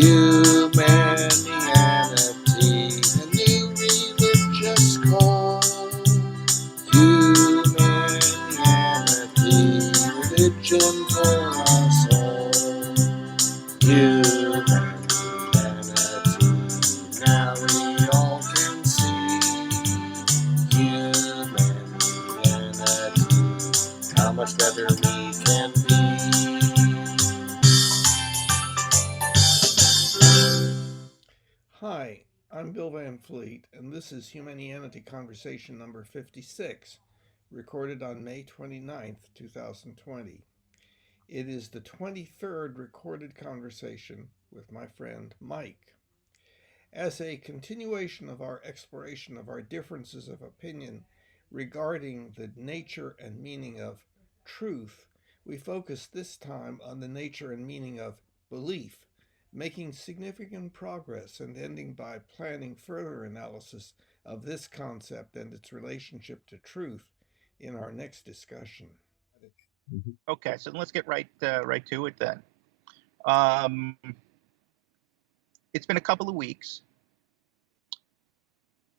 Humanianity, a new religious call. Humanianity, religion for us all. Humanity, now we all can see. Humanity, how much better we can be. Hi, I'm Bill Van Fleet, and this is Humanianity Conversation number 56, recorded on May 29th, 2020. It is the 23rd recorded conversation with my friend Mike. As a continuation of our exploration of our differences of opinion regarding the nature and meaning of truth, we focus this time on the nature and meaning of belief, making significant progress and ending by planning further analysis of this concept and its relationship to truth in our next discussion. Okay, so let's get right to it then. It's been a couple of weeks.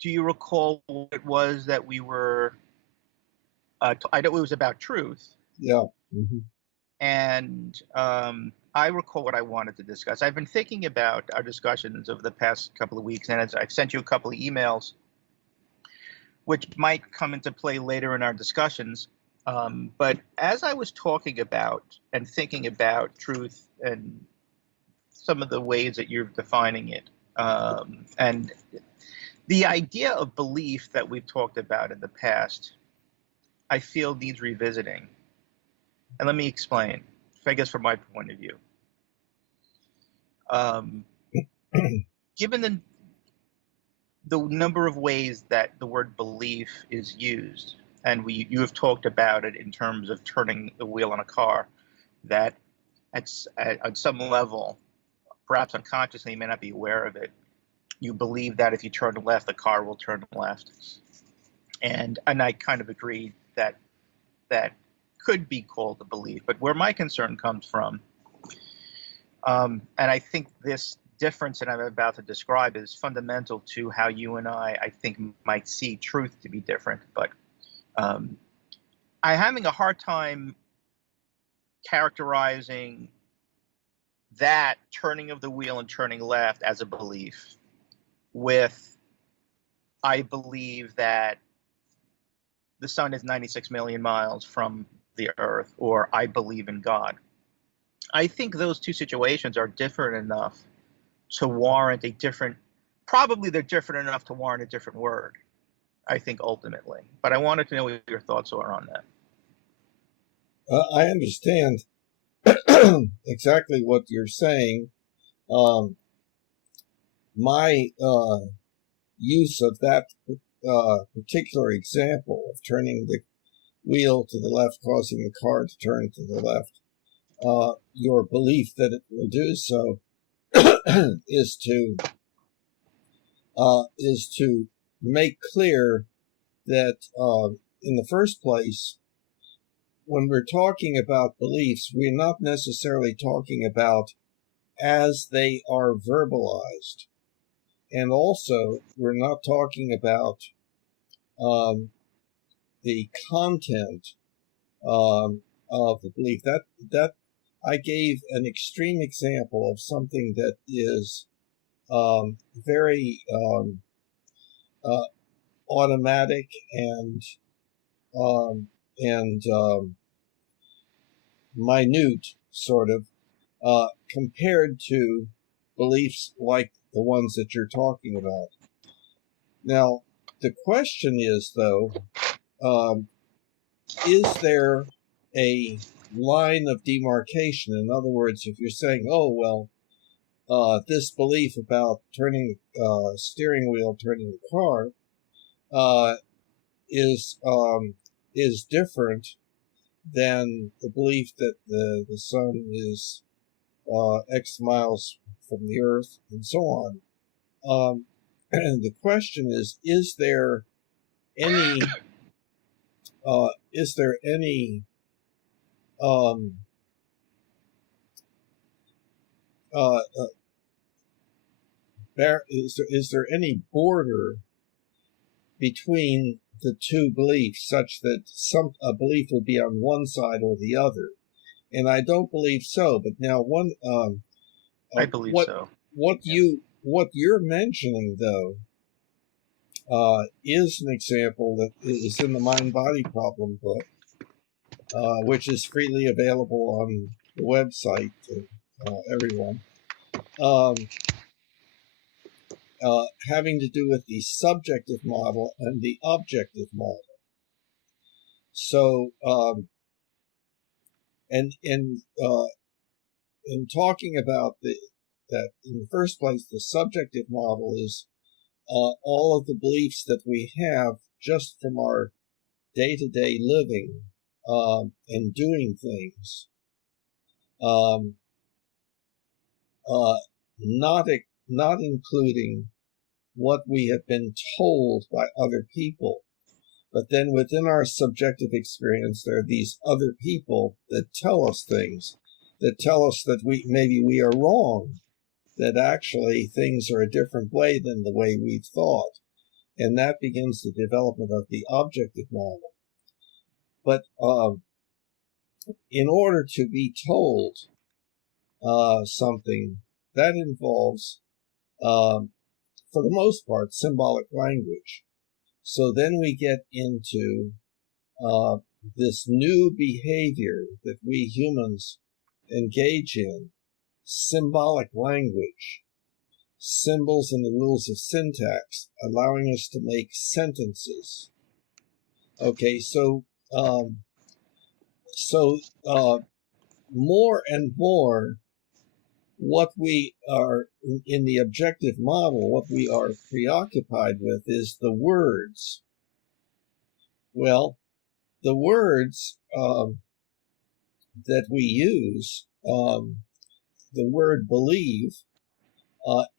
Do you recall what it was that we were? I know it was about truth. Yeah. And I recall what I wanted to discuss. I've been thinking about our discussions over the past couple of weeks, and I've sent you a couple of emails, which might come into play later in our discussions. But as I was talking about and thinking about truth and some of the ways that you're defining it, and the idea of belief that we've talked about in the past, I feel needs revisiting. And let me explain, I guess from my point of view. Given the number of ways that the word belief is used, and you have talked about it in terms of turning the wheel on a car, that at some level, perhaps unconsciously, you may not be aware of it, you believe that if you turn left, the car will turn left. And I kind of agree that that could be called a belief. But where my concern comes from, and I think this difference that I'm about to describe is fundamental to how you and I think, might see truth to be different. But I'm having a hard time characterizing that turning of the wheel and turning left as a belief with, I believe that the sun is 96 million miles from the earth, or I believe in God. I think those two situations are different enough to warrant a different, probably they're different enough to warrant a different word, I think, ultimately. But I wanted to know what your thoughts are on that. I understand exactly what you're saying. My use of that particular example of turning the wheel to the left, causing the car to turn to the left, your belief that it will do so is to make clear that in the first place, when we're talking about beliefs, we're not necessarily talking about as they are verbalized. And also, we're not talking about the content of the belief. That I gave an extreme example of something that is very automatic and minute, sort of, compared to beliefs like the ones that you're talking about. Now, the question is, though, is there a line of demarcation? In other words, if you're saying, oh, well, this belief about turning steering wheel, turning the car, is different than the belief that the sun is X miles from the earth, and so on. And the question is there any is there any border between the two beliefs such that a belief would be on one side or the other? And I don't believe so. But now I believe what so. what you're mentioning though is an example that is in the Mind Body Problem book, which is freely available on the website to everyone. Having to do with the subjective model and the objective model. So, in talking about that in the first place, the subjective model is all of the beliefs that we have just from our day-to-day living and doing things, not including what we have been told by other people. But then within our subjective experience, there are these other people that tell us things, that tell us that maybe we are wrong, that actually things are a different way than the way we've thought. And that begins the development of the objective model. But in order to be told something, that involves, for the most part, symbolic language. So then we get into this new behavior that we humans engage in, symbolic language, symbols and the rules of syntax, allowing us to make sentences. Okay, so more and more, what we are in the objective model, what we are preoccupied with is the words. Well, the words that we use, the word believe,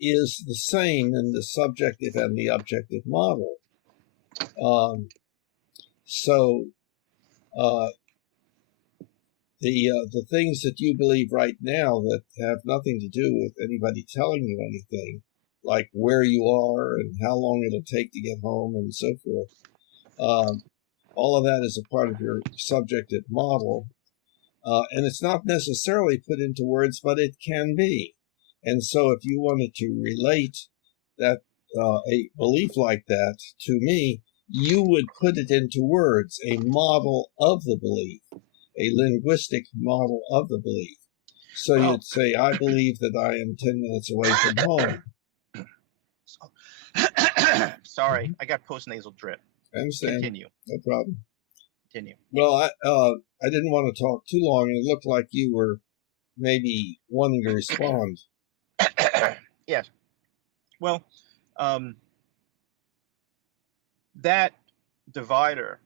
is the same in the subjective and the objective model. So the things that you believe right now that have nothing to do with anybody telling you anything, like where you are and how long it'll take to get home and so forth, all of that is a part of your subjective model. And it's not necessarily put into words, but it can be. And so if you wanted to relate that a belief like that to me, you would put it into words, a model of the belief, a linguistic model of the belief. So you'd say, I believe that I am 10 minutes away from home. Sorry, I got postnasal drip. I understand. Continue. No problem. Continue. Well, I didn't want to talk too long, and it looked like you were maybe wanting to respond. Yes. Well, that divider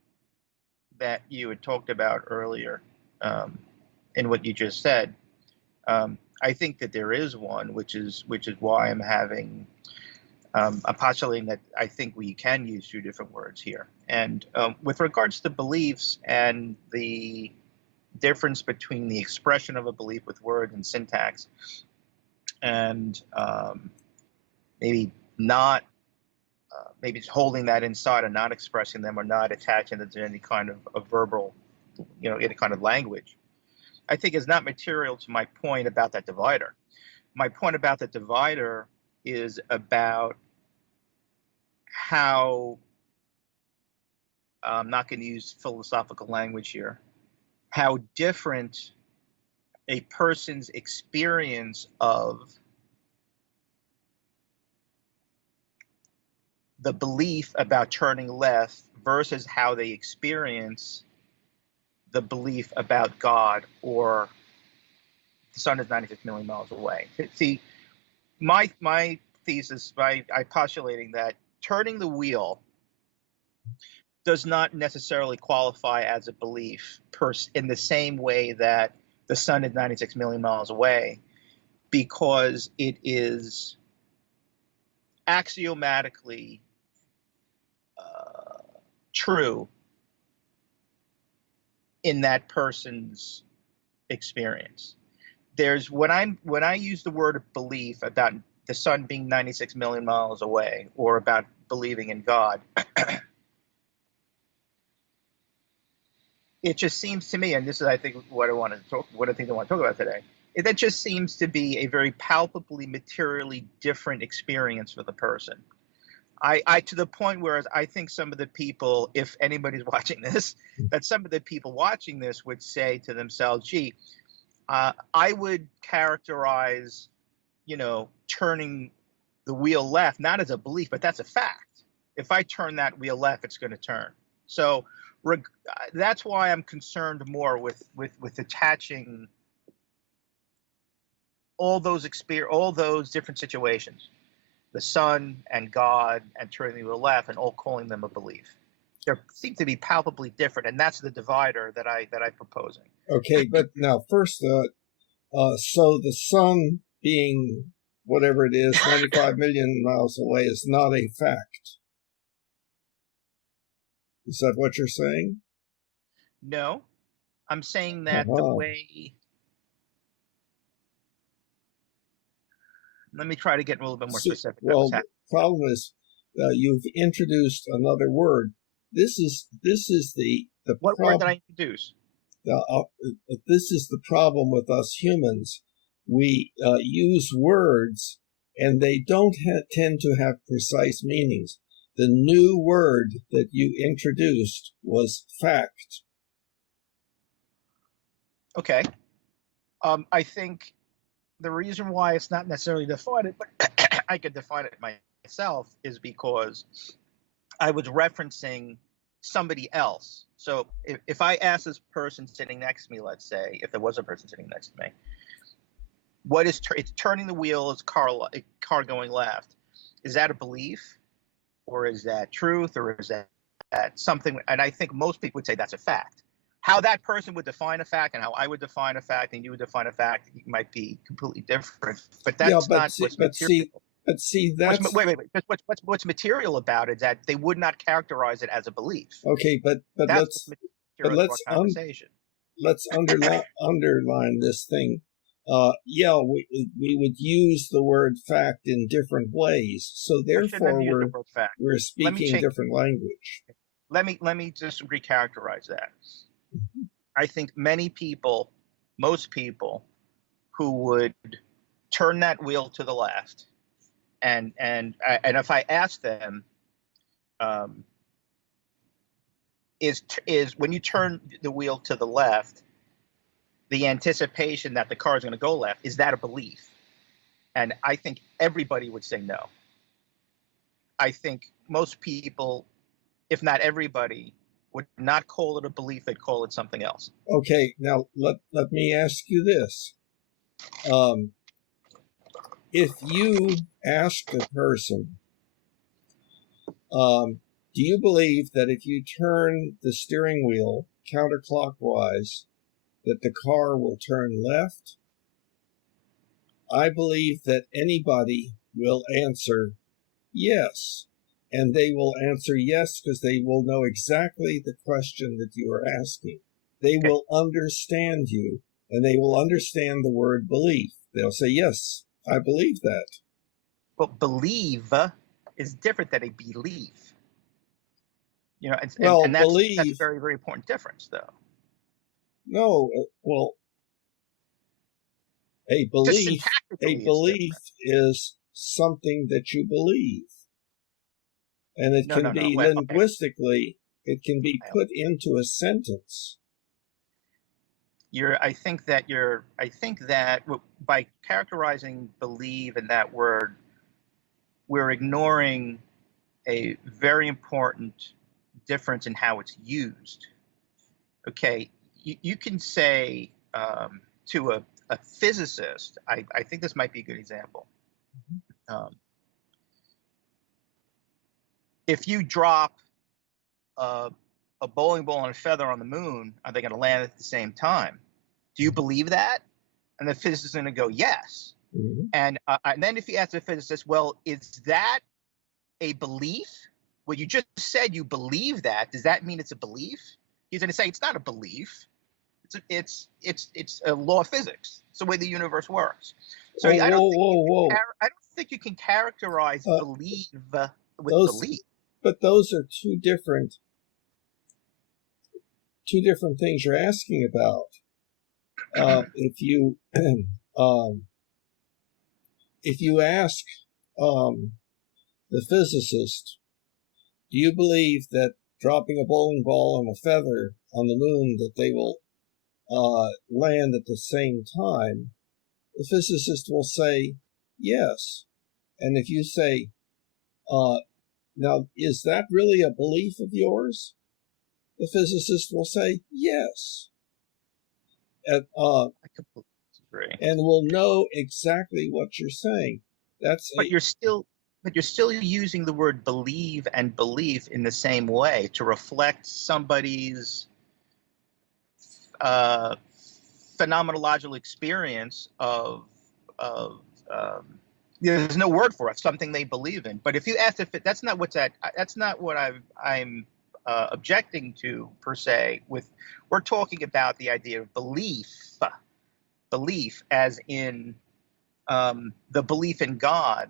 that you had talked about earlier, in what you just said, I think that there is one, which is why I'm having I'm postulating that I think we can use two different words here. And with regards to beliefs and the difference between the expression of a belief with words and syntax, and maybe not, maybe just holding that inside and not expressing them or not attaching it to any kind of verbal, any kind of language, I think is not material to my point about that divider. My point about the divider is about how, I'm not going to use philosophical language here, how different a person's experience of the belief about turning left versus how they experience the belief about God or the sun is 96 million miles away. See, my thesis, I postulating that turning the wheel does not necessarily qualify as a belief in the same way that the sun is 96 million miles away, because it is axiomatically true in that person's experience. There's when I use the word belief about the sun being 96 million miles away, or about believing in God. It just seems to me, and this is, I think, what I want to talk about today. That just seems to be a very palpably, materially different experience for the person. I to the point where I think some of the people, if anybody's watching this, that some of the people watching this would say to themselves, "Gee, I would characterize, turning the wheel left not as a belief, but that's a fact. If I turn that wheel left, it's going to turn." So that's why I'm concerned more with attaching all those different situations, the sun and God and turning the left, and all calling them a belief. They seem to be palpably different, and that's the divider that I'm proposing. Okay, but now first, so the sun being whatever it is, 95 million miles away, is not a fact. Is that what you're saying? No, I'm saying that the way. Let me try to get a little bit more specific. Well, the problem is you've introduced another word. This is the what problem. Word did I introduce? This is the problem with us humans. We use words, and they don't tend to have precise meanings. The new word that you introduced was fact. Okay. I think the reason why it's not necessarily defined, but I could define it myself, is because I was referencing somebody else. So if I ask this person sitting next to me, let's say, if there was a person sitting next to me, what is it's turning the wheel, is car going left, is that a belief, or is that truth, or is that something? And I think most people would say that's a fact. How that person would define a fact and how I would define a fact and you would define a fact might be completely different. But that's not what's material. But see, that's wait. What's material about it is that they would not characterize it as a belief. Okay, but let's underline this thing. We would use the word fact in different ways, so therefore we're speaking different language. Let me just recharacterize that. I think most people who would turn that wheel to the left, and if I ask them, is when you turn the wheel to the left, the anticipation that the car is going to go left, is that a belief? And I think everybody would say no. I think most people, if not everybody, would not call it a belief. They'd call it something else. Okay, now let me ask you this. If you asked a person, do you believe that if you turn the steering wheel counterclockwise, that the car will turn left? I believe that anybody will answer yes. And they will answer yes because they will know exactly the question that you are asking. They will understand you, and they will understand the word belief. They'll say, yes, I believe that. But believe is different than a belief. That's a very, very important difference, though. No, well, a belief is something that you believe. And it can be linguistically, it can be put into a sentence. I think that by characterizing believe in that word, we're ignoring a very important difference in how it's used. Okay, you can say to a physicist, I think this might be a good example. If you drop a bowling ball and a feather on the moon, are they going to land at the same time? Do you believe that? And the physicist is going to go, yes. Mm-hmm. And then if you ask the physicist, well, is that a belief? Well, you just said you believe that. Does that mean it's a belief? He's going to say it's not a belief. It's a law of physics. It's the way the universe works. So Whoa, I don't whoa, think whoa, whoa. I don't think you can characterize Uh, believe with those, belief. but those are two different things you're asking about. If you if you ask the physicist, do you believe that dropping a bowling ball and a feather on the moon that they will land at the same time? The physicist will say yes. And if you say, now, is that really a belief of yours? The physicist will say yes. I completely disagree. And will know exactly what you're saying. But you're still using the word believe and belief in the same way to reflect somebody's phenomenological experience of there's no word for it, something they believe in. But if you ask if that's not what I'm objecting to per se. We're talking about the idea of belief as in the belief in God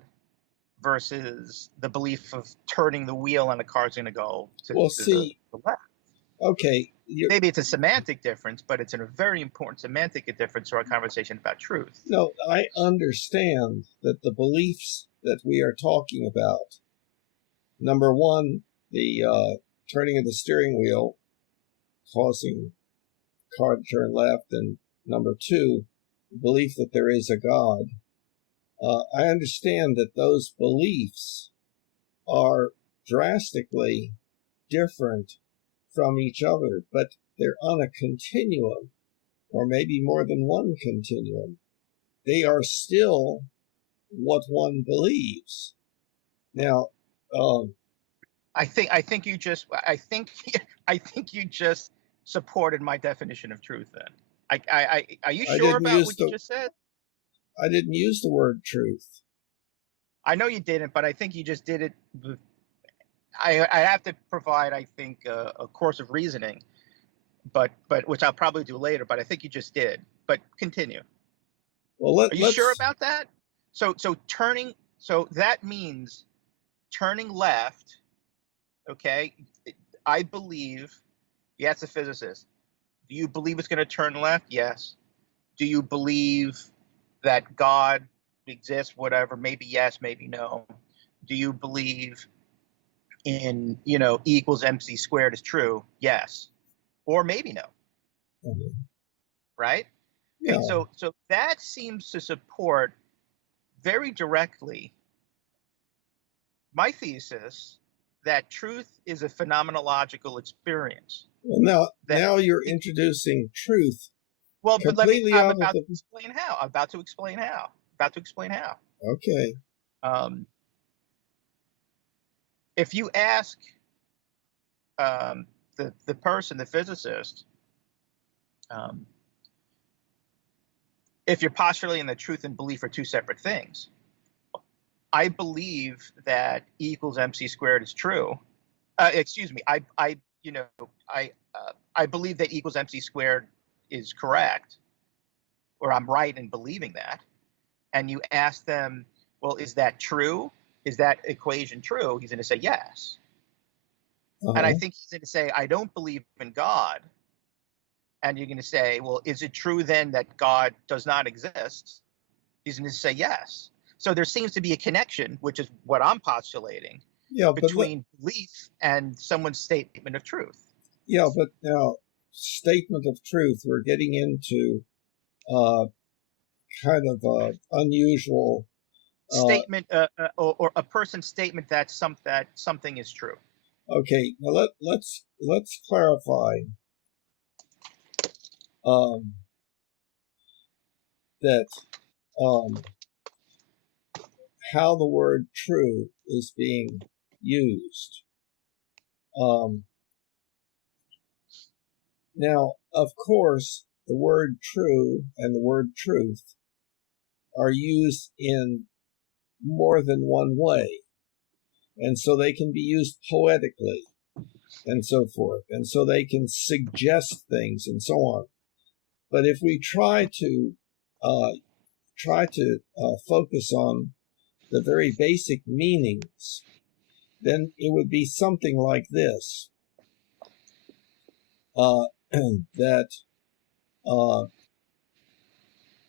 versus the belief of turning the wheel and the car's going to go to the left. Okay. Maybe it's a semantic difference, but it's a very important semantic difference to our conversation about truth. No, I understand that the beliefs that we are talking about, number one, the turning of the steering wheel causing the car to turn left, and number two, the belief that there is a God. I understand that those beliefs are drastically different from each other, but they're on a continuum, or maybe more than one continuum. They are still what one believes. Now, I think you just supported my definition of truth. Then, are you sure about what you just said? I didn't use the word truth. I know you didn't, but I think you just did it. I have to provide, I think, a course of reasoning, but which I'll probably do later. But I think you just did. But continue. Well, are you sure about that? So that means turning left. Okay, I believe. Yes, a physicist. Do you believe it's going to turn left? Yes. Do you believe that God exists? Whatever. Maybe yes, maybe no. Do you believe in E equals MC squared is true? Yes. Or maybe no. Mm-hmm. Right? Yeah. Okay, so that seems to support very directly my thesis that truth is a phenomenological experience. Well, now you're introducing truth. Well, but I'm about to explain how. Okay. If you ask the person, the physicist, if you're postulating that truth and belief are two separate things, I believe that E equals MC squared is true. Excuse me. I believe that E equals MC squared is correct, or I'm right in believing that. And you ask them, well, is that true? Is that equation true? He's going to say yes. And I think he's going to say, I don't believe in God. And you're going to say, well, is it true then that God does not exist? He's going to say yes. So there seems to be a connection, which is what I'm postulating, between belief and someone's statement of truth. Yeah, but now, statement of truth, we're getting into kind of unusual statement, or a person's statement that something is true. Okay, now let's clarify that how the word true is being used. Now, of course, the word true and the word truth are used in more than one way. And so they can be used poetically and so forth. And so they can suggest things and so on. But if we try to focus on the very basic meanings, then it would be something like this: that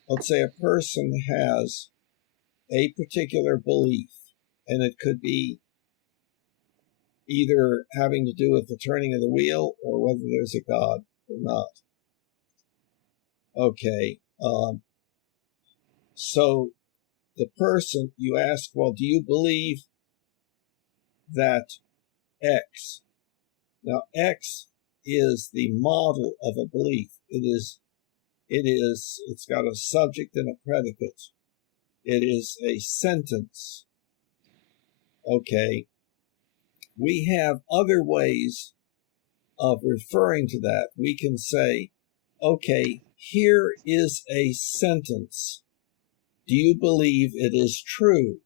let's say a person has a particular belief, and it could be either having to do with the turning of the wheel or whether there's a God or not. Okay, so the person, you ask, well, do you believe that X? Now, X is the model of a belief. It's got a subject and a predicate. It is a sentence. Okay, we have other ways of referring to that. We can say, okay, here is a sentence. Do you believe it is true?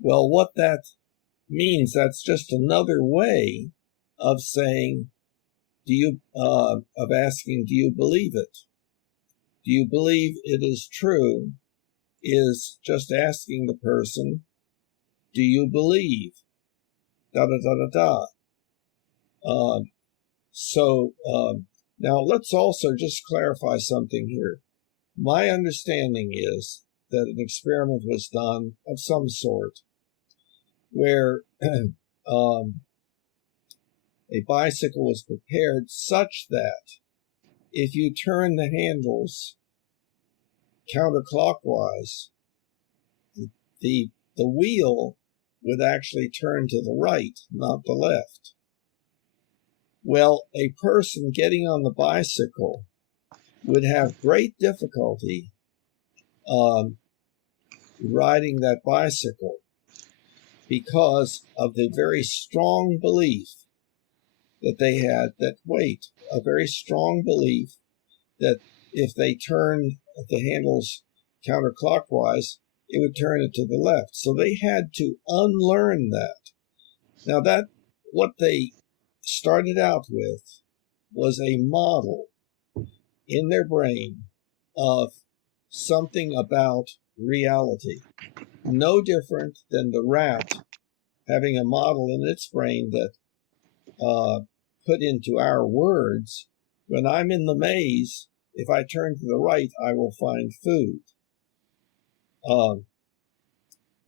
Well, what that means, that's just another way of saying, of asking, do you believe it? Do you believe it is true? Is just asking the person, do you believe? Da da da da da. Now let's also just clarify something here. My understanding is that an experiment was done of some sort where a bicycle was prepared such that if you turn the handles counterclockwise, the wheel would actually turn to the right, not the left. Well, a person getting on the bicycle would have great difficulty riding that bicycle because of the very strong belief that they had a very strong belief that if they turned the handles counterclockwise, it would turn it to the left. So they had to unlearn that. Now, what they started out with was a model in their brain of something about reality, no different than the rat having a model in its brain that put into our words, when I'm in the maze, if I turn to the right, I will find food.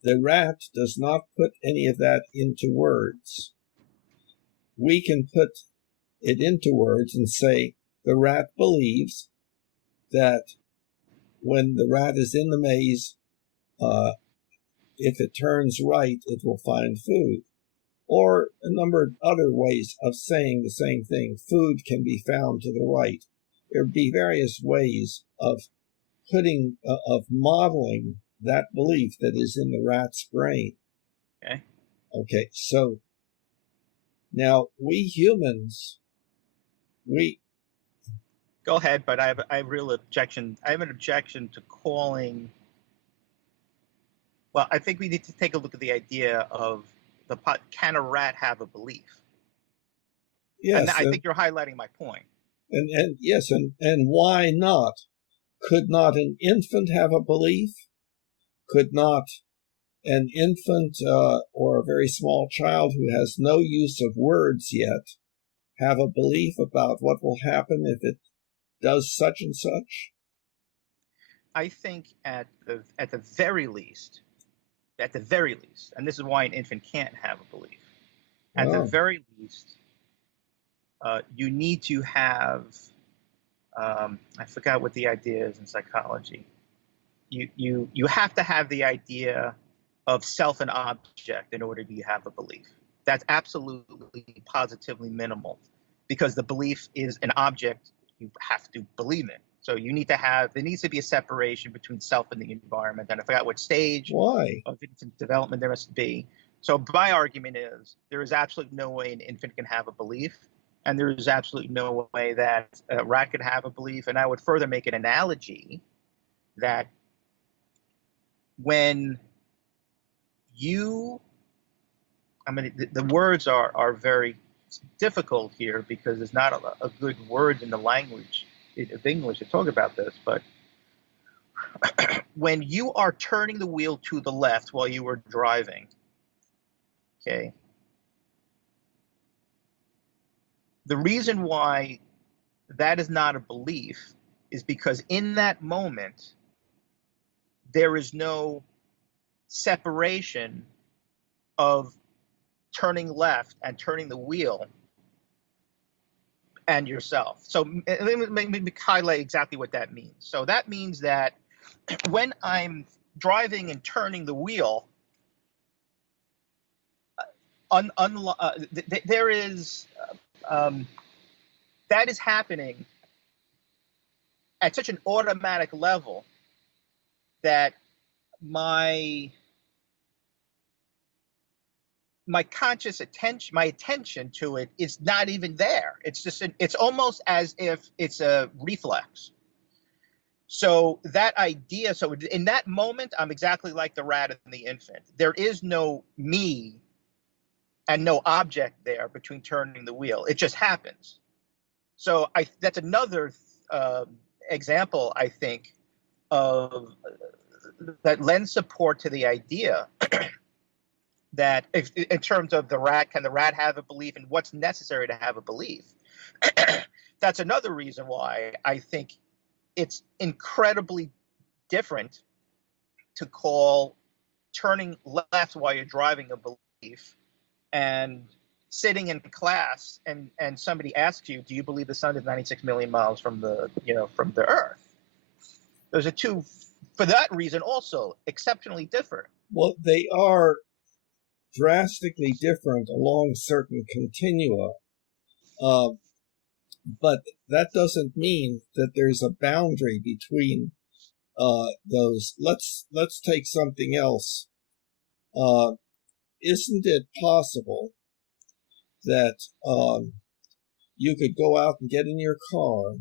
The rat does not put any of that into words. We can put it into words and say the rat believes that when the rat is in the maze, if it turns right, it will find food. Or a number of other ways of saying the same thing. Food can be found to the right. There would be various ways of modeling that belief that is in the rat's brain. Okay, so now we humans, Go ahead, but I have a real objection. I have an objection to calling. Well, I think we need to take a look at the idea of can a rat have a belief? yes, and I think you're highlighting my point. And yes, and why not? Could not an infant have a belief? Could not an infant or a very small child who has no use of words yet have a belief about what will happen if it does such and such? I think at the very least, and this is why an infant can't have a belief. At the very least, you need to have. I forgot what the idea is in psychology. You have to have the idea of self and object in order to have a belief. That's absolutely positively minimal, because the belief is an object you have to believe in. So you need to there needs to be a separation between self and the environment. And I forgot what stage of infant development there must be. So my argument is there is absolutely no way an infant can have a belief, and there is absolutely no way that a rat could have a belief. And I would further make an analogy that when the words are very difficult here because there's not a good word in the language. of English to talk about this, but when you are turning the wheel to the left while you are driving, okay, the reason why that is not a belief is because in that moment, there is no separation of turning left and turning the wheel and yourself. So let me highlight exactly what that means. So that means that when I'm driving and turning the wheel, there is that is happening at such an automatic level that my conscious attention, my attention to it is not even there. It's just it's almost as if it's a reflex. So that idea, so in that moment, I'm exactly like the rat and the infant. There is no me and no object there between turning the wheel. It just happens. So that's another example, I think, of that lends support to the idea that in terms of the rat, can the rat have a belief and what's necessary to have a belief? That's another reason why I think it's incredibly different to call turning left while you're driving a belief, and sitting in class and somebody asks you, do you believe the sun is 96 million miles from the earth? Those are two, for that reason, also exceptionally different. Well, they are drastically different along certain continua, but that doesn't mean that there's a boundary between those. Let's take something else. Isn't it possible that you could go out and get in your car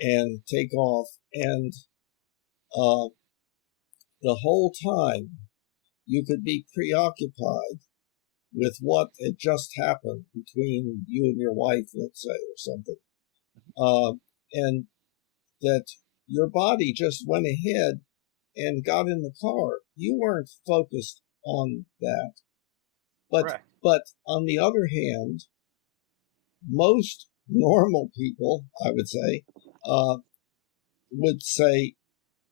and take off, and the whole time you could be preoccupied with what had just happened between you and your wife, let's say, or something, and that your body just went ahead and got in the car? You weren't focused on that. But on the other hand, most normal people, I would say,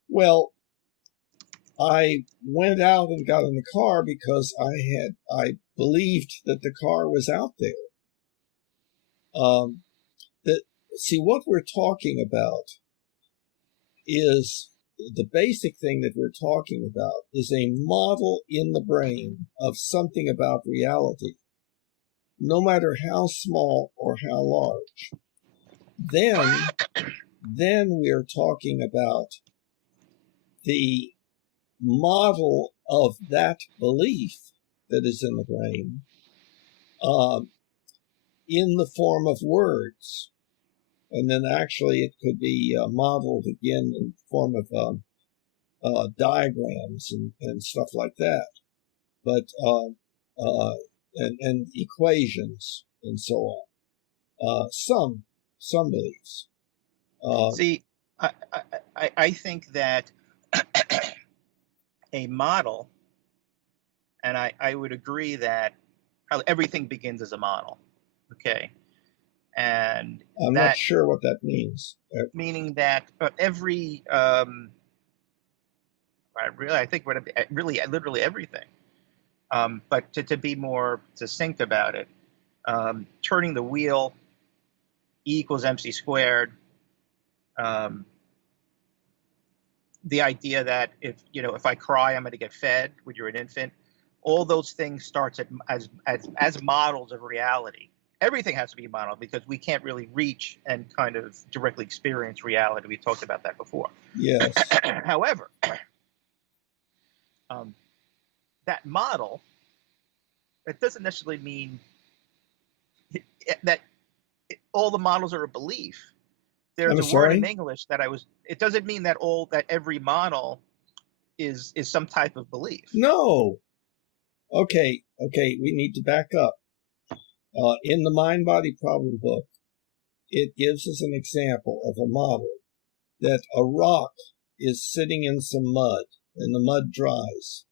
well, I went out and got in the car because I believed that the car was out there. See, what we're talking about is the basic thing that we're talking about is a model in the brain of something about reality, no matter how small or how large. Then we are talking about the model of that belief that is in the brain in the form of words. And then actually it could be modeled again in the form of diagrams and stuff like that. But and equations and so on. Some beliefs. See, I think that a model, and I would agree that everything begins as a model. Okay. And I'm not sure what that means. Meaning that every, I think really literally everything. But to be more succinct about it, turning the wheel, E equals MC squared. The idea that if I cry, I'm going to get fed when you're an infant. All those things starts as models of reality. Everything has to be modeled because we can't really reach and kind of directly experience reality. We talked about that before. Yes. However, that model, it doesn't necessarily mean that all the models are a belief. There's a word in English that it doesn't mean that every model is some type of belief. No. Okay, we need to back up. In the Mind Body Problem book, it gives us an example of a model that a rock is sitting in some mud and the mud dries.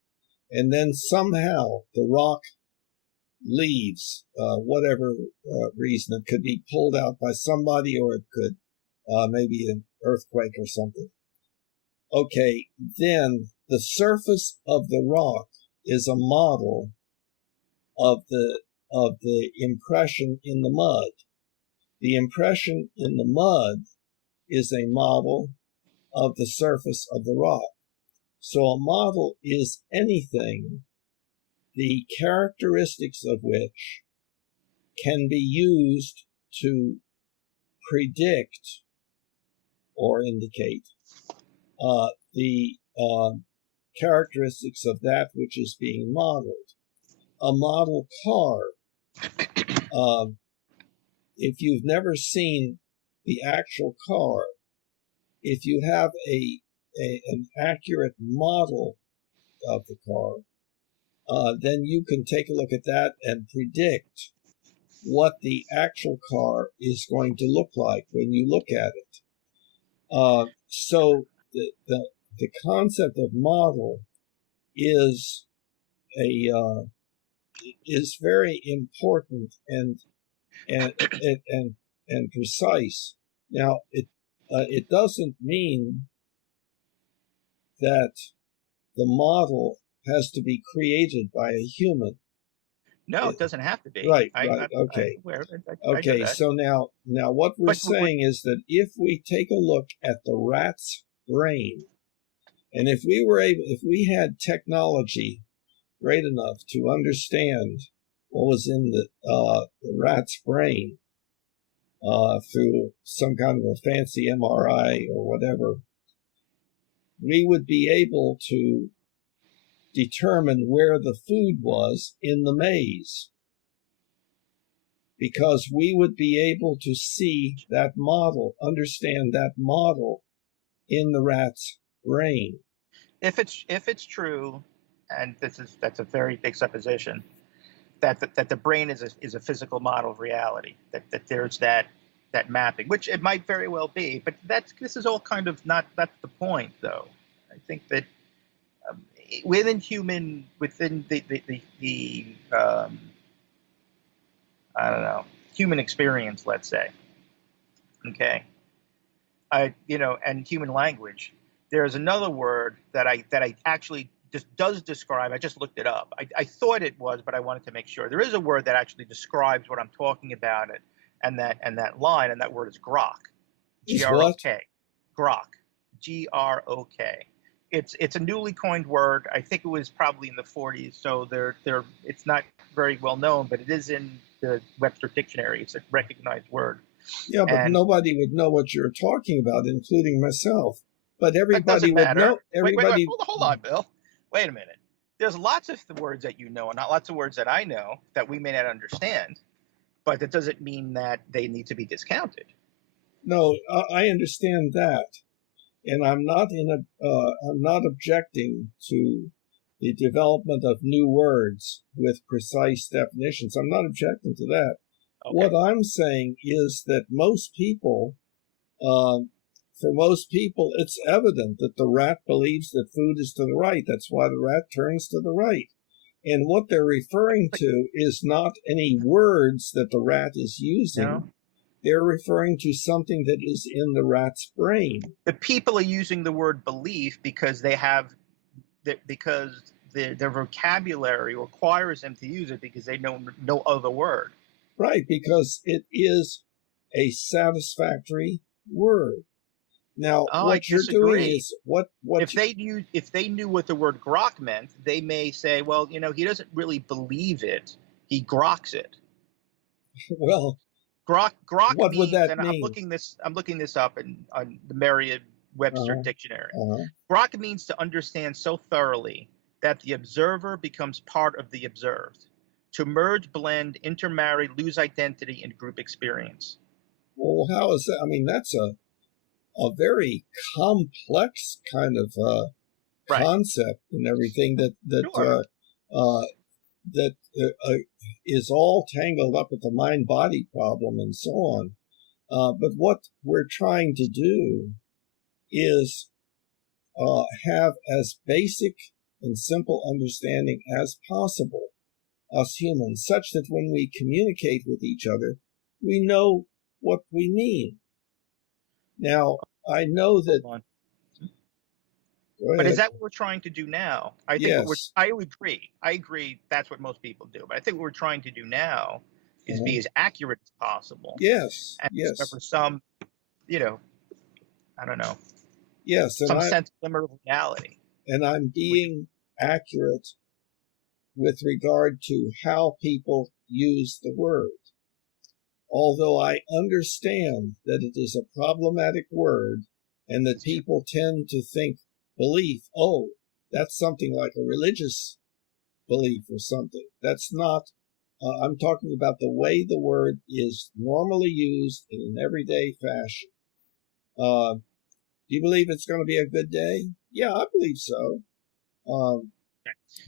And then somehow the rock leaves, whatever reason. It could be pulled out by somebody, or it could maybe an earthquake or something. Okay, then the surface of the rock is a model of the impression in the mud. The impression in the mud is a model of the surface of the rock. So a model is anything the characteristics of which can be used to predict or indicate the characteristics of that which is being modeled. A model car, if you've never seen the actual car, if you have an accurate model of the car, then you can take a look at that and predict what the actual car is going to look like when you look at it. So the concept of model is is very important and precise. Now it doesn't mean that the model has to be created by a human. No, it doesn't have to be. Right. Okay. Okay. So now what we're saying is that if we take a look at the rat's brain, and if we had technology great enough to understand what was in the rat's brain through some kind of a fancy MRI or whatever, we would be able to determine where the food was in the maze, because we would be able to see that model, understand that model in the rat's brain. If it's true, and that's a very big supposition, that the brain is a physical model of reality, that there's that mapping, which it might very well be, but this is all kind of not, that's the point, though. I think that within the I don't know, human experience, let's say, okay, and human language, there's another word that I actually just does describe. I just looked it up. I thought it was, but I wanted to make sure. There is a word that actually describes what I'm talking about, and that line, and that word is grok. G-R-O-K. Grok. G-R-O-K. It's a newly coined word. I think it was probably in the 40s, so it's not very well known, but it is in the Webster Dictionary. It's a recognized word. Yeah, but nobody would know what you're talking about, including myself. But everybody would know. Everybody. Wait, hold on, Bill. Wait a minute. There's lots of words that you know, and not lots of words that I know that we may not understand, but that doesn't mean that they need to be discounted. No, I understand that, and I'm not objecting to the development of new words with precise definitions. I'm not objecting to that. Okay. What I'm saying is that most people, for most people, it's evident that the rat believes that food is to the right. That's why the rat turns to the right. And what they're referring to is not any words that the rat is using. No. They're referring to something that is in the rat's brain. The people are using the word belief because their vocabulary requires them to use it because they know no other word. Right, because it is a satisfactory word. Now, what you're doing is what if they knew what the word grok meant, they may say, well, he doesn't really believe it; he groks it. Well, grok what means, would that and mean? I'm looking this up on the Merriam-Webster Dictionary. Grok means to understand so thoroughly that the observer becomes part of the observed. To merge, blend, intermarry, lose identity, and group experience. Well, how is that? I mean, that's a very complex kind of concept and everything that is all tangled up with the mind-body problem and so on. But what we're trying to do is have as basic and simple understanding as possible, us humans, such that when we communicate with each other, we know what we mean. Now, I know that. But is that what we're trying to do now? I think yes. I agree. I agree that's what most people do. But I think what we're trying to do now is be as accurate as possible. Yes. And yes. discover some, I don't know. Yes. Some sense of limit of reality. And I'm being accurate with regard to how people use the word. Although I understand that it is a problematic word and that people tend to think belief, oh, that's something like a religious belief or something. That's not, I'm talking about the way the word is normally used in an everyday fashion. Do you believe it's going to be a good day? Yeah, I believe so. Do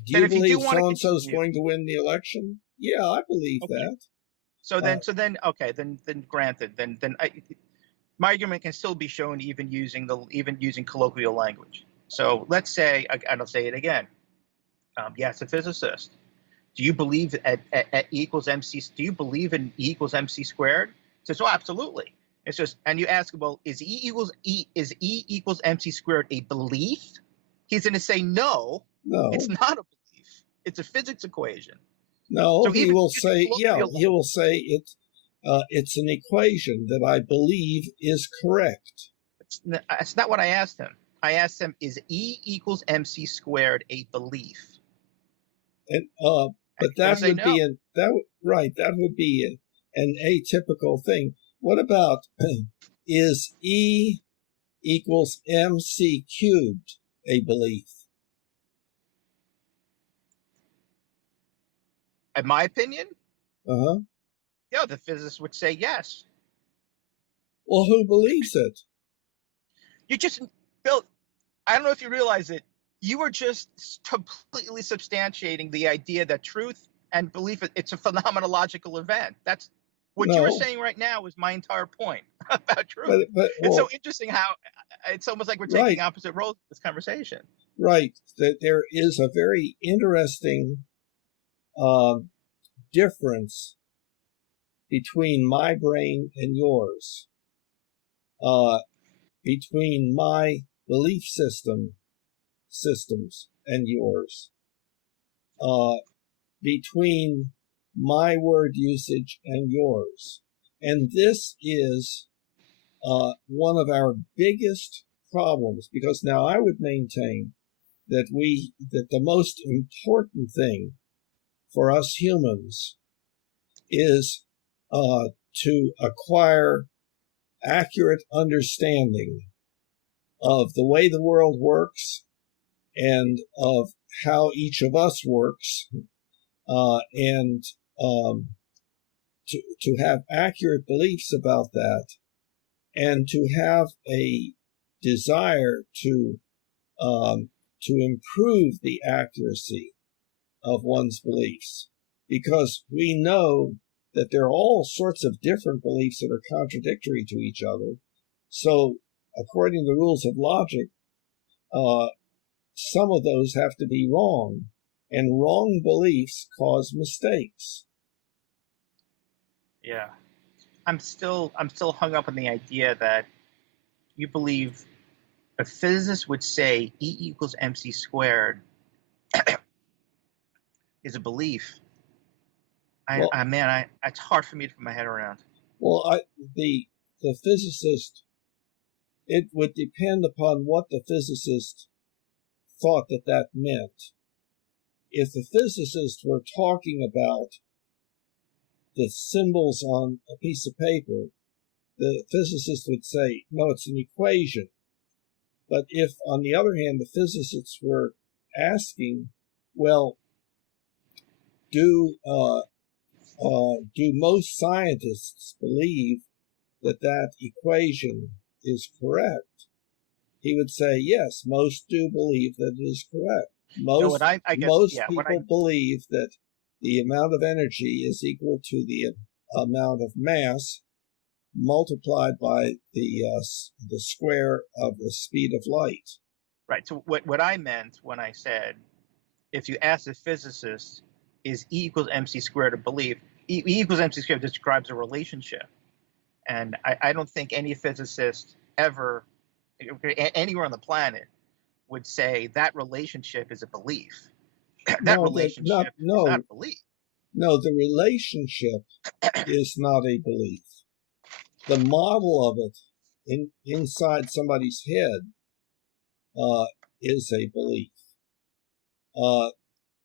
you believe so-and-so is going to win the election? Yeah, I believe that. So then, okay, then granted, then my argument can still be shown even using colloquial language. So let's say, and I'll say it again. Yes, a physicist. Do you believe at E equals MC? Do you believe in E equals MC squared? He says, oh, absolutely. It's just, and you ask, well, is E equals MC squared a belief? He's going to say no. It's not a belief. It's a physics equation. No, so he will say, he will say it's an equation that I believe is correct. That's not what I asked him. I asked him, is E equals MC squared a belief? And but that would be that would be an atypical thing. What about is E equals MC cubed a belief? In my opinion, yeah, the physicist would say yes. Well, who believes it? You just, Bill, I don't know if you realize it. You were just completely substantiating the idea that truth and belief, it's a phenomenological event. That's what you were saying right now is my entire point about truth. But it's so interesting how it's almost like we're taking opposite roles in this conversation. Right. That there is a very interesting difference between my brain and yours, between my belief systems and yours, between my word usage and yours. And this is one of our biggest problems, because now I would maintain that the most important thing for us humans is to acquire accurate understanding of the way the world works and of how each of us works, and to have accurate beliefs about that, and to have a desire to improve the accuracy of one's beliefs, because we know that there are all sorts of different beliefs that are contradictory to each other. So according to the rules of logic, some of those have to be wrong, and wrong beliefs cause mistakes. Yeah. I'm still hung up on the idea that you believe a physicist would say E equals MC squared is a belief. It's hard for me to put my head around. Well, the physicist, it would depend upon what the physicist thought that meant. If the physicist were talking about the symbols on a piece of paper, the physicist would say, no, it's an equation. But if, on the other hand, the physicists were asking, well, do most scientists believe that equation is correct? He would say, yes, most do believe that it is correct. Most people believe that the amount of energy is equal to the amount of mass multiplied by the square of the speed of light. Right. So what I meant when I said, if you ask a physicist, is E equals mc squared a belief? E equals mc squared describes a relationship. And I don't think any physicist ever, anywhere on the planet, would say that relationship is a belief. That relationship is not a belief. No, the relationship is not a belief. The model of it inside somebody's head is a belief.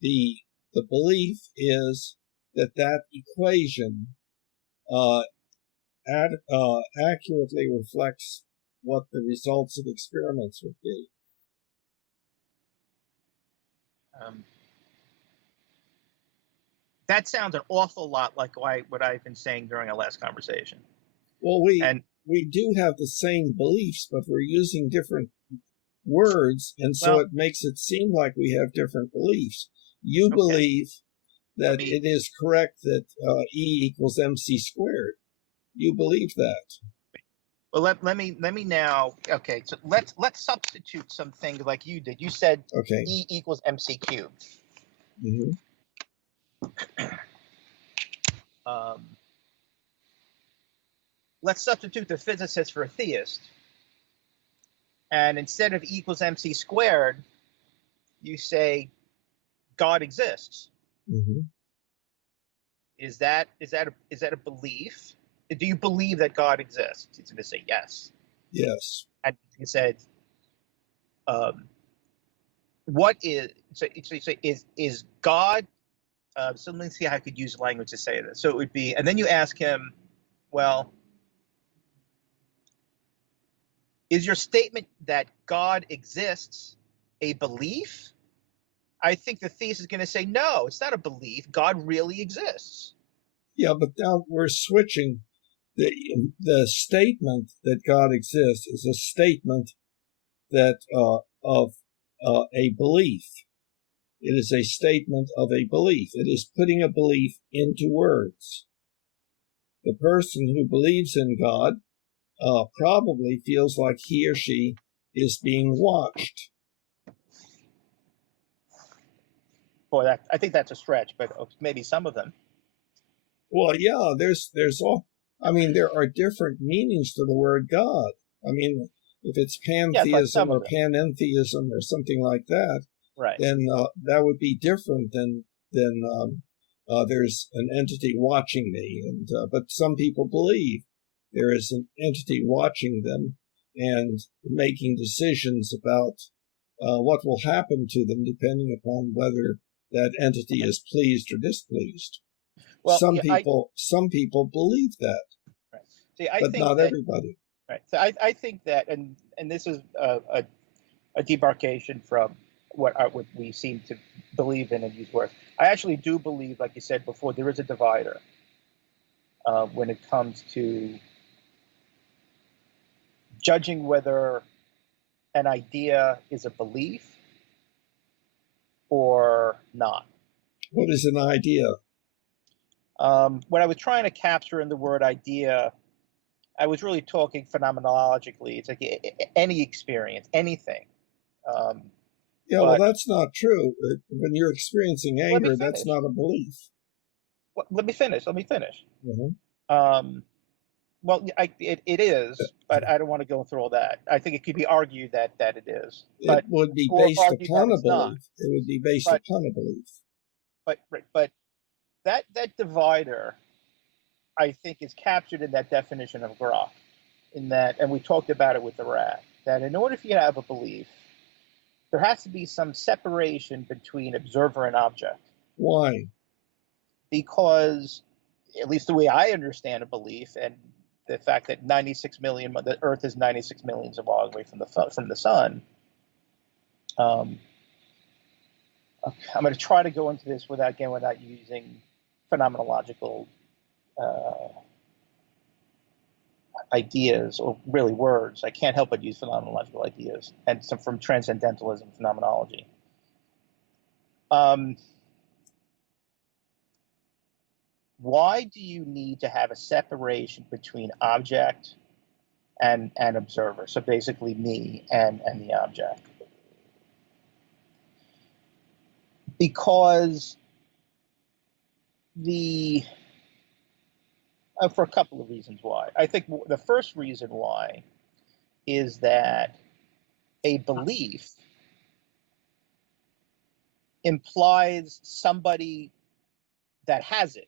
The belief is that equation accurately reflects what the results of experiments would be. That sounds an awful lot like what I've been saying during our last conversation. Well, we do have the same beliefs, but we're using different words, and so it makes it seem like we have different beliefs. You believe that it is correct that E equals mc squared. You believe that. Well, let me now. Okay, so let's substitute some things like you did. You said E equals mc cubed. Mm-hmm. Let's substitute the physicist for a theist, and instead of E equals mc squared, you say God exists. Mm-hmm. Is that a belief? Do you believe that God exists? He's going to say yes. Yes. And he said, "What is so is God?" So let me see how I could use language to say this. So it would be, and then you ask him, "Well, is your statement that God exists a belief?" I think the theist is going to say, "No, it's not a belief. God really exists." Yeah, but now we're switching. The statement that God exists is a statement that of a belief. It is a statement of a belief. It is putting a belief into words. The person who believes in God probably feels like he or she is being watched. Boy, I think that's a stretch, but maybe some of them. Well, yeah, there's all. I mean, there are different meanings to the word God. I mean, if it's pantheism or panentheism or something like that, right, then that would be different than there's an entity watching me. And but some people believe there is an entity watching them and making decisions about what will happen to them depending upon whether that entity is pleased or displeased. Well, some people believe that, right. See, I but think not that, everybody. Right. So I think that, and this is a debarkation from what we seem to believe in these words. I actually do believe, like you said before, there is a divider when it comes to judging whether an idea is a belief or not. What is an idea? What I was trying to capture in the word idea, I was really talking phenomenologically. It's like any experience, anything. Yeah, well, that's not true. When you're experiencing anger, that's not a belief. Let me finish. Mm-hmm. Well, it is, but I don't want to go through all that. I think it could be argued that it is. It would be based upon a belief. It would be based upon a belief. But that divider, I think, is captured in that definition of Grok. In that, and we talked about it with the rat, that in order for you to have a belief, there has to be some separation between observer and object. Why? Because, at least the way I understand a belief, and the fact that the Earth is 96 million of miles away from the sun. I'm going to try to go into this without using phenomenological ideas, or really words. I can't help but use phenomenological ideas, and some from transcendentalism phenomenology. why do you need to have a separation between object and observer? So basically me and the object. Because for a couple of reasons why. I think the first reason why is that a belief implies somebody that has it.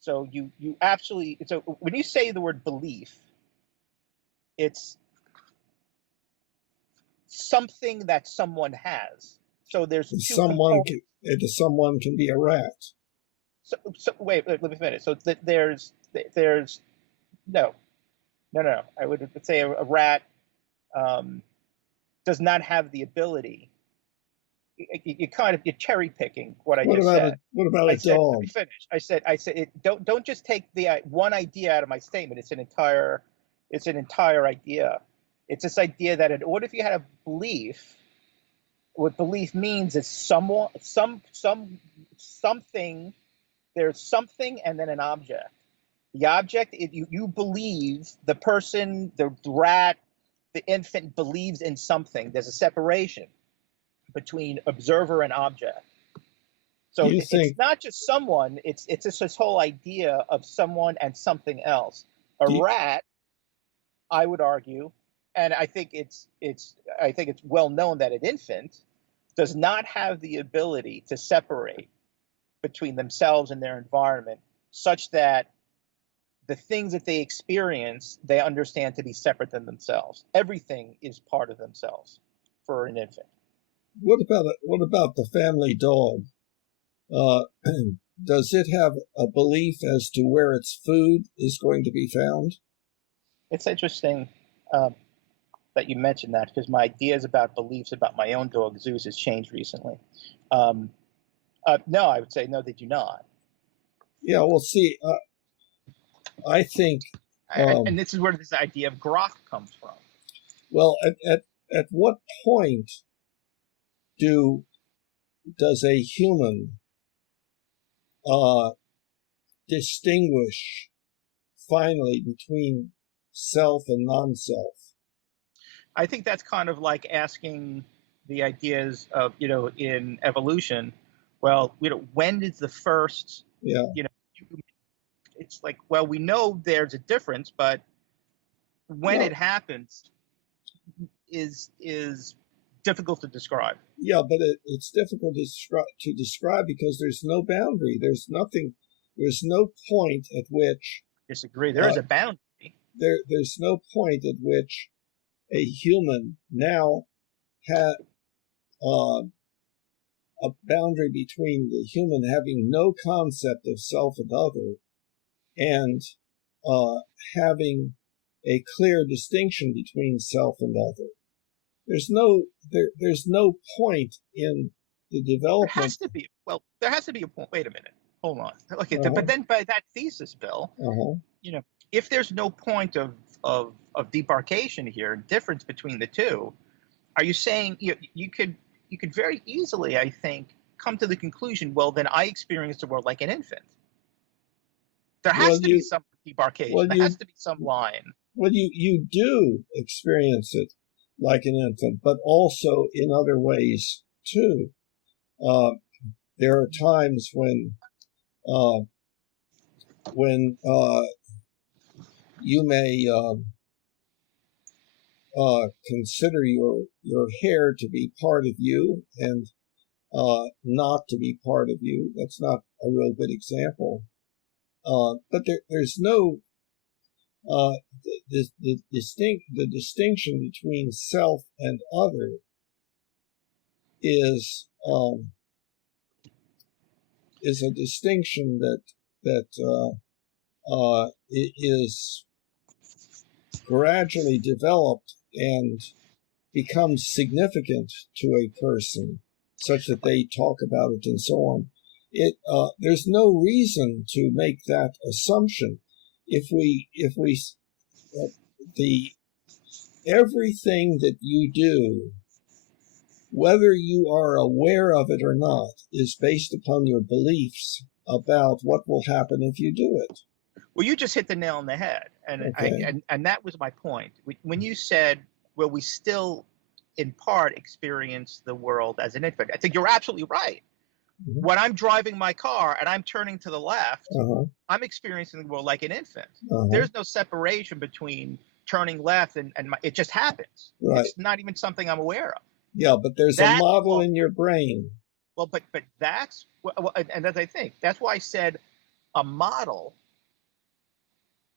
So you actually, so when you say the word belief, it's something that someone has. So there's two components. Someone can be a rat. So wait, let me finish. So there's no. I would say a rat does not have the ability. You're cherry picking what I just said. What about a dog? Let me finish. I said don't just take the one idea out of my statement. It's an entire idea. It's this idea that in order for you to have belief, what belief means is something. There's something and then an object. The object, you believe, the person, the rat, the infant believes in something. There's a separation between observer and object. So it's not just someone, it's just this whole idea of someone and something else. A rat, I would argue, and I think it's well known that an infant does not have the ability to separate between themselves and their environment such that the things that they experience, they understand to be separate than themselves. Everything is part of themselves for an infant. What about the family dog? Does it have a belief as to where its food is going to be found? It's interesting that you mentioned that, because my ideas about beliefs about my own dog, Zeus, has changed recently. No, I would say no, they do not. Yeah, well, see, I think... and this is where this idea of grok comes from. Well, at what point does a human distinguish finally between self and non-self? I think that's kind of like asking the ideas of, in evolution, well, when is the first, it's like, well, we know there's a difference, but when it happens is difficult to describe. Yeah, but it's difficult to describe because there's no boundary. There's no point at which... Disagree. There is a boundary. There's no point at which a human now had a boundary between the human having no concept of self and other and having a clear distinction between self and other. There's no point in the development. There has to be a point. Wait a minute. Hold on. Okay, but then by that thesis, Bill, if there's no point of debarkation here, difference between the two, are you saying you could very easily, I think, come to the conclusion, well, then I experience the world like an infant. There has to be some debarkation. There has to be some line. Well, you do experience it like an infant, but also in other ways too. There are times when you may consider your hair to be part of you and not to be part of you. That's not a real good example. But there's no the distinction between self and other is a distinction that is gradually developed and becomes significant to a person, such that they talk about it and so on. There's no reason to make that assumption. Everything that you do, whether you are aware of it or not, is based upon your beliefs about what will happen if you do it. Well, you just hit the nail on the head, and Okay. and that was my point. When you said, well, we still in part experience the world as an infant, I think you're absolutely right. Mhm. When I'm driving my car and I'm turning to the left, Uh-huh. I'm experiencing the world like an infant. Uh-huh. There's no separation between turning left and it just happens. Right. It's not even something I'm aware of. Yeah, but there's a That's model in your brain. well, but that's and as I think that's why I said a model.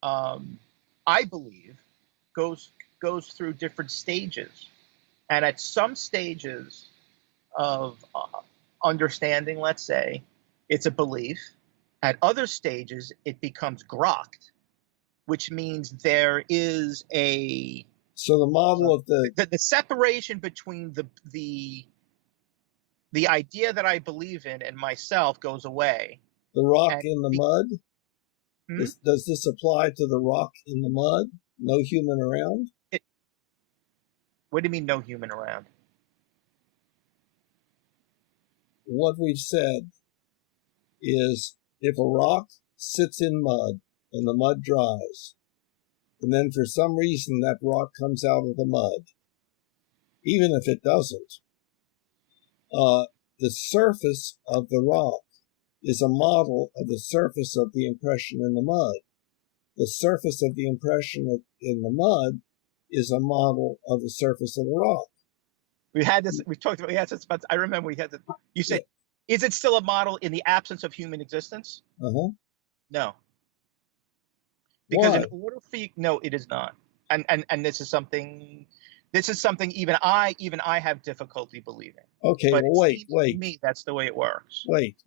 I believe goes through different stages, and at some stages of understanding, let's say, it's a belief. At other stages, it becomes grokked, which means there is a So the model of the separation between the idea that I believe in and myself goes away. the rock And in the mud, does this apply to the rock in the mud? No human around? What do you mean no human around? What we've said is if a rock sits in mud and the mud dries, and then for some reason that rock comes out of the mud, even if it doesn't, the surface of the rock is a model of the surface of the impression in the mud. The surface of the impression in the mud is a model of the surface of the rock. We had this. We talked about. We had this. But I remember we had this. You said, yeah. Is it still a model in the absence of human existence? No. Because Why? in order for you, no, it is not. And this is something. This is something even I have difficulty believing. Okay. But well, wait. To me, that's the way it works. Wait.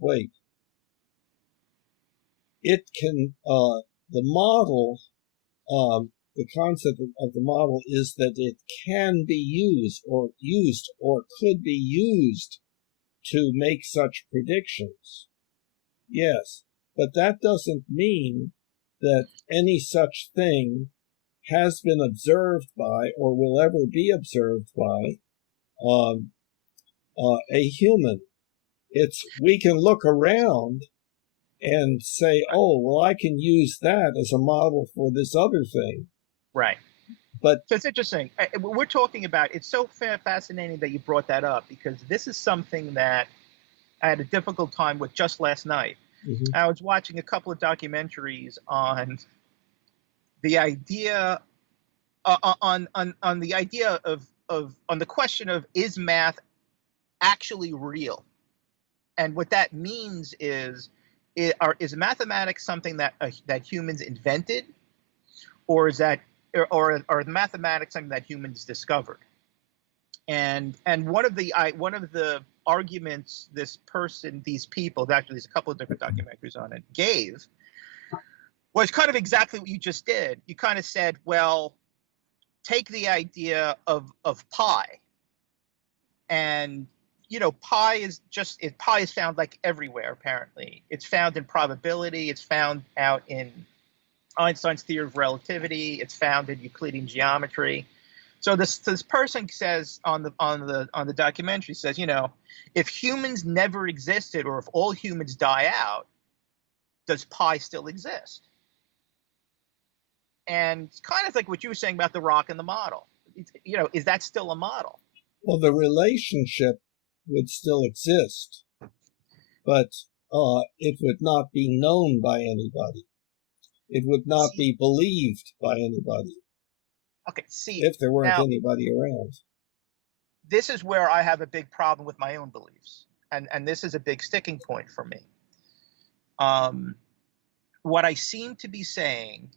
It can. The model. The concept of the model is that it can be used or could be used to make such predictions. Yes, but that doesn't mean that any such thing has been observed by or will ever be observed by a human. We can look around and say, oh, well, I can use that as a model for this other thing. Right. But so it's interesting. We're talking about, it's so fascinating that you brought that up, because this is something that I had a difficult time with just last night. Mm-hmm. I was watching a couple of documentaries on the idea on the idea of on the question of, is math actually real? And what that means is mathematics something that that humans invented, or is that or mathematics something that humans discovered? And one of the arguments these people, actually there's a couple of different documentaries on it, gave was kind of exactly what you just did. You kind of said, well, take the idea of pi, and pi is found like everywhere. Apparently, it's found in probability. It's found out in Einstein's theory of relativity. It's found in Euclidean geometry. So this person says on the documentary, says, if humans never existed, or if all humans die out, does pi still exist? And it's kind of like what you were saying about the rock and the model. Is that still a model? Well, the relationship would still exist, but it would not be known by anybody. It would not be believed by anybody. Okay, if there weren't anybody around. This is where I have a big problem with my own beliefs, and this is a big sticking point for me. What I seem to be saying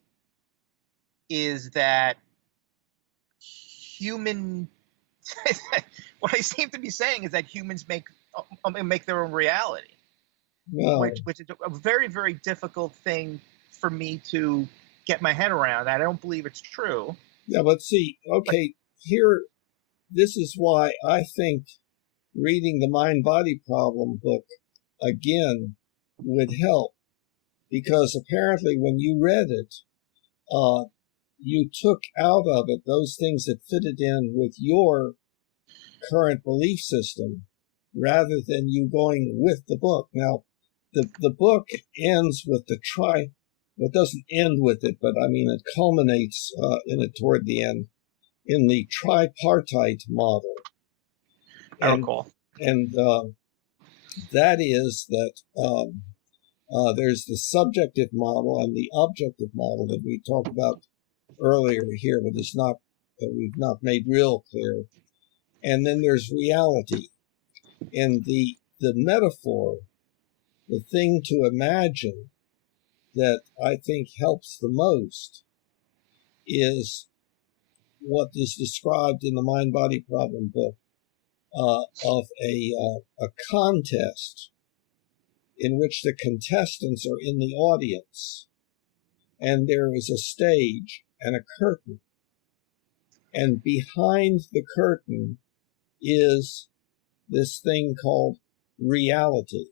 is that what I seem to be saying is that humans make their own reality, which is a very, very difficult thing for me to get my head around. I don't believe it's true. Yeah, but see, here, this is why I think reading the Mind-Body Problem book again would help, because apparently when you read it, you took out of it those things that fitted in with your current belief system, rather than you going with the book. Now, the book ends with the it doesn't end with it, but I mean, it culminates in it toward the end in the tripartite model. I recall. And that is that there's the subjective model and the objective model that we talked about earlier here, but it's not, we've not made real clear. And then there's reality. And the metaphor, the thing to imagine that I think helps the most is what is described in the Mind-Body Problem book of a contest in which the contestants are in the audience, and there is a stage and a curtain, and behind the curtain is this thing called reality,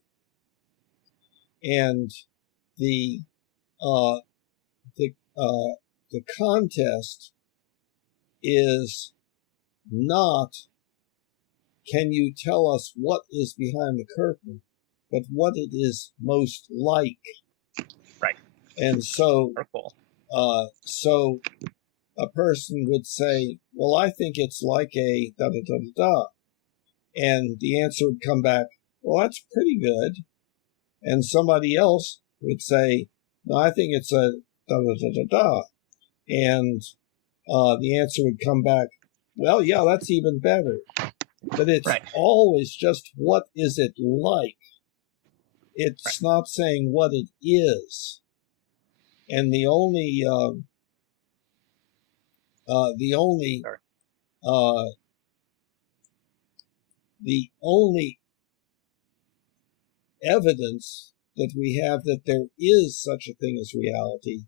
and the contest is not, can you tell us what is behind the curtain, but what it is most like. Right. And so, recall. So a person would say, well, I think it's like a da-da-da-da-da. And the answer would come back, well, that's pretty good. And somebody else would say, no, I think it's a da-da-da-da-da. And the answer would come back, well, yeah, that's even better. But it's always just, what is it like? It's not saying what it is. And the only evidence that we have that there is such a thing as reality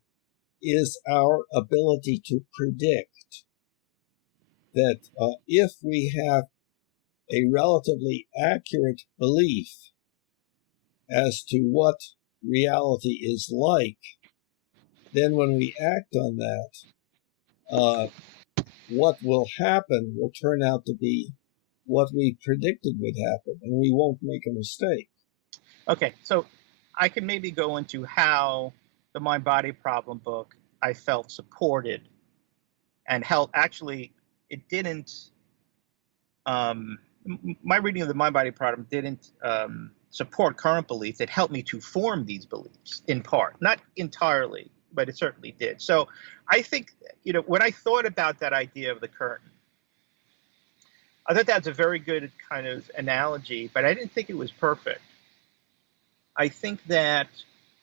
is our ability to predict that if we have a relatively accurate belief as to what reality is like, then when we act on that, what will happen will turn out to be what we predicted would happen, and we won't make a mistake. Okay, so I can maybe go into how the Mind-Body Problem book I felt supported and helped. Actually, it didn't. My reading of the Mind-Body Problem didn't support current beliefs. It helped me to form these beliefs in part, not entirely, but it certainly did. So I think, when I thought about that idea of the curtain, I thought that's a very good kind of analogy, but I didn't think it was perfect. I think that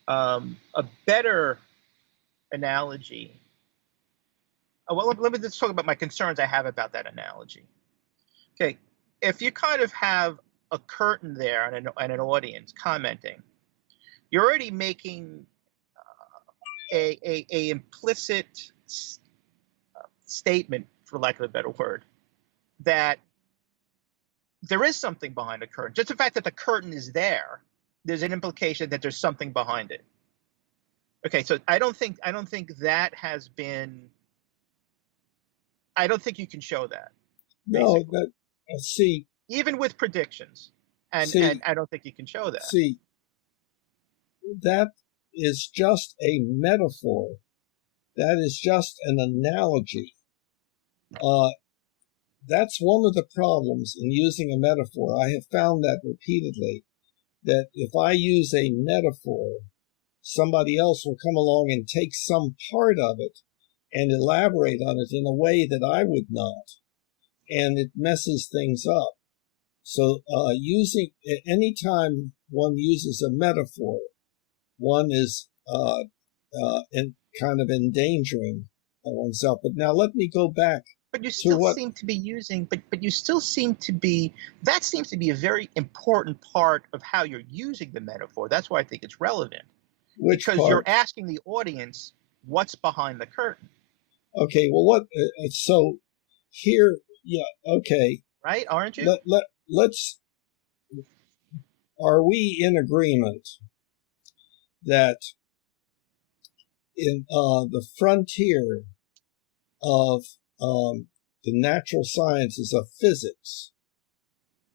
a better analogy, well, let me just talk about my concerns I have about that analogy. Okay, if you kind of have a curtain there and an audience commenting, you're already making a implicit statement, for lack of a better word, that there is something behind the curtain. Just the fact that the curtain is there, there's an implication that there's something behind it. Okay, so I don't think that has been. I don't think you can show that. No, see. Even with predictions, and I don't think you can show that. See, that is just a metaphor. That is just an analogy. That's one of the problems in using a metaphor. I have found that repeatedly, that if I use a metaphor, somebody else will come along and take some part of it and elaborate on it in a way that I would not. And it messes things up. So anytime one uses a metaphor, one is kind of endangering oneself. But now let me go back. But you still seem to be using, but you still seem to be, that seems to be a very important part of how you're using the metaphor. That's why I think it's relevant. Because you're asking the audience what's behind the curtain. Okay, well, so here, yeah, okay. Right, aren't you? Are we in agreement that in the frontier of the natural sciences of physics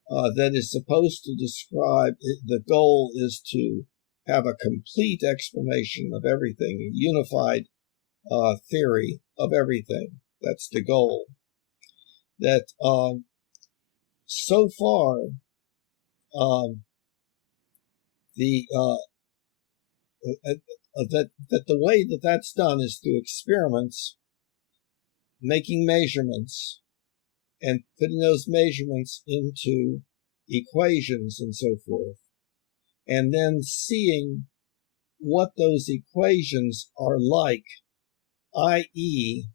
that is supposed to describe, the goal is to have a complete explanation of everything, a unified theory of everything. That's the goal. That so far, that the way that that's done is through experiments, making measurements, and putting those measurements into equations and so forth, and then seeing what those equations are like, i.e.,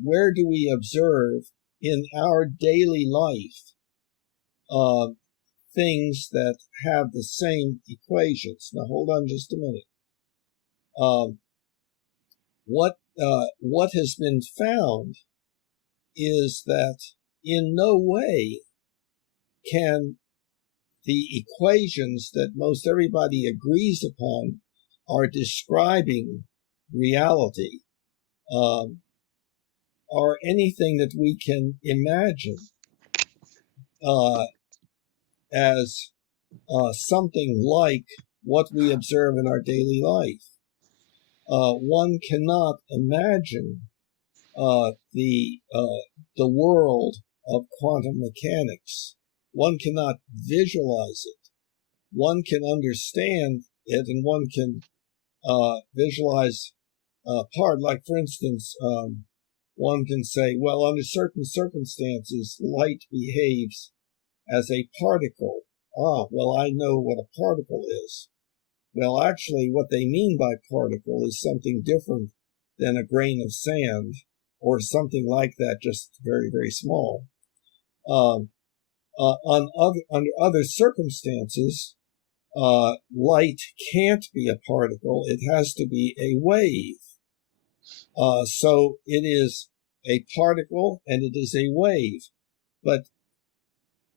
where do we observe in our daily life things that have the same equations. Now, hold on just a minute. What has been found is that in no way can the equations that most everybody agrees upon are describing reality are anything that we can imagine as something like what we observe in our daily life. One cannot imagine the world of quantum mechanics. One cannot visualize it. One can understand it, and one can visualize part. Like, for instance, one can say, well, under certain circumstances, light behaves as a particle. Well, I know what a particle is. Well, actually, what they mean by particle is something different than a grain of sand or something like that, just very, very small. Under other circumstances, light can't be a particle. It has to be a wave. So it is a particle and it is a wave, but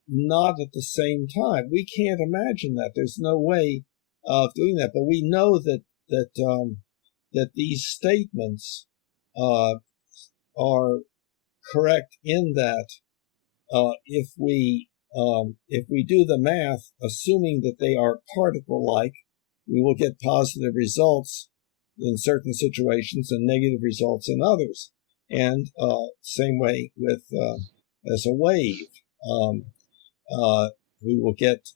not at the same time. We can't imagine that. There's no way of doing that. But we know that these statements are correct in that if we do the math, assuming that they are particle-like, we will get positive results in certain situations and negative results in others. And same way with as a wave. We will get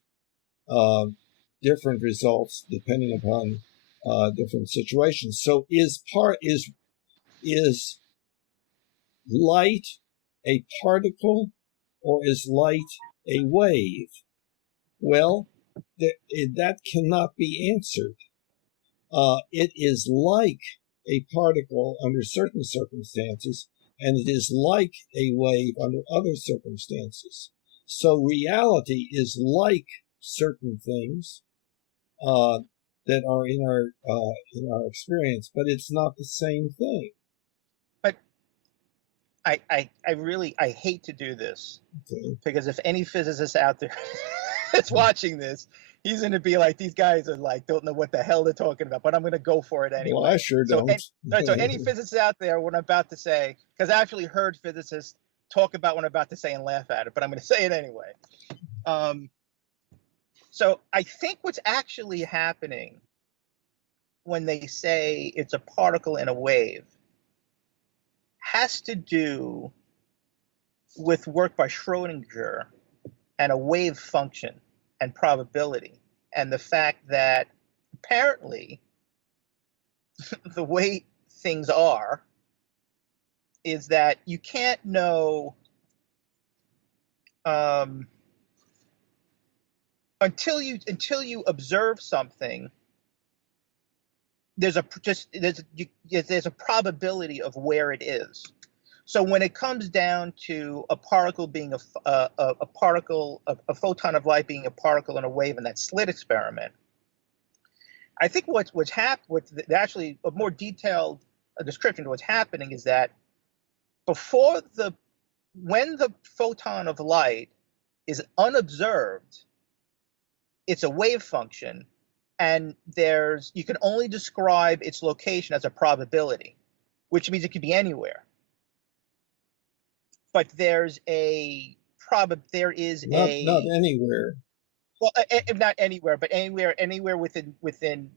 different results depending upon different situations. So is light a particle or is light a wave? Well, that cannot be answered. It is like a particle under certain circumstances, and it is like a wave under other circumstances. So reality is like certain things that are in our experience, but it's not the same thing. But I really hate to do this, okay, because if any physicist out there is watching this, he's going to be like, these guys are like, don't know what the hell they're talking about, but I'm going to go for it anyway. Well, I sure don't. So any physicists out there, what I'm about to say, because I actually heard physicists talk about what I'm about to say and laugh at it, but I'm going to say it anyway. So I think what's actually happening when they say it's a particle in a wave has to do with work by Schrodinger and a wave function and probability, and the fact that apparently the way things are is that you can't know until you observe something. There's a probability of where it is. So when it comes down to a particle being a particle, a photon of light being a particle in a wave in that slit experiment, I think what's actually a more detailed description of what's happening is that when the photon of light is unobserved, it's a wave function, and you can only describe its location as a probability, which means it could be anywhere. But there is not anywhere. well, if not anywhere, but anywhere within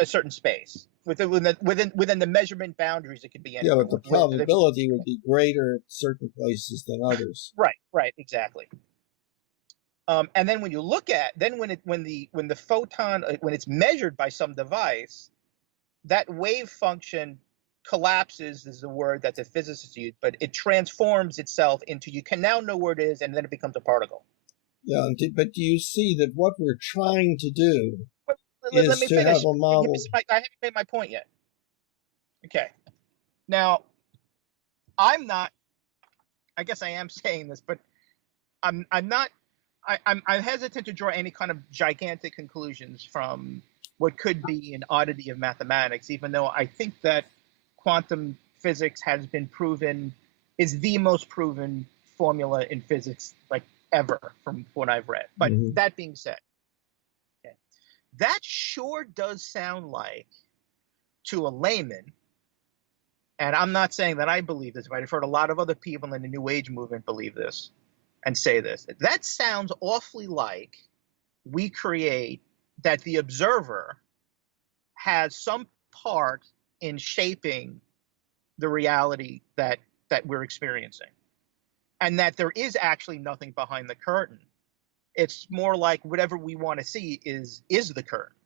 a certain space, within the measurement boundaries, it could be Yeah, anywhere. but the probability would be greater at certain places than others. Right, exactly. And then when you look at when the photon when it's measured by some device, that wave function collapses is the word that the physicists use, but it transforms itself into, you can now know where it is, and then it becomes a particle. Yeah, but do you see that what we're trying to do Let is me to finish. have a model? I haven't made my point yet. Okay. Now, I'm not. I guess I am saying this, but I'm not. I'm hesitant to draw any kind of gigantic conclusions from what could be an oddity of mathematics, even though I think that quantum physics has been proven, is the most proven formula in physics like ever from what I've read. But that being said, okay, that sure does sound like, to a layman, and I'm not saying that I believe this, but I've heard a lot of other people in the New Age movement believe this and say this. That sounds awfully like we create, that the observer has some part in shaping the reality that we're experiencing, and that there is actually nothing behind the curtain. It's more like whatever we want to see is the curtain.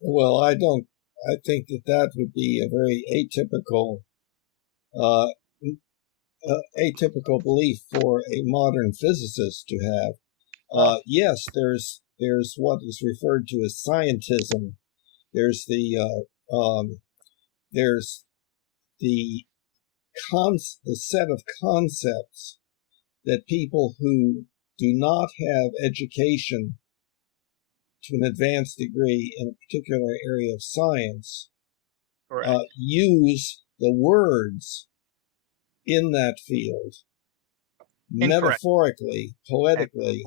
Well, I don't. I think that would be a very atypical belief for a modern physicist to have. Yes, there's what is referred to as scientism. There's the set of concepts that people who do not have education to an advanced degree in a particular area of science use the words in that field metaphorically, poetically.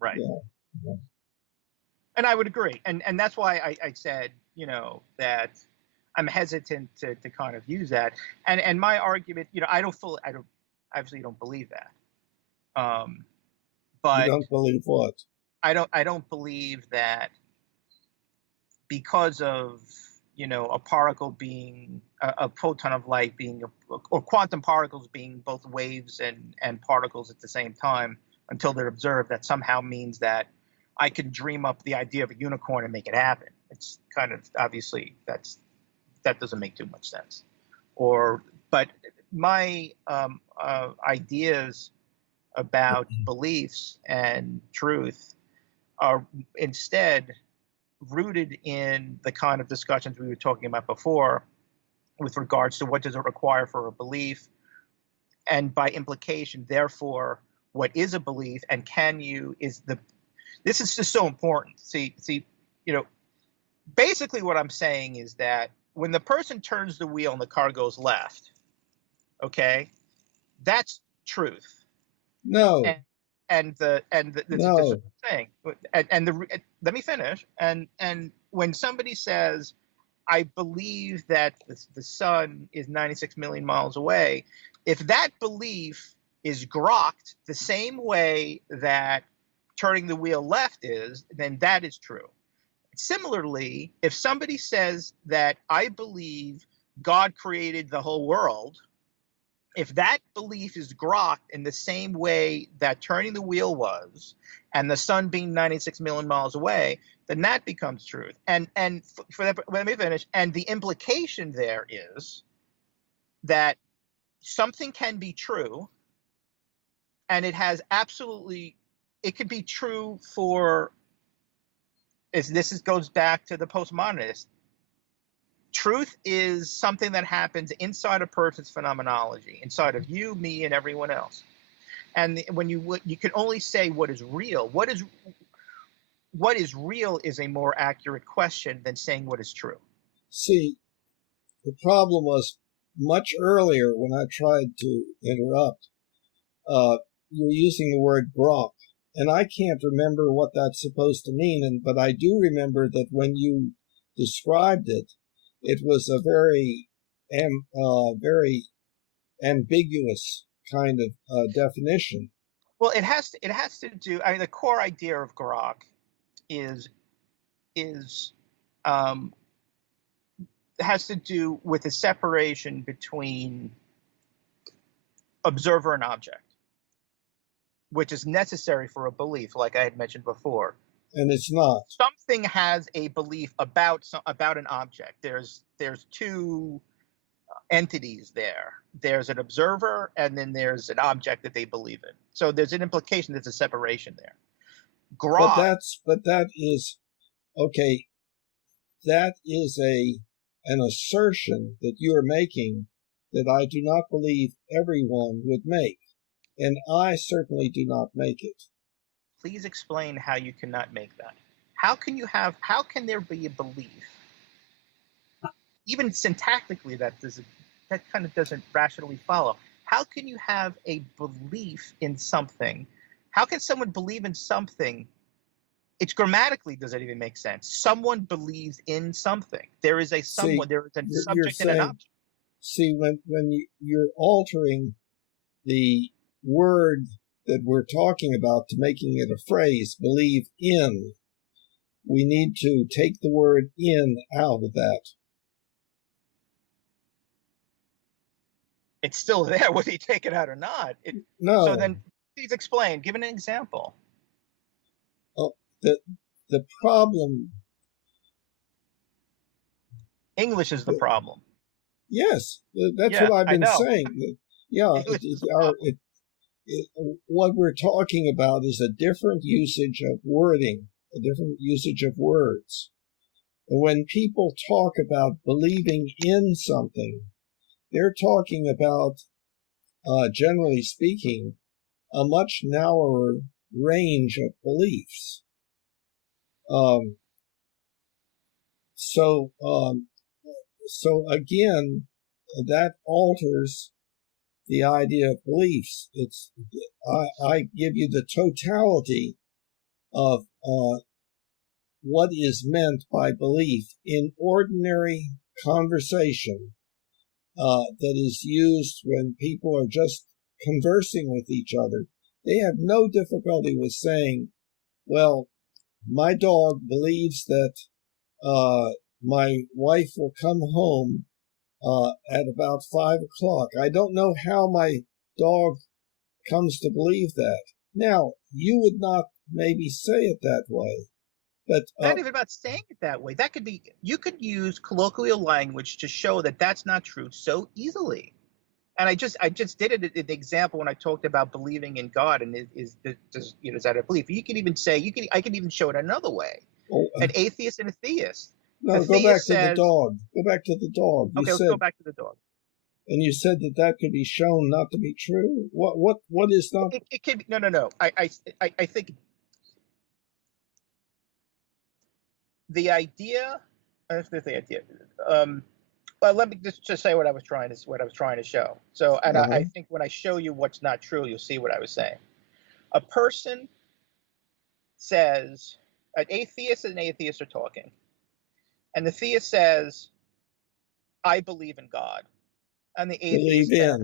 Right. Yeah. And I would agree. And that's why I said, that I'm hesitant to kind of use that. And my argument, I obviously don't believe that. But you don't believe what? I don't believe that because of, a particle being a photon of light being or quantum particles being both waves and particles at the same time until they're observed, that somehow means that I can dream up the idea of a unicorn and make it happen. It's kind of, obviously, that doesn't make too much sense. But my ideas about beliefs and truth are instead rooted in the kind of discussions we were talking about before with regards to what does it require for a belief, and by implication, therefore, what is a belief, and this is just so important. See, basically what I'm saying is that when the person turns the wheel and the car goes left, okay, that's truth. No. No. Thing, let me finish. And when somebody says, I believe that the sun is 96 million miles away, if that belief is grokked the same way that turning the wheel left is, then that is true. Similarly, if somebody says that I believe God created the whole world, if that belief is grokked in the same way that turning the wheel was, and the sun being 96 million miles away, then that becomes truth. And for that, let me finish. And the implication there is that something can be true, and it could be true for, goes back to the postmodernist. Truth is something that happens inside a person's phenomenology, inside of you, me, and everyone else. And when you can only say what is real. What is real is a more accurate question than saying what is true. See, the problem was much earlier when I tried to interrupt. You're using the word grok, and I can't remember what that's supposed to mean. But I do remember that when you described it, it was a very ambiguous kind of definition. Well, it has to do. I mean, the core idea of grok is has to do with the separation between observer and object, which is necessary for a belief, like I had mentioned before. And it's not. Something has a belief about an object. There's two entities there. There's an observer, and then there's an object that they believe in. So there's an implication. There's a separation there. Grok. But that is okay. That is an assertion that you are making that I do not believe everyone would make, and I certainly do not make it. Please explain how you cannot make that. How can there be a belief? Even syntactically, that kind of doesn't rationally follow. How can you have a belief in something? How can someone believe in something? It's grammatically, does it even make sense? Someone believes in something. There is a someone. There is a subject and an object. See, when you're altering the word that we're talking about to making it a phrase, believe in, we need to take the word in out of that. It's still there, whether you take it out or not. No. So then, please explain. Give an example. Oh, the problem. English is the problem. Yes, that's what I've been saying. Yeah, what we're talking about is a different usage of wording, a different usage of words. When people talk about believing in something, they're talking about, generally speaking, a much narrower range of beliefs. So again, that alters the idea of beliefs. I give you the totality of what is meant by belief in ordinary conversation that is used when people are just conversing with each other. They have no difficulty with saying, well, my dog believes that my wife will come home at about 5 o'clock. I don't know how my dog comes to believe that. Now, you would not maybe say it that way, but not even about saying it that way. That could be, you could use colloquial language to show that that's not true so easily. And I just did it an example when I talked about believing in God, and is that a belief? You could even say, I could even show it another way. An atheist and a theist. No, go back to the dog. Go back to the dog. Okay, let's go back to the dog. And you said that could be shown not to be true. What is not? It could be, no. I think the idea. That's the idea. Well, let me just say what I was trying to show. So, and I think when I show you what's not true, you'll see what I was saying. A person says, an atheist and an atheist are talking, and the theist says, "I believe in God," and the atheist says,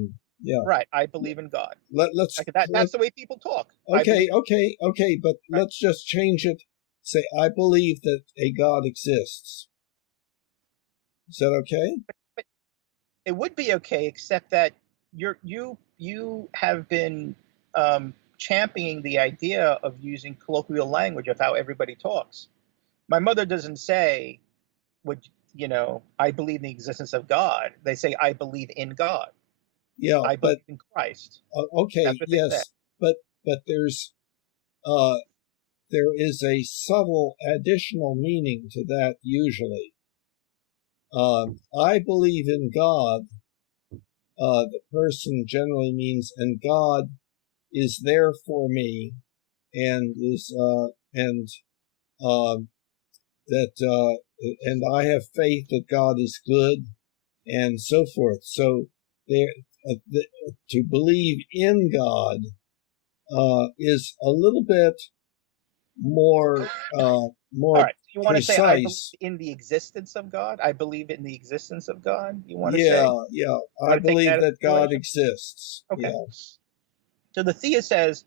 right, "I believe in God." That's the way people talk. Okay, but let's just change it. Say, "I believe that a God exists." Is that okay? But it would be okay, except that you have been championing the idea of using colloquial language of how everybody talks. My mother doesn't say, I believe in the existence of God. They say, "I believe in God." Yeah, I believe in Christ. Okay, yes, but there is a subtle additional meaning to that usually. I believe in God. The person generally means, and God is there for me, and and I have faith that God is good, and so forth. So to believe in God is a little bit more All right. You want precise. to say, "I believe in the existence of God"? I believe in the existence of God. You want to say? Yeah. I believe that God exists. Okay. Yeah. So the theist says,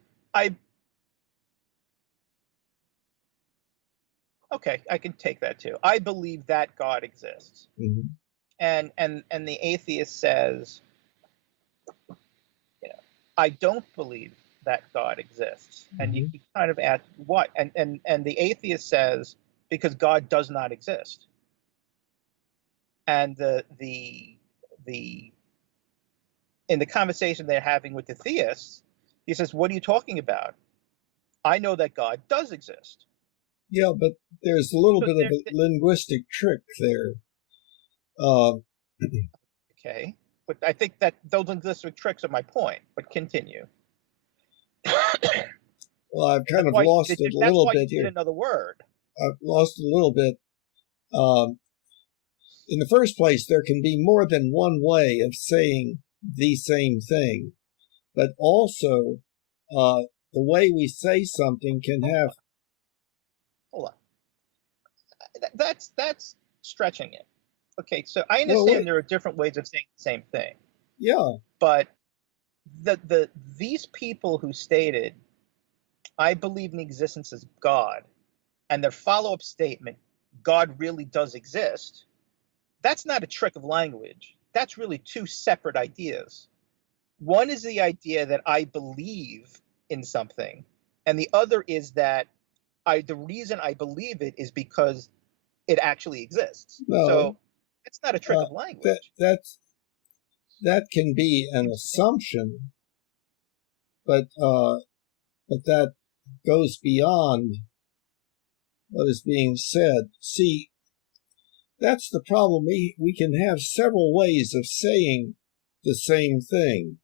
Okay, I can take that too. I believe that God exists. Mm-hmm. And the atheist says, you know, I don't believe that God exists. And you Mm-hmm. kind of ask what? And the atheist says, because God does not exist. And the in the conversation they're having with the theists, he says, what are you talking about? I know that God does exist. Yeah, but there's a little So bit of a linguistic trick there. Okay, but I think that those linguistic tricks are my point. But continue. Well, I've kind That's of why lost it a that's little why bit you need here. another word. I've lost it a little bit. In the first place, there can be more than one way of saying the same thing, but also the way we say something can have. Hold on. That's stretching it. Okay, so I Well, understand there are different ways of saying the same thing, yeah, but these people who stated, I believe in the existence of God, and their follow-up statement, God really does exist, that's not a trick of language. That's really two separate ideas. One is the idea that I believe in something, and the other is that the reason I believe it is because it actually exists. no, So it's not a trick of that language. that can be an assumption, but that goes beyond what is being said. See, that's the problem. We can have several ways of saying the same thing,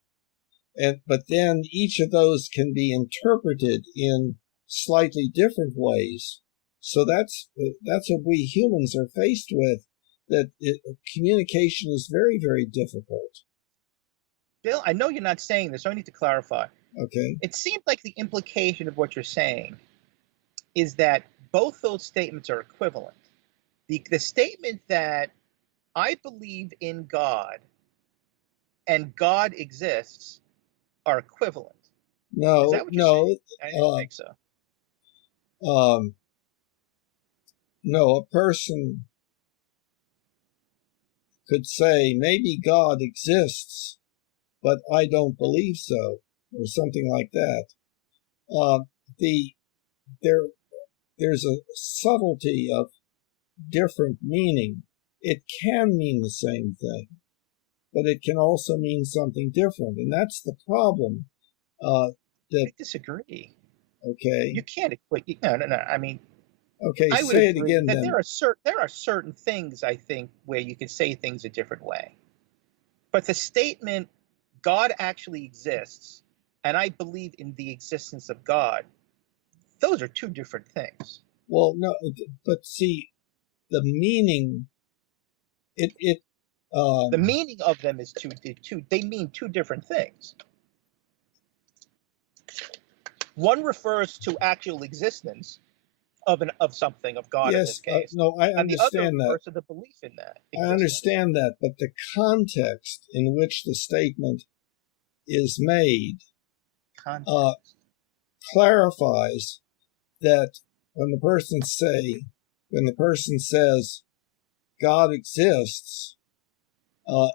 but then each of those can be interpreted in slightly different ways. So that's what we humans are faced with. Communication is very, very difficult. Bill, I know you're not saying this, so I need to clarify. Okay. It seems like the implication of what you're saying is that both those statements are equivalent. The statement that I believe in God and God exists are equivalent. Is No, that what you're saying? no, I didn't think so. um, no. A person could say maybe God exists, but I don't believe so, or something like that. Uh, the there there's a subtlety of different meaning. It can mean the same thing, but it can also mean something different, and that's the problem. That I disagree. Okay, You can't equate. No, no, no. I mean, okay. I would Say it agree again that then. there are certain things I think where you can say things a different way. But the statement, God actually exists, and I believe in the existence of God, those are two different things. Well, no, but see, the meaning. It. The meaning of them is they mean two different things. One refers to actual existence of something, of God in this Yes. case, No, I and the other understand that. refers to the belief in that I existence. understand that, but the context in which the statement is made uh, Context. clarifies that when the person says God exists, uh,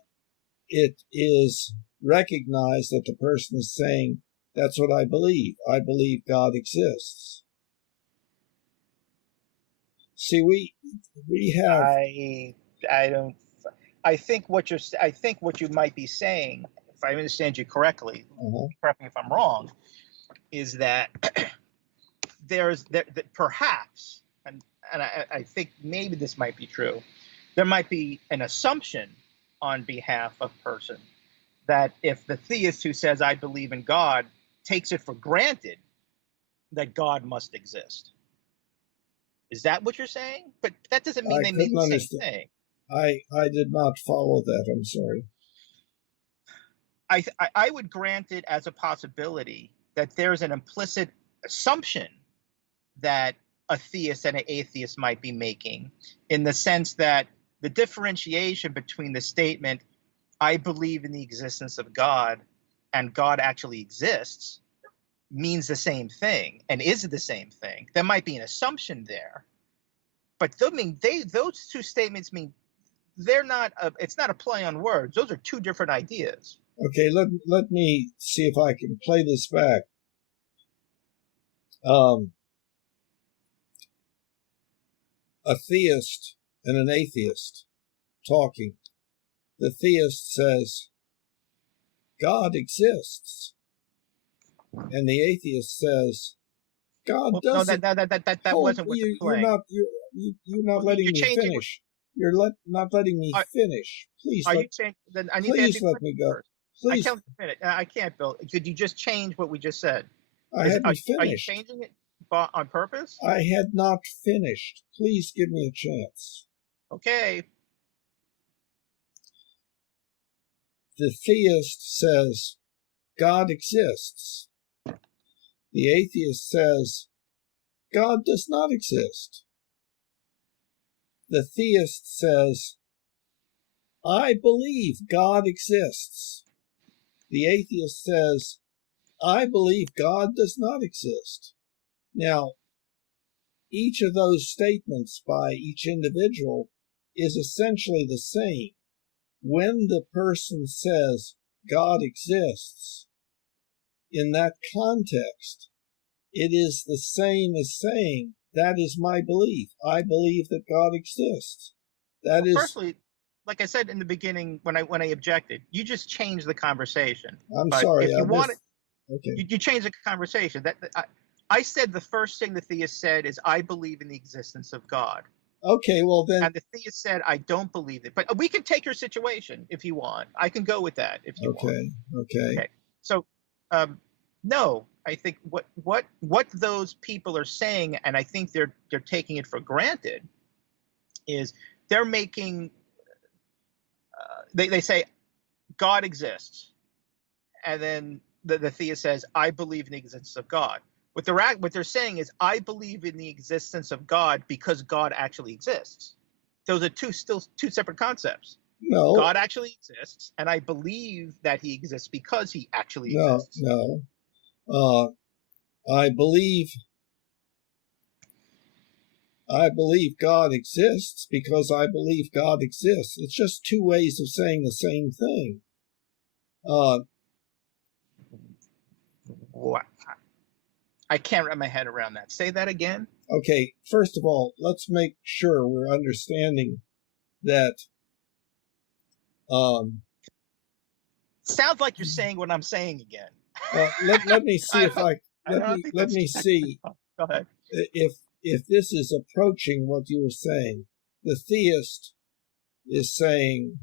it is recognized that the person is saying that's what I believe. I believe God exists. See, we have. I don't. I think what you might be saying, if I understand you correctly, Uh-huh. correct me if I'm wrong, is that that perhaps, and I think maybe this might be true. There might be an assumption on behalf of a person that if the theist who says I believe in God takes it for granted that God must exist. Is that what you're saying? But that doesn't mean I they mean couldn't the same understand. thing. I did not follow that. I'm sorry. I would grant it as a possibility that there's an implicit assumption that a theist and an atheist might be making, in the sense that the differentiation between the statement, I believe in the existence of God, and God actually exists, means the same thing and is the same thing. There might be an assumption there, but those two statements mean it's not a play on words. Those are two different ideas. Okay, let me see if I can play this back. A theist and an atheist talking. The theist says, God exists. And the atheist says, God doesn't. No, that wasn't what you're playing. You're not letting me finish. You're not letting me finish. Please, are you changing? Then I need please to let me go. first. Please. I can't, Bill. Could you just change what we just said? I hadn't finished. Are you changing it on purpose? I had not finished. Please give me a chance. Okay. The theist says, God exists. The atheist says, God does not exist. The theist says, I believe God exists. The atheist says, I believe God does not exist. Now, each of those statements by each individual is essentially the same. When the person says God exists, in that context, it is the same as saying, that is my belief. I believe that God exists. Firstly, like I said in the beginning when I objected, you just changed the conversation. I'm sorry. If you want it, okay. You change the conversation. I said the first thing the theist said is, I believe in the existence of God. Okay, well then. And the theist said, I don't believe it. But we can take your situation if you want. I can go with that if you want. Okay. So, no, I think what those people are saying, and I think they're taking it for granted, is they're making. They say God exists, and then the theist says, I believe in the existence of God. What they're saying is, I believe in the existence of God because God actually exists. Those are two separate concepes. No. God actually exists, and I believe that he exists because he actually exists. No. I believe God exists because I believe God exists. It's just two ways of saying the same thing. I can't wrap my head around that. Say that again. Okay, first of all, let's make sure we're understanding that. Sounds like you're saying what I'm saying again. Well, let me see let me see. Go ahead. If this is approaching what you were saying. The theist is saying,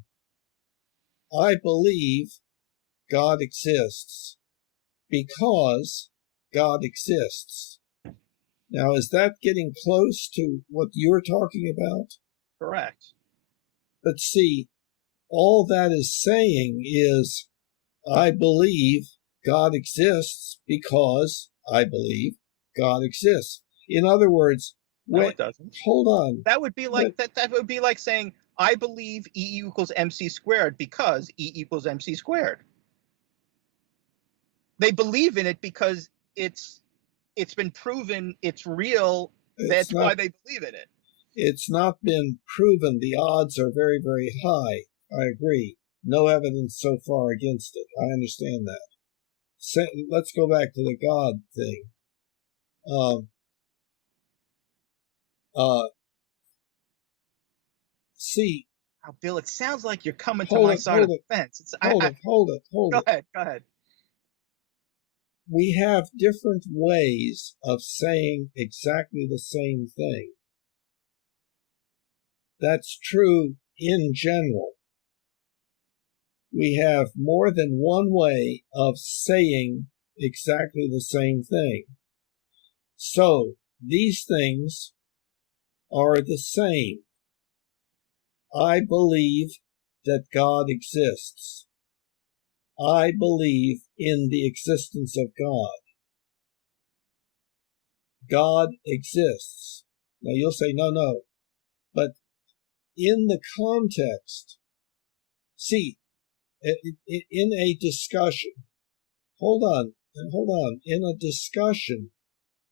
I believe God exists because God exists. Now, is that getting close to what you're talking about? Correct. But see, all that is saying is, I believe God exists because I believe God exists. In other words, no, it doesn't. Hold on. That would be like that would be like saying, I believe E equals MC squared because E equals MC squared. They believe in it because it's been proven it's real. That's why they believe in it. It's not been proven. The odds are very, very high. I agree. No evidence so far against it. I understand that. Let's go back to the God thing. See. Oh, Bill, it sounds like you're coming to my side of the fence. Hold it. Go ahead. We have different ways of saying exactly the same thing. That's true in general. We have more than one way of saying exactly the same thing. So these things are the same. I believe that God exists. I believe in the existence of God. God exists. Now you'll say, no. But in the context, see, in a discussion, hold on, hold on, in a discussion,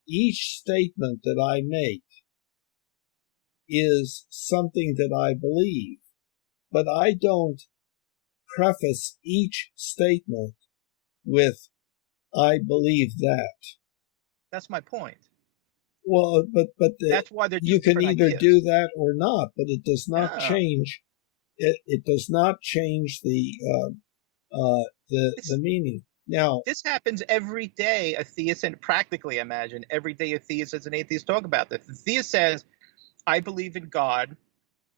each statement that I make is something that I believe, but I don't preface each statement with, I believe that. That's my point. Well, That's why they're two you can different either ideas. do that or not, but it does not No. change. It does not change the meaning. Now, This happens every day. A theist, and practically imagine every day a theist and an atheist talk about this. The theist says, I believe in God,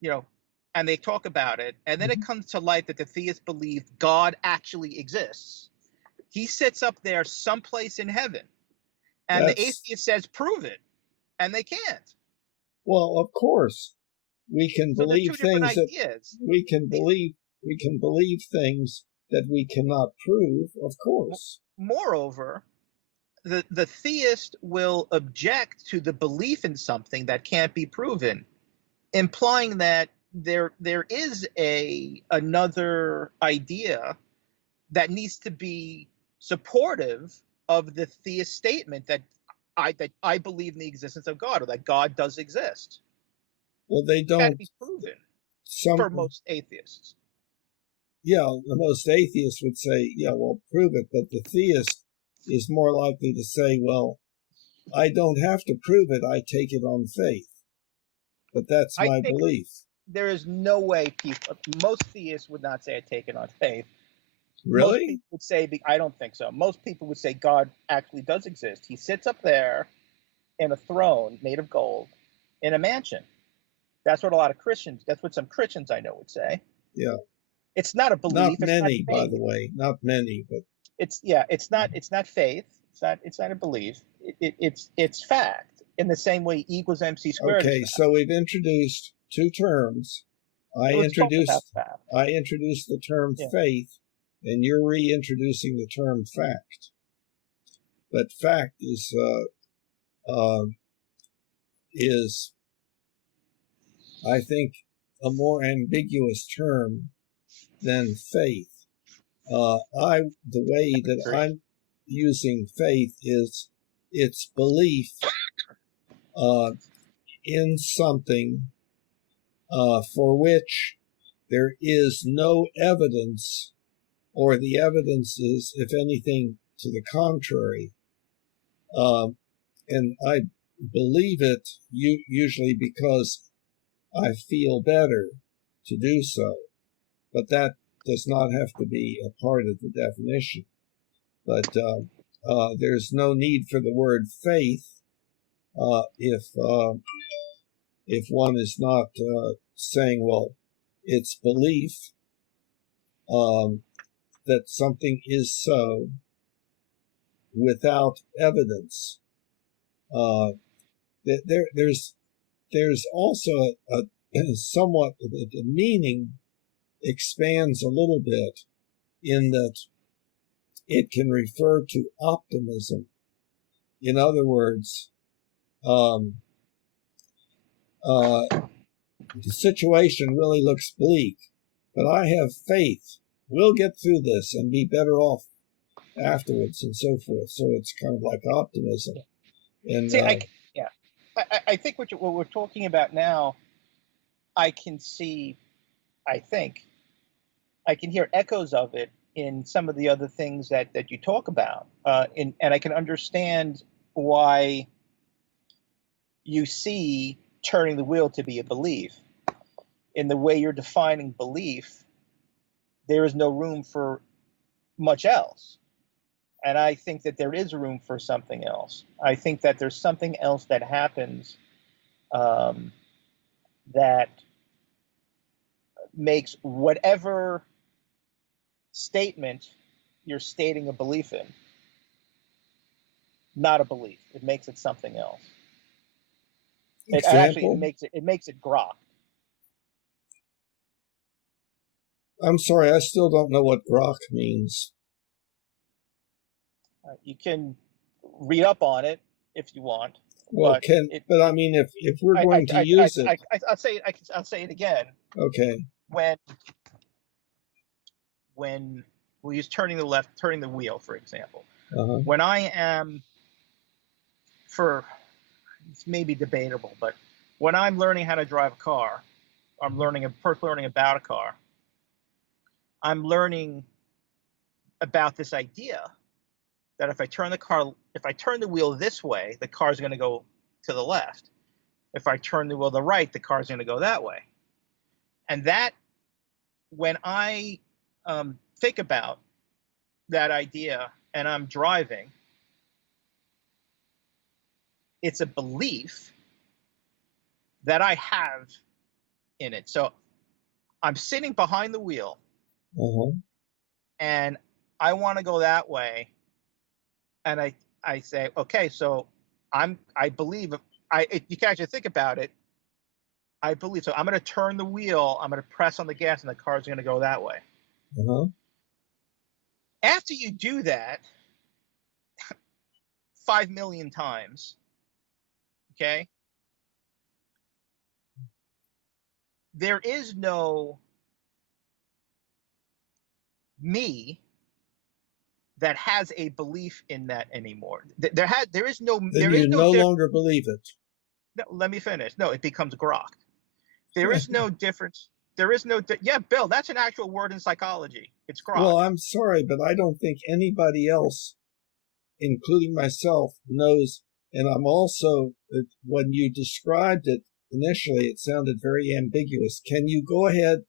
and they talk about it, and then it comes to light that the theist believes God actually exists. He sits up there someplace in heaven, and the atheist says, prove it, and they can't. Well, of course, we can So they're believe two different things that ideas. we can believe things that we cannot prove, of course. Moreover, the theist will object to the belief in something that can't be proven, implying that there is another idea that needs to be supportive of the theist statement that I believe in the existence of God, or that God does exist. Well, they It's got to don't. be proven Some, for most atheists. yeah, most atheists would say, yeah, well, prove it. But the theist is more likely to say, well, I don't have to prove it. I take it on faith. But that's I my think belief. there is no way most theists would not say I take it on faith. Most Really? people would say, I don't think so. Most people would say God actually does exist. He sits up there in a throne made of gold in a mansion. That's what some Christians I know would say. Yeah. It's not a Not belief. It's not many, by faith. the way. Not many, but It's not faith. It's not a belief. It's fact. In the same way E equals MC squared is okay. fact. So we've introduced two terms. I So let's talk about introduced fact. the term Yeah. faith, and you're reintroducing the term fact. But fact is I think, a more ambiguous term than faith. The way that I'm using faith is its belief in something for which there is no evidence, or the evidence is, if anything, to the contrary. And I believe it usually because I feel better to do so. But that does not have to be a part of the definition. But there's no need for the word faith if one is not saying, well, it's belief that something is so without evidence. There's also a somewhat, the meaning expands a little bit in that it can refer to optimism. In other words, the situation really looks bleak, but I have faith. We'll get through this and be better off afterwards, and so forth. So it's kind of like optimism. And See, I think what we're talking about now, I can see, I think, I can hear echoes of it in some of the other things that you talk about, and I can understand why you see turning the wheel to be a belief. In the way you're defining belief, there is no room for much else. And I think that there is room for something else. I think that there's something else that happens that makes whatever statement you're stating a belief in not a belief. It makes it something else. example, It makes it grok. I'm sorry, I still don't know what grok means. You can read up on it if you want. Well, I mean, if we're going to use it, I'll say it again. okay. When we use turning the wheel, for example, When I am, it's maybe debatable, but when I'm learning how to drive a car, first learning about a car, I'm learning about this idea that if I turn the wheel this way, the car's going to go to the left. If I turn the wheel to the right, the car's going to go that way. And that, when I think about that idea and I'm driving, it's a belief that I have in it. So I'm sitting behind the wheel and I want to go that way. And I say, okay, so I believe, you can actually think about it. I believe, so I'm going to turn the wheel, I'm going to press on the gas, and the car's going to go that way. After you do that 5 million times, okay, there is no me that has a belief in that anymore. There is no. Then There you is no. no longer believe it. No, let me finish. No, it becomes grok. There is no difference. There is no. Yeah, Bill, that's an actual word in psychology. It's grok. Well, I'm sorry, but I don't think anybody else, including myself, knows. And I'm also, when you described it initially, it sounded very ambiguous. Can you go ahead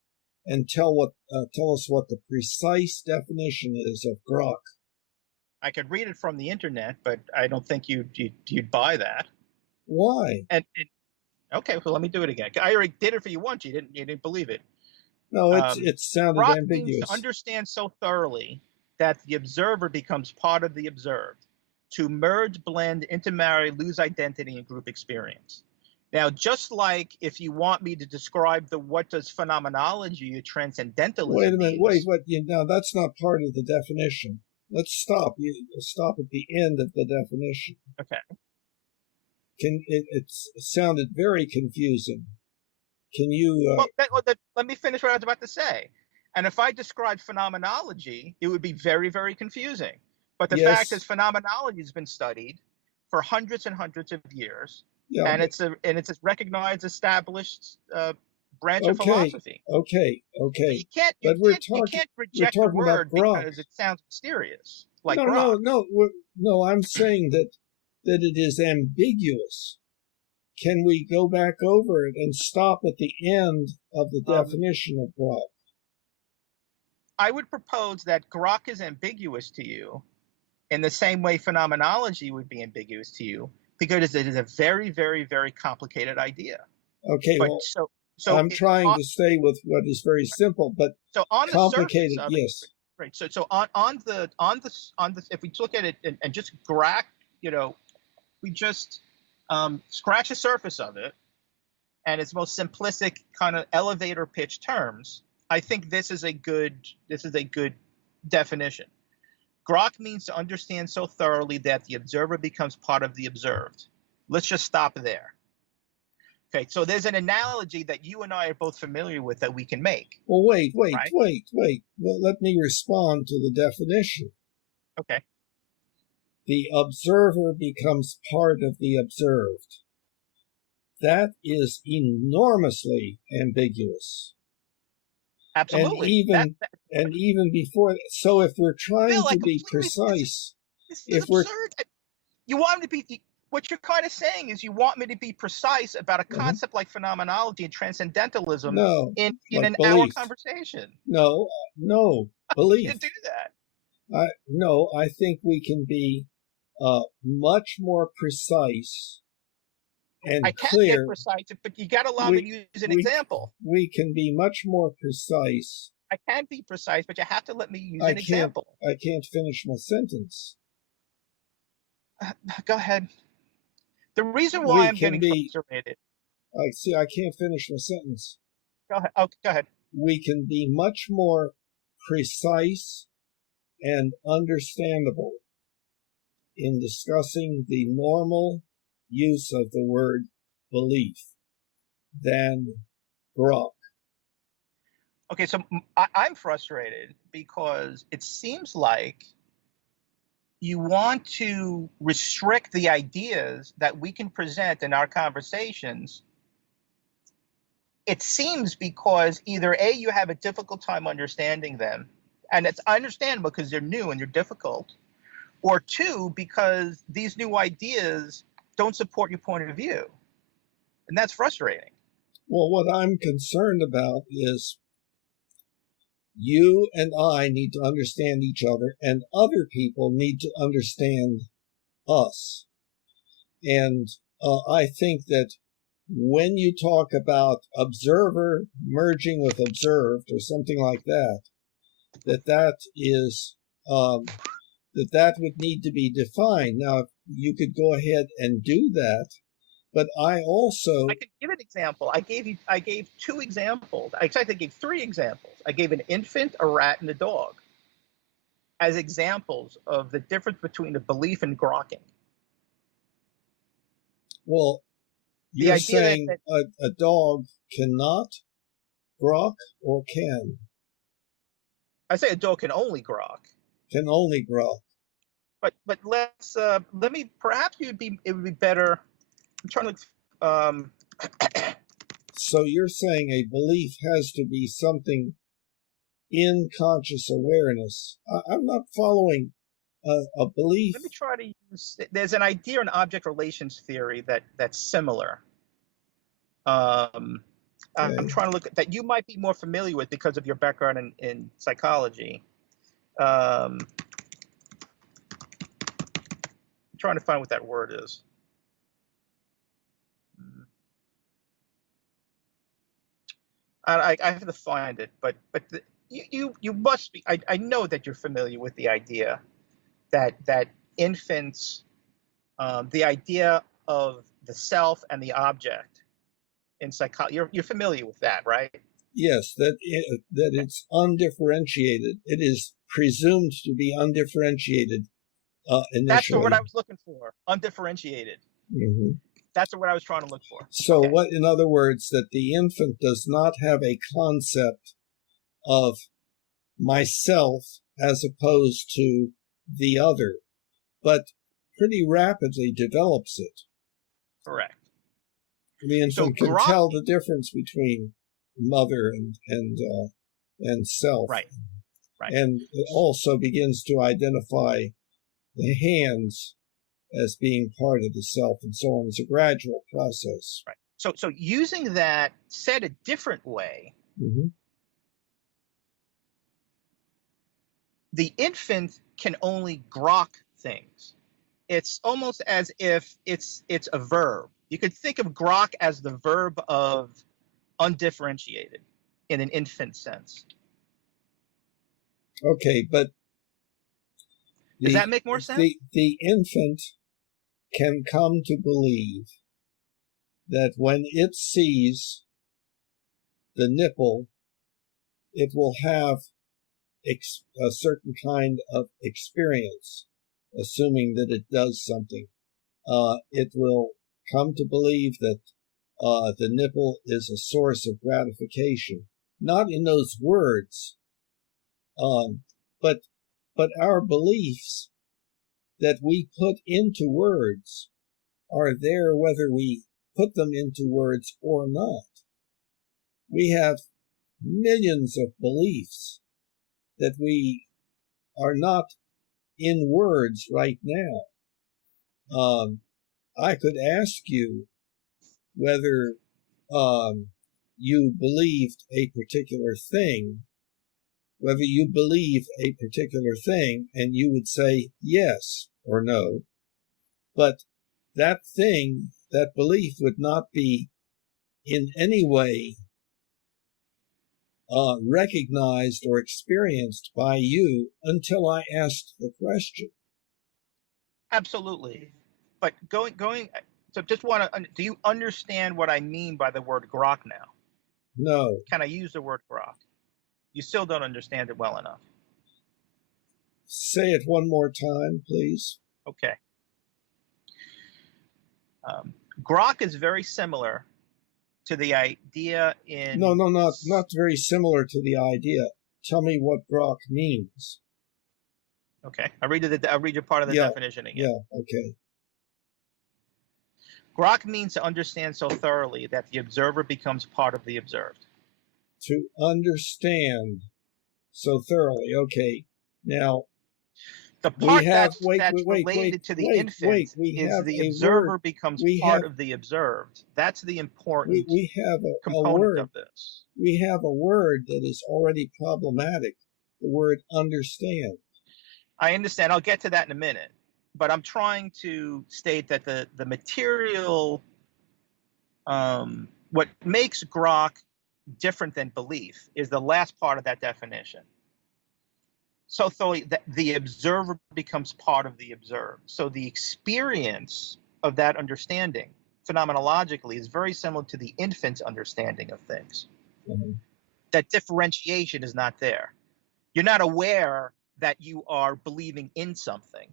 and tell us what the precise definition is of grok? I could read it from the internet, but I don't think you'd buy that. Why? Okay, well, let me do it again. I already did it for you once. You didn't believe it. No, it sounded grok ambiguous. Means to understand so thoroughly that the observer becomes part of the observed. To merge, blend, intermarry, lose identity, and group experience. Now, just like if you want me to describe what does phenomenology or transcendentalism Wait a minute, means, now that's not part of the definition. Let's stop. You stop at the end of the definition. Okay. It sounded very confusing. Can you? Let me finish what I was about to say. And if I described phenomenology, it would be very, very confusing. But the fact is, phenomenology has been studied for hundreds and hundreds of years, and it's a recognized, established branch of philosophy. Okay. So you can't reject the word because it sounds mysterious, like grok. No. I'm saying that it is ambiguous. Can we go back over it and stop at the end of the definition of grok? I would propose that grok is ambiguous to you in the same way phenomenology would be ambiguous to you, because it is a very, very, very complicated idea. Okay, but so I'm trying to stay with what is very simple, but so on complicated. The surface of it, right. So on the if we look at it and just we just scratch the surface of it, and its most simplistic kind of elevator pitch terms, I think this is a good definition. Grok means to understand so thoroughly that the observer becomes part of the observed. Let's just stop there. Okay, so there's an analogy that you and I are both familiar with that we can make. Well, wait. Well, let me respond to the definition. Okay. The observer becomes part of the observed. That is enormously ambiguous. Absolutely. And even before, so if we're trying to be precise, this is absurd. You want me to be, what you're kind of saying is you want me to be precise about a concept like phenomenology and transcendentalism in an hour conversation. No, belief. You do that. I think we can be much more precise and I can clear. get precise, but you got to allow me to use an example. We can be much more precise. I can be precise, but you have to let me use an example. I can't finish my sentence. Go ahead. The reason why I'm getting frustrated. I can't finish my sentence. Go ahead. Oh, go ahead. We can be much more precise and understandable in discussing the normal use of the word belief than grok. Okay, so I'm frustrated because it seems like you want to restrict the ideas that we can present in our conversations, it seems because either A, you have a difficult time understanding them, and it's understandable because they're new and they're difficult, or two, because these new ideas don't support your point of view. And that's frustrating. Well, what I'm concerned about is you and I need to understand each other, and other people need to understand us. And I think that when you talk about observer merging with observed or something like that, that is that would need to be defined. Now, you could go ahead and do that, but I can give an example. I gave two examples. I gave three examples. I gave an infant, a rat, and a dog as examples of the difference between a belief and grokking. Well, you're saying a dog cannot grok or can? I say a dog can only grok. Can only grok. But let me, perhaps it would be better. I'm trying to So you're saying a belief has to be something in conscious awareness. I'm not following a belief. Let me try to use. There's an idea in object relations theory that's similar. I'm trying to look at that you might be more familiar with because of your background in psychology. I'm trying to find what that word is. I have to find it, but you must be. I know that you're familiar with the idea that infants, the idea of the self and the object in psychology. You're familiar with that, right? Yes, that it's undifferentiated. It is presumed to be undifferentiated initially. That's the word I was looking for. Undifferentiated. Mm-hmm. That's the word I was trying to look for. So what, in other words, that the infant does not have a concept of myself as opposed to the other, but pretty rapidly develops it. Correct. The infant can tell the difference between mother and self. Right. Right. And it also begins to identify the hands as being part of the self and so on. It's a gradual process. Right. So using that, said a different way, mm-hmm. The infant can only grok things. It's almost as if it's a verb. You could think of grok as the verb of undifferentiated in an infant sense. Okay, but does that make more sense? The infant can come to believe that when it sees the nipple, it will have a certain kind of experience, assuming that it does something. It will come to believe that the nipple is a source of gratification, not in those words, but our beliefs that we put into words are there whether we put them into words or not. We have millions of beliefs that we are not in words right now. I could ask you whether you believed a particular thing, whether you believe a particular thing, and you would say yes or no. But that thing, that belief would not be in any way recognized or experienced by you until I asked the question. Absolutely. But going, so just want to, do you understand what I mean by the word grok now? No. Can I use the word grok? You still don't understand it well enough. Say it one more time, please. Okay. Grok is very similar to the idea in... No, not very similar to the idea. Tell me what grok means. Okay, I'll read you part of the definition again. Yeah, okay. Grok means to understand so thoroughly that the observer becomes part of the observed. To understand so thoroughly. Okay. Now, the part that's wait, related to the infant we is have the a word. observer becomes We part have of the observed. That's the important we have a component word. of this. We have a word that is already problematic. The word understand. I understand. I'll get to that in a minute. But I'm trying to state that the material, what makes Grok different than belief is the last part of that definition. So thoroughly that the observer becomes part of the observed. So the experience of that understanding phenomenologically is very similar to the infant's understanding of things. Mm-hmm. That differentiation is not there. You're not aware that you are believing in something,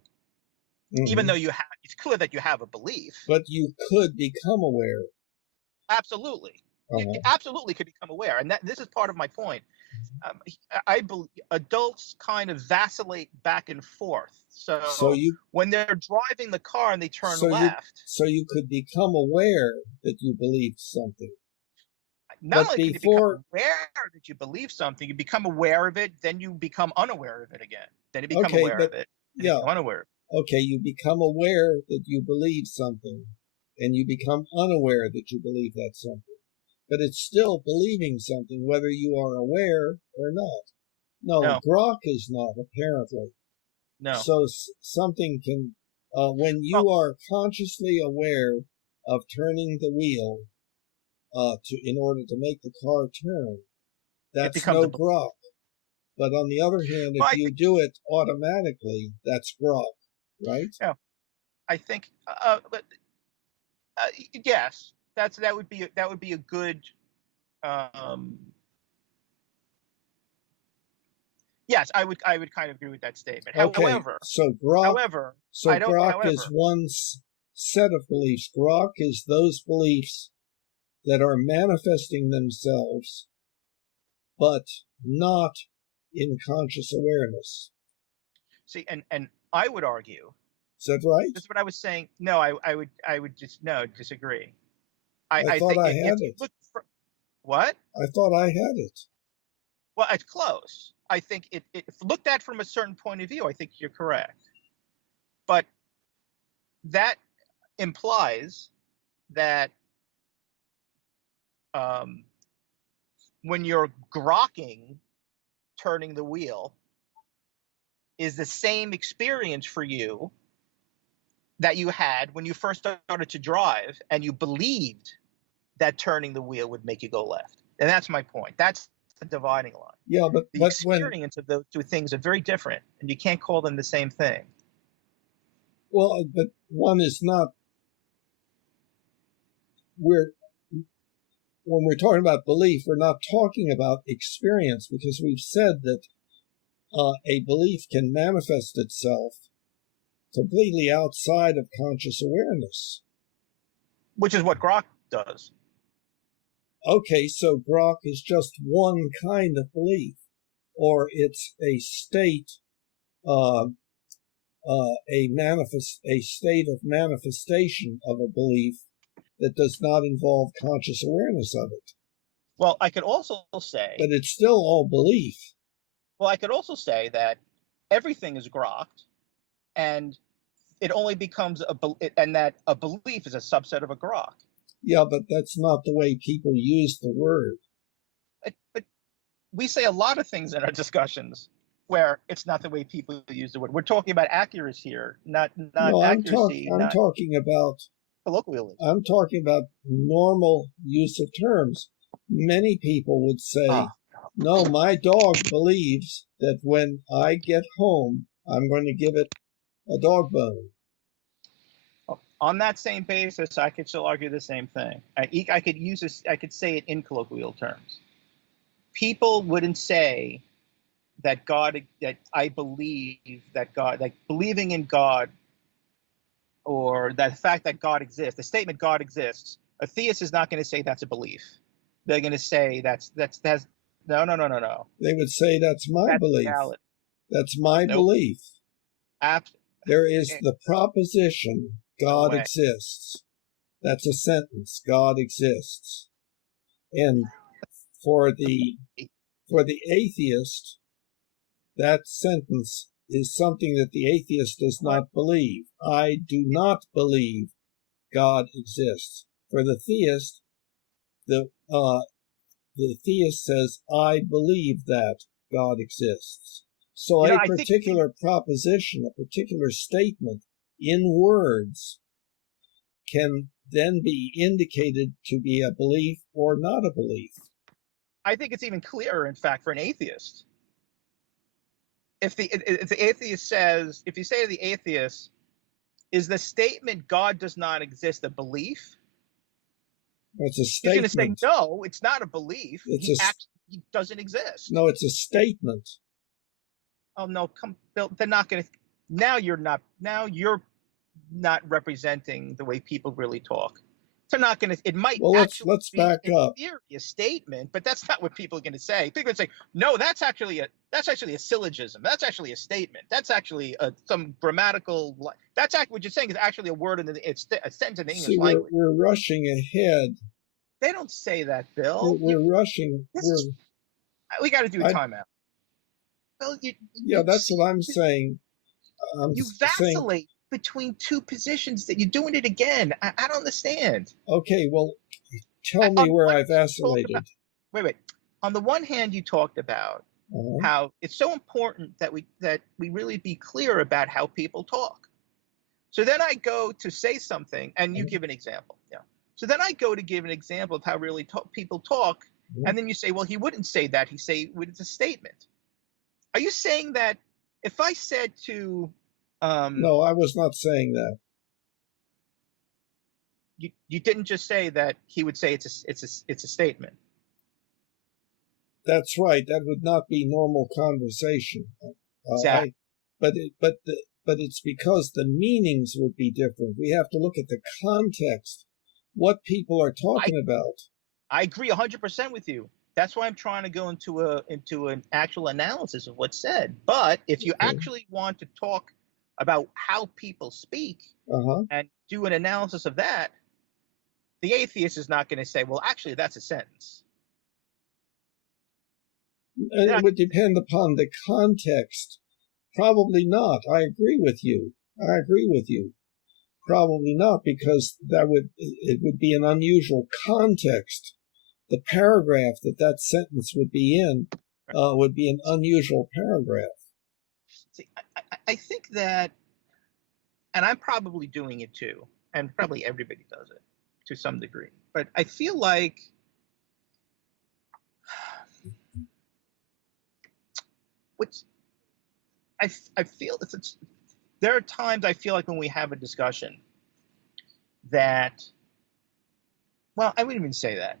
even though it's clear that you have a belief. But you could become aware. Absolutely. You absolutely could become aware. And this is part of my point. I believe adults kind of vacillate back and forth. So when they're driving the car and they turn left. So you could become aware that you believed something. Not only can you become aware that you believe something, you become aware of it, then you become unaware of it again. Then you become aware of it, and you become unaware. Okay, you become aware that you believe something, and you become unaware that you believe that something. But it's still believing something, whether you are aware or not. No. Grok is not, apparently. No. So something can, when you are consciously aware of turning the wheel in order to make the car turn, that's no Grok. But on the other hand, if you do it automatically, that's Grok, right? Yeah, I think. But yes, that would be a good. Yes, I would kind of agree with that statement. Okay, however, Grok is one set of beliefs. Grok is those beliefs that are manifesting themselves, but not in conscious awareness. See, and I would argue. Is that right? That's what I was saying. No, I would just disagree. I thought I had it. What? I thought I had it. Well, it's close. I think if looked at from a certain point of view, I think you're correct. But that implies that when you're grokking turning the wheel is the same experience for you that you had when you first started to drive and you believed that turning the wheel would make you go left. And that's my point. That's the dividing line. Yeah, but the experience of those two things are very different, and you can't call them the same thing. Well, but one is not. When we're talking about belief, we're not talking about experience, because we've said that a belief can manifest itself completely outside of conscious awareness. Which is what Grok does. Okay, so Grok is just one kind of belief, or it's a state, a state of manifestation of a belief that does not involve conscious awareness of it. Well, I could also say... But it's still all belief. Well, I could also say that everything is grokked, and it only becomes and that a belief is a subset of a grok. Yeah, but that's not the way people use the word. But we say a lot of things in our discussions where it's not the way people use the word. We're talking about accuracy here, not accuracy. I'm talking about colloquialism. I'm talking about normal use of terms. Many people would say, no, my dog believes that when I get home, I'm going to give it a dog bone. On that same basis, I could still argue the same thing. I could use this. I could say it in colloquial terms. People wouldn't say that I believe that God, like believing in God, or that fact that God exists. The statement God exists. A theist is not going to say that's a belief. They're going to say that's no. They would say that's my belief. Valid. That's my belief. There is the proposition No God way. exists. That's a sentence. God exists. And for the atheist, that sentence is something that the atheist does not believe. I do not believe God exists. For the theist, the theist says, I believe that God exists. So a I think particular proposition, a particular statement in words can then be indicated to be a belief or not a belief. it's even clearer, in fact, for an atheist. If the atheist says, if you say to the atheist, is the statement God does not exist a belief? It's a He's going to say, statement. no, it's not a belief. It's He doesn't exist. No, it's a statement. Oh no, Bill, they're not going to. Now you're not representing the way people really talk. They're not going to. It might Well, actually let's be back in up. theory a statement, but that's not what people are going to say. People are going to say, no, that's actually a syllogism. That's actually a statement. That's actually some grammatical. That's actually what you're saying is actually a word it's a sentence in the English See, language. we're rushing ahead. They don't say that, Bill. We're rushing. We got to do a timeout. Bill, Yeah, that's what I'm saying. I'm you saying, vacillate between two positions that you're doing it again. I don't understand. okay, well, tell me where I About, vacillated. wait. On the one hand, you talked about how it's so important that we really be clear about how people talk. So then I go to say something, and you give an example. Yeah. So then I go to give an example of how really people talk, and then you say, well, he wouldn't say that. He say it's a statement. Are you saying that if I said to no, I was not saying that. You didn't just say that he would say it's a statement. That's right. That would not be normal conversation. Exactly. But it's because the meanings would be different. We have to look at the context, what people are talking about. I agree 100% with you. That's why I'm trying to go into an actual analysis of what's said. But if you actually want to talk about how people speak and do an analysis of that, the atheist is not going to say, well, actually, that's a sentence. And it would depend upon the context. Probably not. I agree with you. Probably not, because it would be an unusual context. The paragraph that sentence would be in would be an unusual paragraph. See, I think that, and I'm probably doing it too, and probably everybody does it to some degree, but I feel like I feel there are times I feel like when we have a discussion that, well, I wouldn't even say that.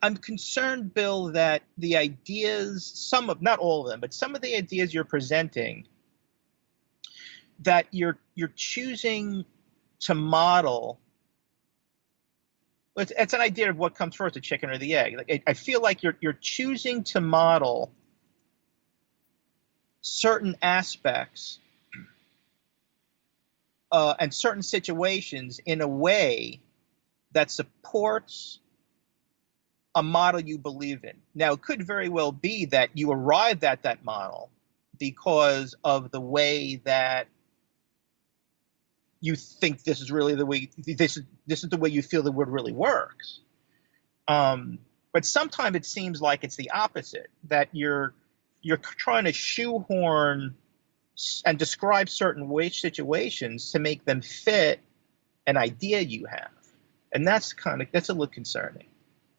I'm concerned, Bill, that the ideas, not all of them, but some of the ideas you're presenting, that you're choosing to model. It's an idea of what comes first, the chicken or the egg. Like I feel like you're choosing to model certain aspects and certain situations in a way that supports a model you believe in. Now, it could very well be that you arrived at that model because of the way that you think this is really the way this is the way you feel the word really works. But sometimes it seems like it's the opposite, that you're trying to shoehorn and describe certain situations to make them fit an idea you have, and that's a little concerning.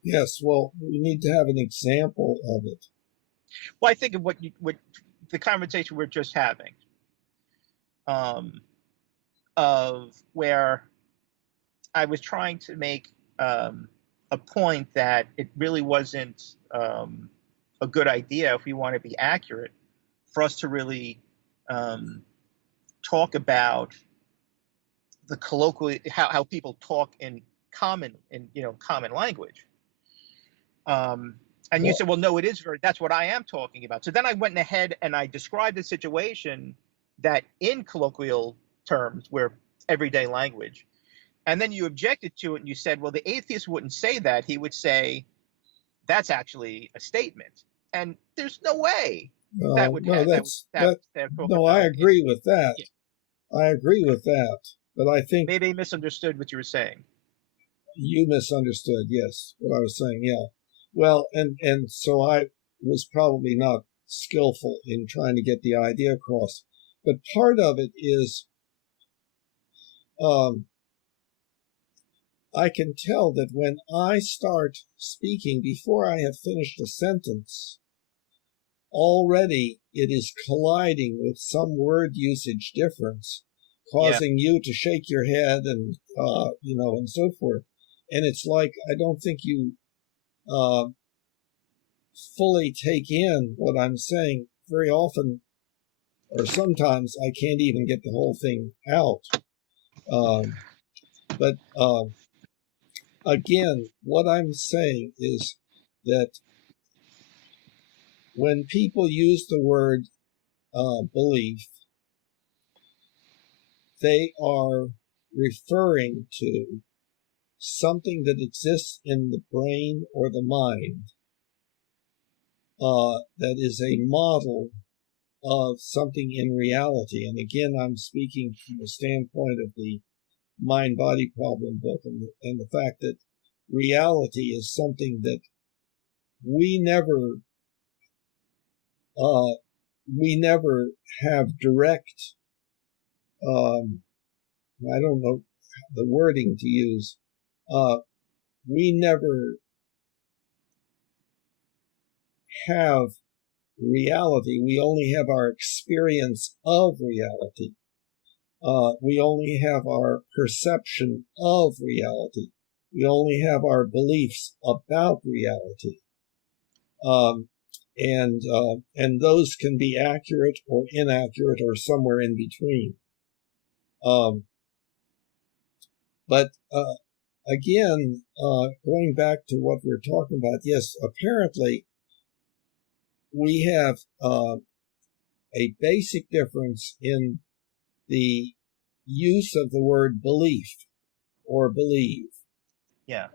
Yes, well, we need to have an example of it. Well, I think of what the conversation we're just having, of where I was trying to make a point that it really wasn't a good idea, if we want to be accurate, for us to really talk about the colloquial, how people talk in common language. You said, well, no, that's what I am talking about. So then I went ahead and I described the situation that in colloquial terms, where everyday language, and then you objected to it and you said, well, the atheist wouldn't say that. He would say, that's actually a statement. And there's no way that would No, talk no, I about it. agree with that. Yeah. I agree with that. But I think Maybe they misunderstood what you were saying. you misunderstood, yes, what I was saying, yeah. Well, and so I was probably not skillful in trying to get the idea across. But part of it is I can tell that when I start speaking, before I have finished a sentence, already it is colliding with some word usage difference, Yeah. causing you to shake your head and, and so forth. And it's like, I don't think you fully take in what I'm saying. Very often, or sometimes, I can't even get the whole thing out. But again, what I'm saying is that when people use the word belief, they are referring to something that exists in the brain or the mind that is a model of something in reality. And again, I'm speaking from the standpoint of the Mind Body Problem book and the fact that reality is something that we never have direct, I don't know the wording to use, we never have reality. We only have our experience of reality. We only have our perception of reality. We only have our beliefs about reality. And those can be accurate or inaccurate or somewhere in between. But again, going back to what we're talking about, yes, apparently we have a basic difference in the use of the word belief or believe, Yeah.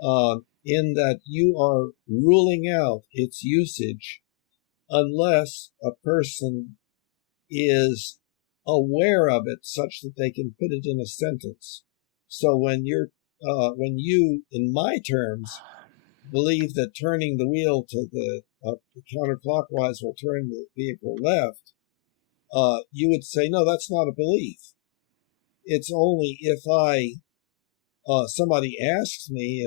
in that you are ruling out its usage unless a person is aware of it such that they can put it in a sentence. So when you, in my terms, believe that turning the wheel to the counterclockwise will turn the vehicle left, you would say, no, that's not a belief. It's only if somebody asks me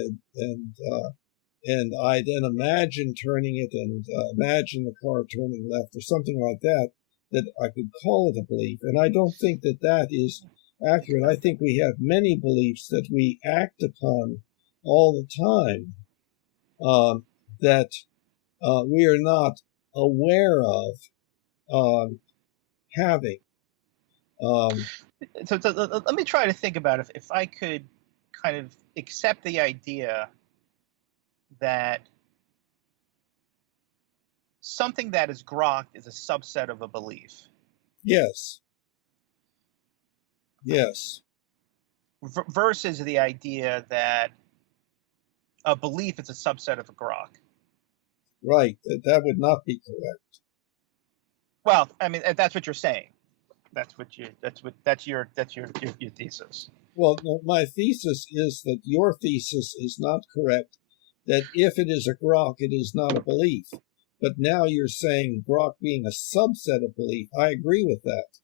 and I then imagine turning it and imagine the car turning left or something like that, that I could call it a belief. And I don't think that that is accurate. I think we have many beliefs that we act upon all the time that we are not aware of having. So let me try to think about if I could kind of accept the idea that something that is grokked is a subset of a belief. Yes. Yes. Versus the idea that a belief is a subset of a grok. Right. That would not be correct. Well, I mean, that's what you're saying. That's your thesis. Well, no, my thesis is that your thesis is not correct, that if it is a grok, it is not a belief. But now you're saying grok being a subset of belief. I agree with that.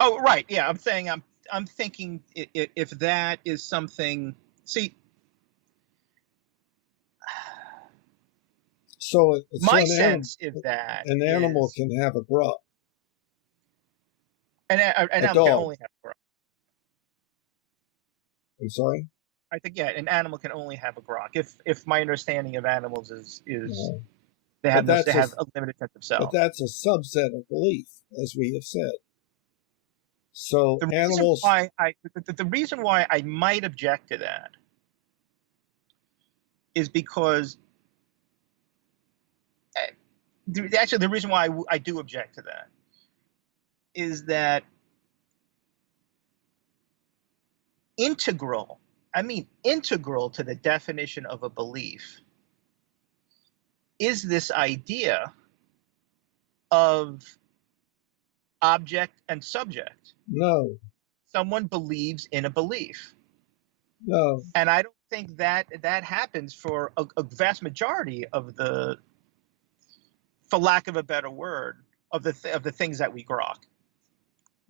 Oh, right. Yeah, I'm saying I'm thinking if that is something. See, So my sense is that an animal can have a grok. An animal can only have a grok. I'm sorry? I think, yeah, an animal can only have a grok. If my understanding of animals is they have a limited sense of self. But that's a subset of belief, as we have said. So the reason why I might object to that is because actually the reason why I do object to that is that integral, I mean integral to the definition of a belief is this idea of object and subject. No, Someone believes in a belief. no. And I don't think that happens for a vast majority of the, for lack of a better word, of the things that we grok.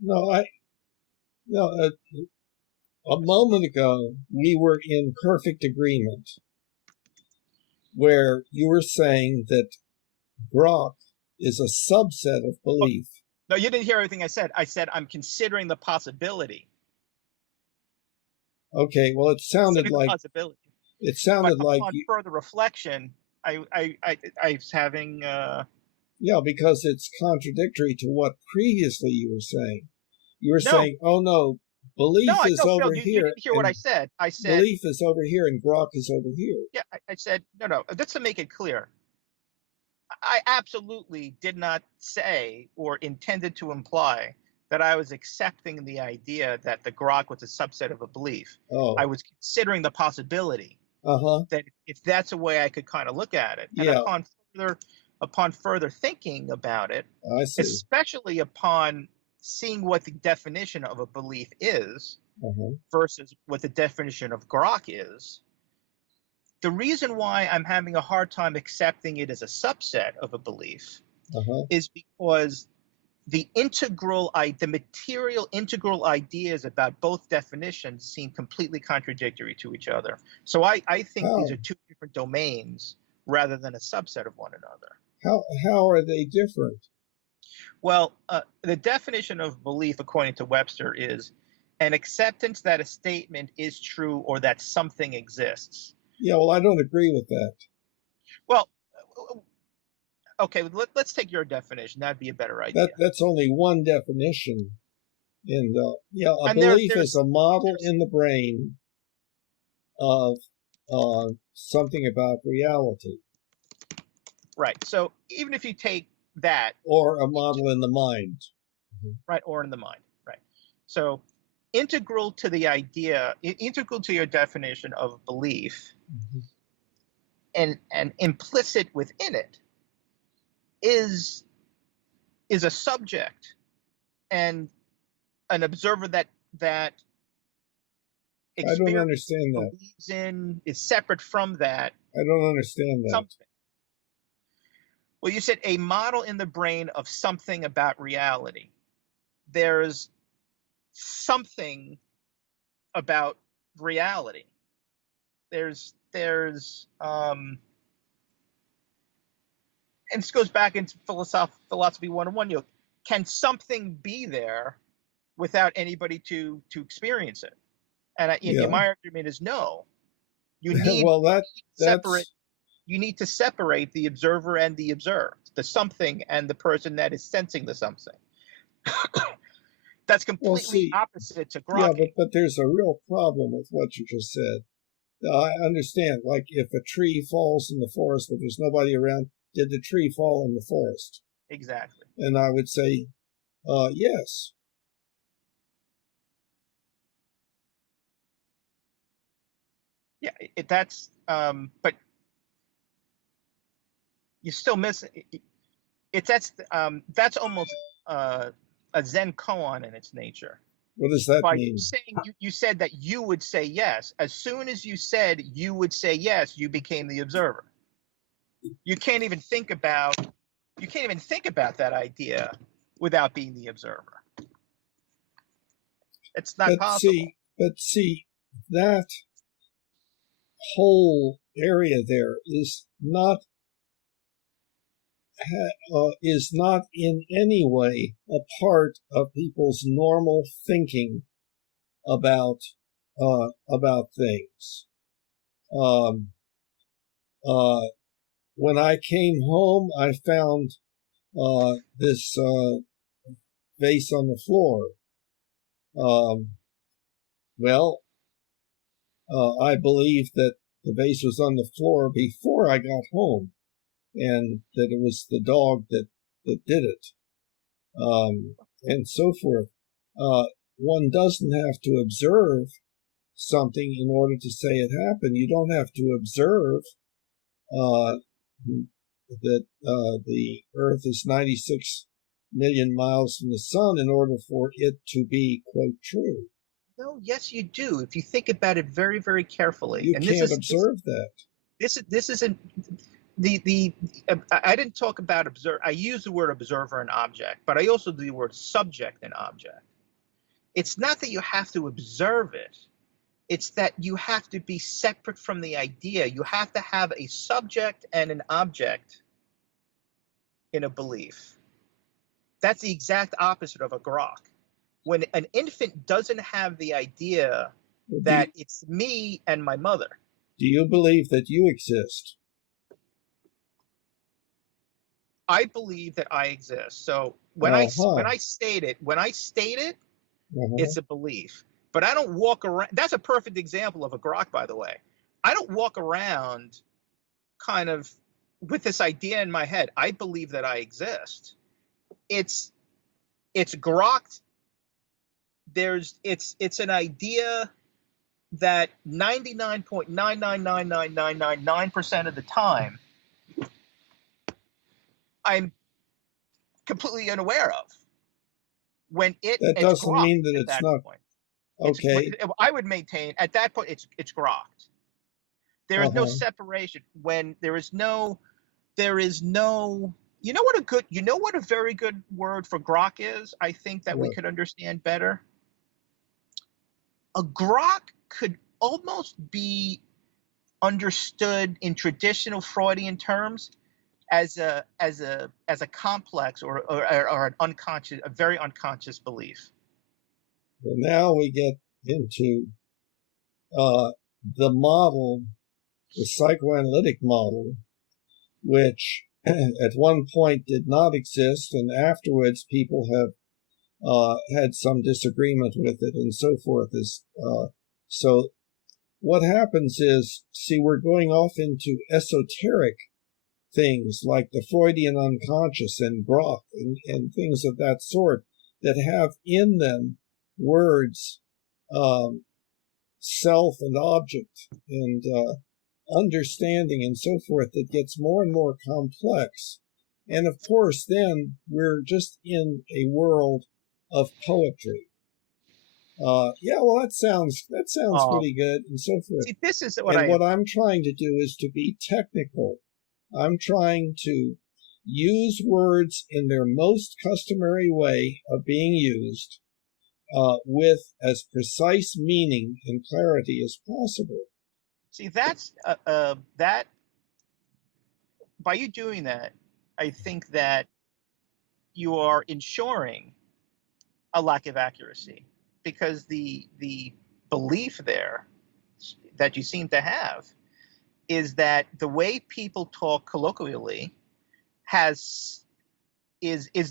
No, no. A moment ago, we were in perfect agreement where you were saying that grok is a subset of belief. No, you didn't hear everything I said. I said I'm considering the possibility. Okay, well, it sounded like possibility. It sounded but like upon you, further reflection, I was having. yeah, because it's contradictory to what previously you were saying. You were No. saying, "Oh no, belief No, is over you here." didn't hear what I said. I said belief is over here and grok is over here. yeah. I said no. Just to make it clear, I absolutely did not say or intended to imply that I was accepting the idea that the grok was a subset of a belief. Oh, I was considering the possibility that if that's a way I could kind of look at it, and Yeah, upon further thinking about it, I see. especially upon seeing what the definition of a belief is versus what the definition of grok is, the reason why I'm having a hard time accepting it as a subset of a belief is because the material integral ideas about both definitions seem completely contradictory to each other. So I think these are two different domains rather than a subset of one another. How are they different? Well, the definition of belief, according to Webster, is an acceptance that a statement is true or that something exists. Yeah, well, I don't agree with that. Well, okay, let's take your definition. That'd be a better idea. That's only one definition. And yeah, a belief is a model in the brain of something about reality. Right. So even if you take that, or a model in the mind, right, or in the mind, right. So integral to the idea, integral to your definition of belief, and implicit within it is a subject and an observer that I don't understand that. Believes in, is separate from that. I don't understand that. Something. Well, you said a model in the brain of something about reality. There's something about reality. There's and this goes back into philosophy 101. You know, can something be there without anybody to experience it? And my argument is no. You need separate. You need to separate the observer and the observed, the something and the person that is sensing the something. That's completely opposite to grok. Yeah, but there's a real problem with what you just said. I understand, like if a tree falls in the forest but there's nobody around, did the tree fall in the forest? Exactly. And I would say, yes. Yeah, that's, but you still miss it. That's almost a Zen koan in its nature. What does that mean? You said that you would say yes. As soon as you said you would say yes, you became the observer. You can't even think about that idea without being the observer. It's not possible. But see, that whole area there is not in any way a part of people's normal thinking about things. When I came home, I found this vase on the floor. I believe that the vase was on the floor before I got home, and that it was the dog that did it, and so forth. One doesn't have to observe something in order to say it happened. You don't have to observe that the Earth is 96 million miles from the sun in order for it to be, quote, true. No, yes, you do. If you think about it very, very carefully, You and can't observe that. This isn't the I didn't talk about observe. I use the word observer and object, but I also do the word subject and object. It's not that you have to observe it. It's that you have to be separate from the idea. You have to have a subject and an object in a belief. That's the exact opposite of a grok. When an infant doesn't have the idea that it's me and my mother. Do you believe that you exist? I believe that I exist. So when I state it, it's a belief. But I don't walk around. That's a perfect example of a grok, by the way. I don't walk around kind of with this idea in my head. I believe that I exist. It's grokked. It's an idea that 99.9999999% of the time I'm completely unaware of. When that doesn't mean that it's not point. okay. I would maintain at that point it's grokked. There is no separation. When there is no you know what a very good word for grok is? I think that we could understand better. A grok could almost be understood in traditional Freudian terms as a complex or an unconscious, a very unconscious belief. Well, now we get into the model, the psychoanalytic model, which at one point did not exist, and afterwards people have had some disagreement with it and so forth. So what happens is, see, we're going off into esoteric things like the Freudian unconscious and grok and things of that sort that have in them words, self and object and understanding and so forth that gets more and more complex. And of course, then we're just in a world of poetry. Yeah, well, that sounds pretty good and so forth. See, this is what I'm trying to do is to be technical. I'm trying to use words in their most customary way of being used, with as precise meaning and clarity as possible. See, that's that. By you doing that, I think that you are ensuring a lack of accuracy, because the belief there that you seem to have is that the way people talk colloquially is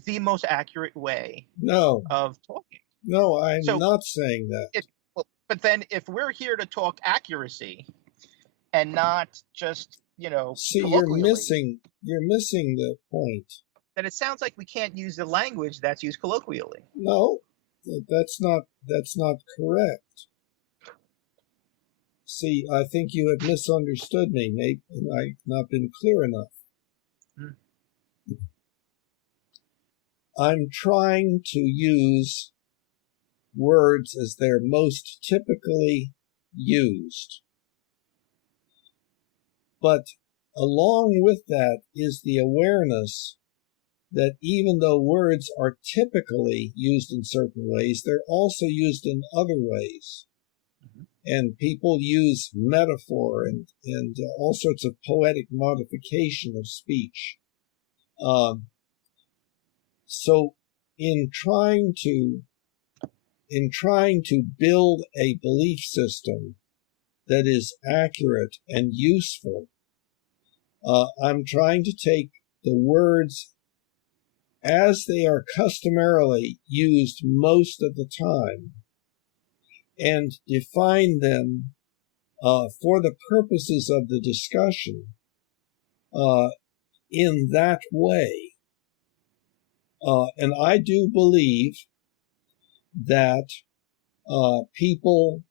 the most accurate way of talking. No, I'm not saying that. But then if we're here to talk accuracy and not just, see, you're missing the point. Then it sounds like we can't use the language that's used colloquially. No, that's not correct. See, I think you have misunderstood me. Maybe I've not been clear enough. I'm trying to use words as they're most typically used. But along with that is the awareness that even though words are typically used in certain ways, they're also used in other ways. And people use metaphor and all sorts of poetic modification of speech. So in trying to build a belief system that is accurate and useful, I'm trying to take the words as they are customarily used most of the time and define them for the purposes of the discussion in that way. And I do believe that people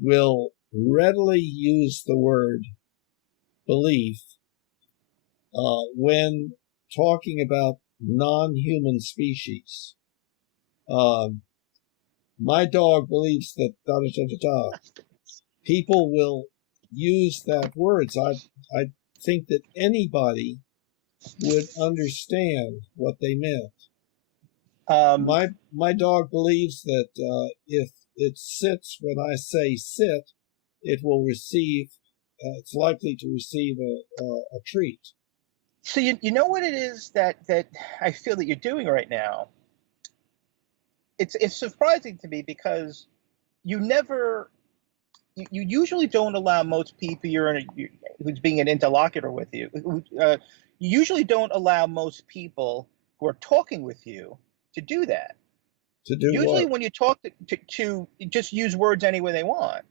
will readily use the word belief when talking about non-human species. My dog believes that da da da da da. People will use that words. I think that anybody would understand what they meant. My dog believes that if it sits when I say sit, it will receive. It's likely to receive a treat. So you know what it is that I feel that you're doing right now. It's surprising to me because you never you usually don't allow most people who's being an interlocutor with you. You usually don't allow most people who are talking with you to do that. To do Usually, what? when you talk to just use words any way they want,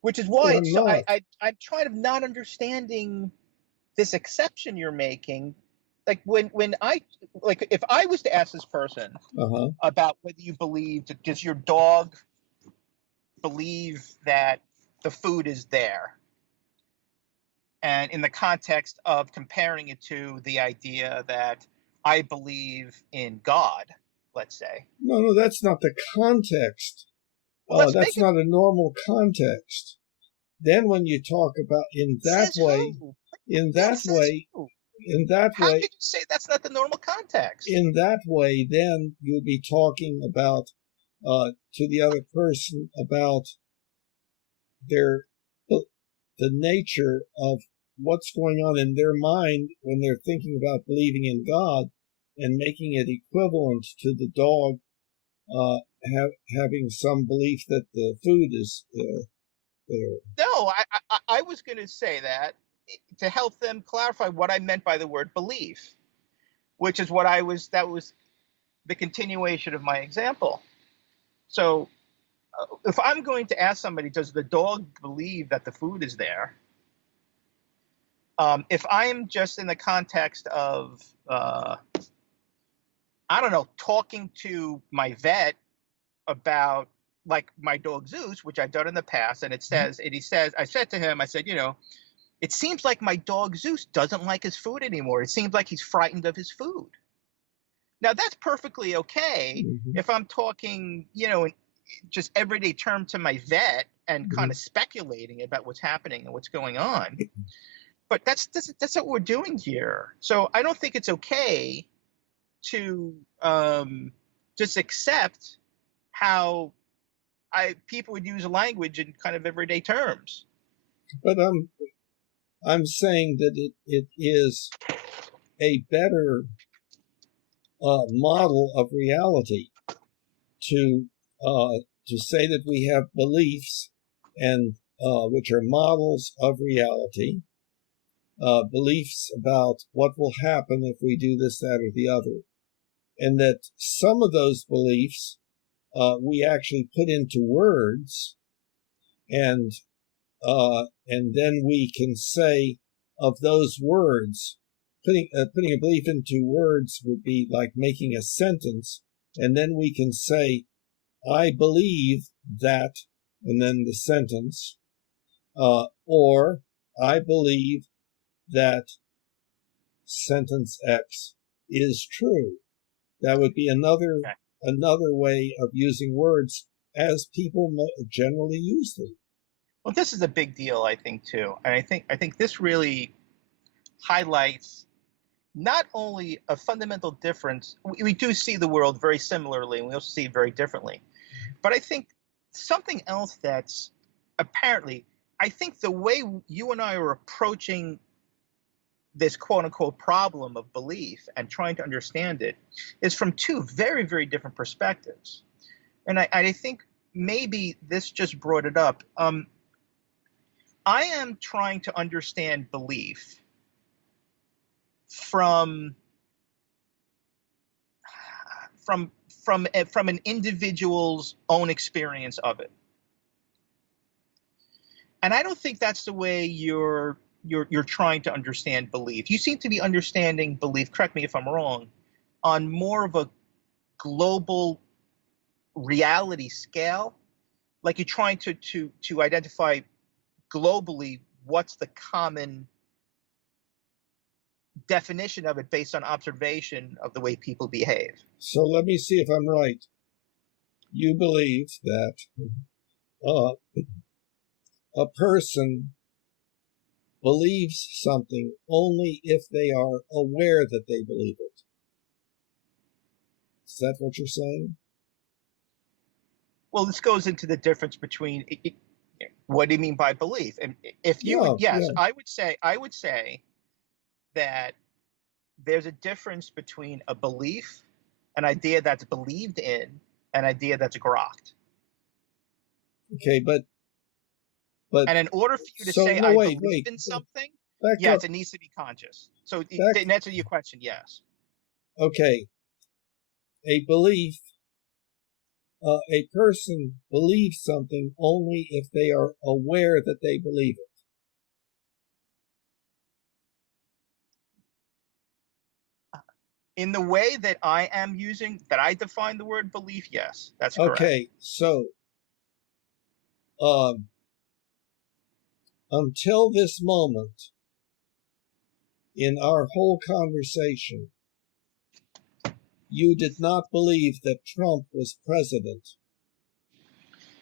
which is No, why I'm not. I'm trying to not understanding this exception you're making. Like when I like if I was to ask this person Uh-huh. about whether you believe, does your dog believe that the food is there? And in the context of comparing it to the idea that I believe in God, let's say. No, that's not the context. Well, let's That's make it. not a normal context. Then when you talk about in that Says way, who? in Yeah, that says way, who? in that How way, could you say that's not the normal context? in that way, then you'll be talking about to the other person about their the nature of what's going on in their mind when they're thinking about believing in God and making it equivalent to the dog having some belief that the food is there. No, I was going to say that to help them clarify what I meant by the word belief, which is that was the continuation of my example. So if I'm going to ask somebody, does the dog believe that the food is there? If I'm just in the context of, I don't know, talking to my vet about like my dog Zeus, which I've done in the past, and he says, I said to him, I said, it seems like my dog Zeus doesn't like his food anymore. It seems like he's frightened of his food. Now that's perfectly okay Mm-hmm. if I'm talking, in just everyday term to my vet and kind of speculating about what's happening and what's going on. But that's what we're doing here. So I don't think it's okay to just accept how people would use language in kind of everyday terms. But I'm saying that it is a better model of reality to say that we have beliefs and which are models of reality, beliefs about what will happen if we do this, that, or the other, and that some of those beliefs we actually put into words, and then we can say of those words, putting a belief into words would be like making a sentence, and then we can say, I believe that, and then the sentence, or I believe that sentence X is true. That would be another way of using words as people generally use them. Well, this is a big deal, I think, too, and I think this really highlights not only a fundamental difference. We do see the world very similarly, and we also see it very differently. But I think something else that's apparently, I think the way you and I are approaching this quote unquote problem of belief and trying to understand it is from two very, very different perspectives. And I think maybe this just brought it up. I am trying to understand belief from from from an individual's own experience of it, and I don't think that's the way you're trying to understand belief. You seem to be understanding belief, correct me if I'm wrong, on more of a global reality scale, like you're trying to identify globally what's the common definition of it based on observation of the way people behave. So let me see if I'm right. You believe that a person believes something only if they are aware that they believe it. Is that what you're saying? Well, this goes into the difference between what do you mean by belief? And if you would, yes, Yeah. I would say that there's a difference between a belief, an idea that's believed in, an idea that's grokked. Okay, but and in order for you to say no, I wait, believe in something, back yes, up. it needs to be conscious. So Back, in answer to your question, yes. Okay, a belief. A person believes something only if they are aware that they believe it. In the way that I am using, that I define the word belief, yes, that's correct. Okay, so until this moment in our whole conversation, you did not believe that Trump was president.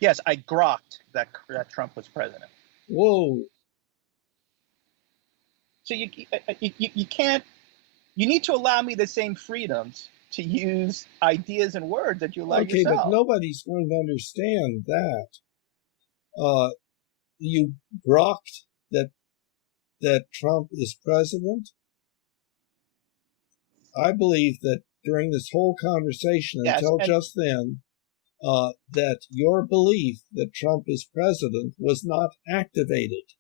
Yes, I grokked that Trump was president. Whoa. So you can't, you need to allow me the same freedoms to use ideas and words that you allow yourself. But nobody's going to understand that. You grokked that Trump is president? I believe that during this whole conversation, until just then, that your belief that Trump is president was not activated.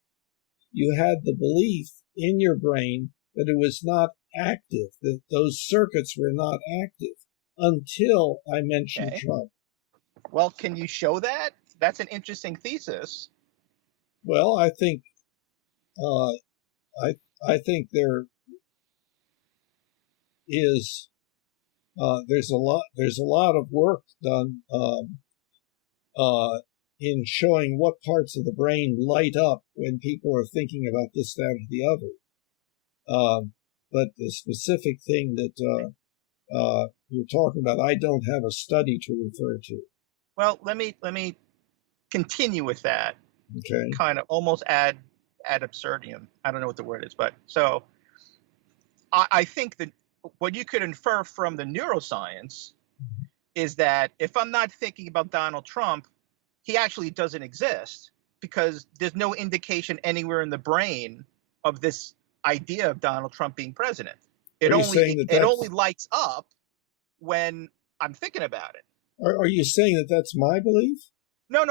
You had the belief in your brain that it was not active, that those circuits were not active until I mentioned Trump. Well, can you show that? That's an interesting thesis. Well, I think I think there is there's a lot of work done in showing what parts of the brain light up when people are thinking about this, that, or the other. But the specific thing that you're talking about, I don't have a study to refer to. Well, let me continue with that. Okay. Kind of almost ad absurdum. I don't know what the word is, but so I think that what you could infer from the neuroscience is that if I'm not thinking about Donald Trump, he actually doesn't exist because there's no indication anywhere in the brain of this idea of Donald Trump being president. It only lights up when I'm thinking about it. Are you saying that that's my belief? No.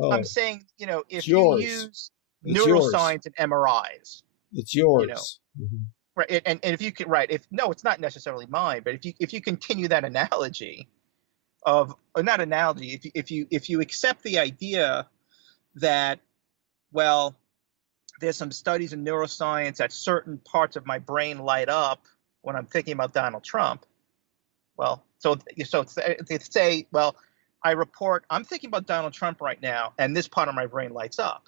Oh, I'm saying, if you use neuroscience and MRIs, it's yours. Right, and if you can, it's not necessarily mine, but if you continue that analogy of, or not analogy, if you accept the idea that, well, there's some studies in neuroscience that certain parts of my brain light up when I'm thinking about Donald Trump. Well, so they say, well, I'm thinking about Donald Trump right now, and this part of my brain lights up.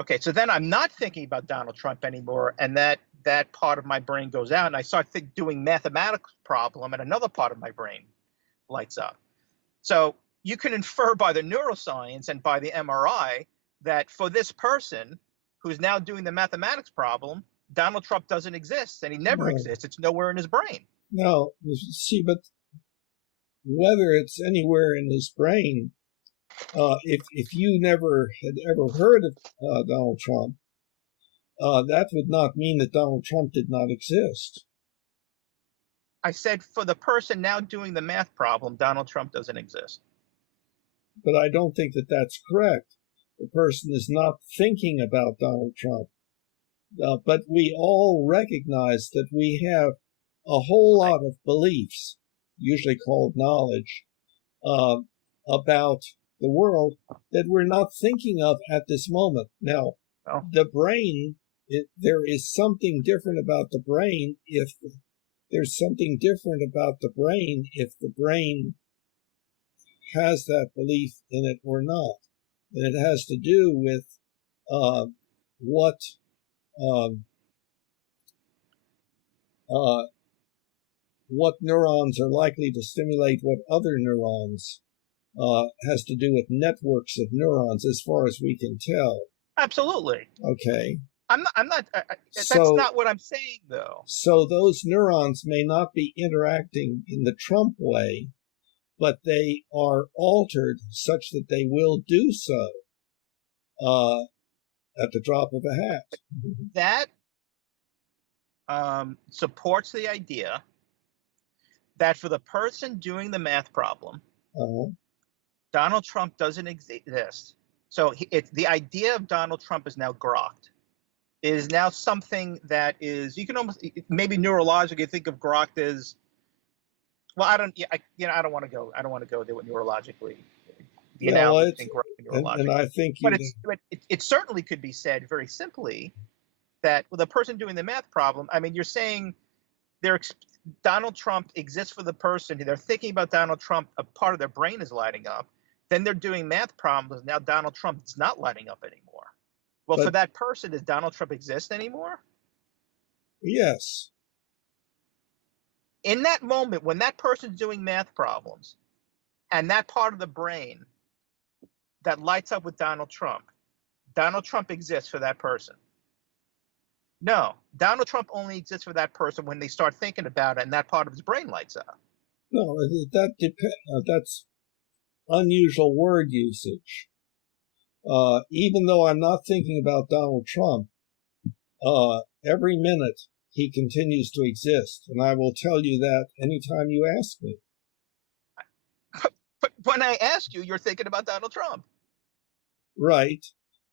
Okay, so then I'm not thinking about Donald Trump anymore, and that part of my brain goes out, and I start doing mathematical problem, and another part of my brain lights up. So you can infer by the neuroscience and by the MRI that for this person who's now doing the mathematics problem, Donald Trump doesn't exist, and he never exists. It's nowhere in his brain. No, see, but whether it's anywhere in his brain, if you never had ever heard of Donald Trump, that would not mean that Donald Trump did not exist. I said for the person now doing the math problem, Donald Trump doesn't exist. But I don't think that that's correct. The person is not thinking about Donald Trump. But we all recognize that we have a whole lot of beliefs, usually called knowledge, about the world that we're not thinking of at this moment. Now, the brain, there is something different about the brain if the brain has that belief in it or not. And it has to do with what neurons are likely to stimulate what other neurons. Has to do with networks of neurons, as far as we can tell. Absolutely. Okay. That's not what I'm saying, though. So those neurons may not be interacting in the Trump way, but they are altered such that they will do so at the drop of a hat. That supports the idea that for the person doing the math problem, Donald Trump doesn't exist. So the idea of Donald Trump is now grokked. It is now something that is, you can almost, maybe neurologically think of grokked as, well, I don't want to go there with neurologically. The analogy think neurologically. And I think but it certainly could be said very simply that with a person doing the math problem, I mean, you're saying Donald Trump exists for the person. They're thinking about Donald Trump. A part of their brain is lighting up. Then they're doing math problems. Now Donald Trump is not lighting up anymore. Well, for that person, does Donald Trump exist anymore? Yes. In that moment, when that person's doing math problems, and that part of the brain that lights up with Donald Trump exists for that person. No, Donald Trump only exists for that person when they start thinking about it and that part of his brain lights up. No, that's unusual word usage. Even though I'm not thinking about Donald Trump, every minute he continues to exist, and I will tell you that anytime you ask me. But when I ask you, you're thinking about Donald Trump. Right,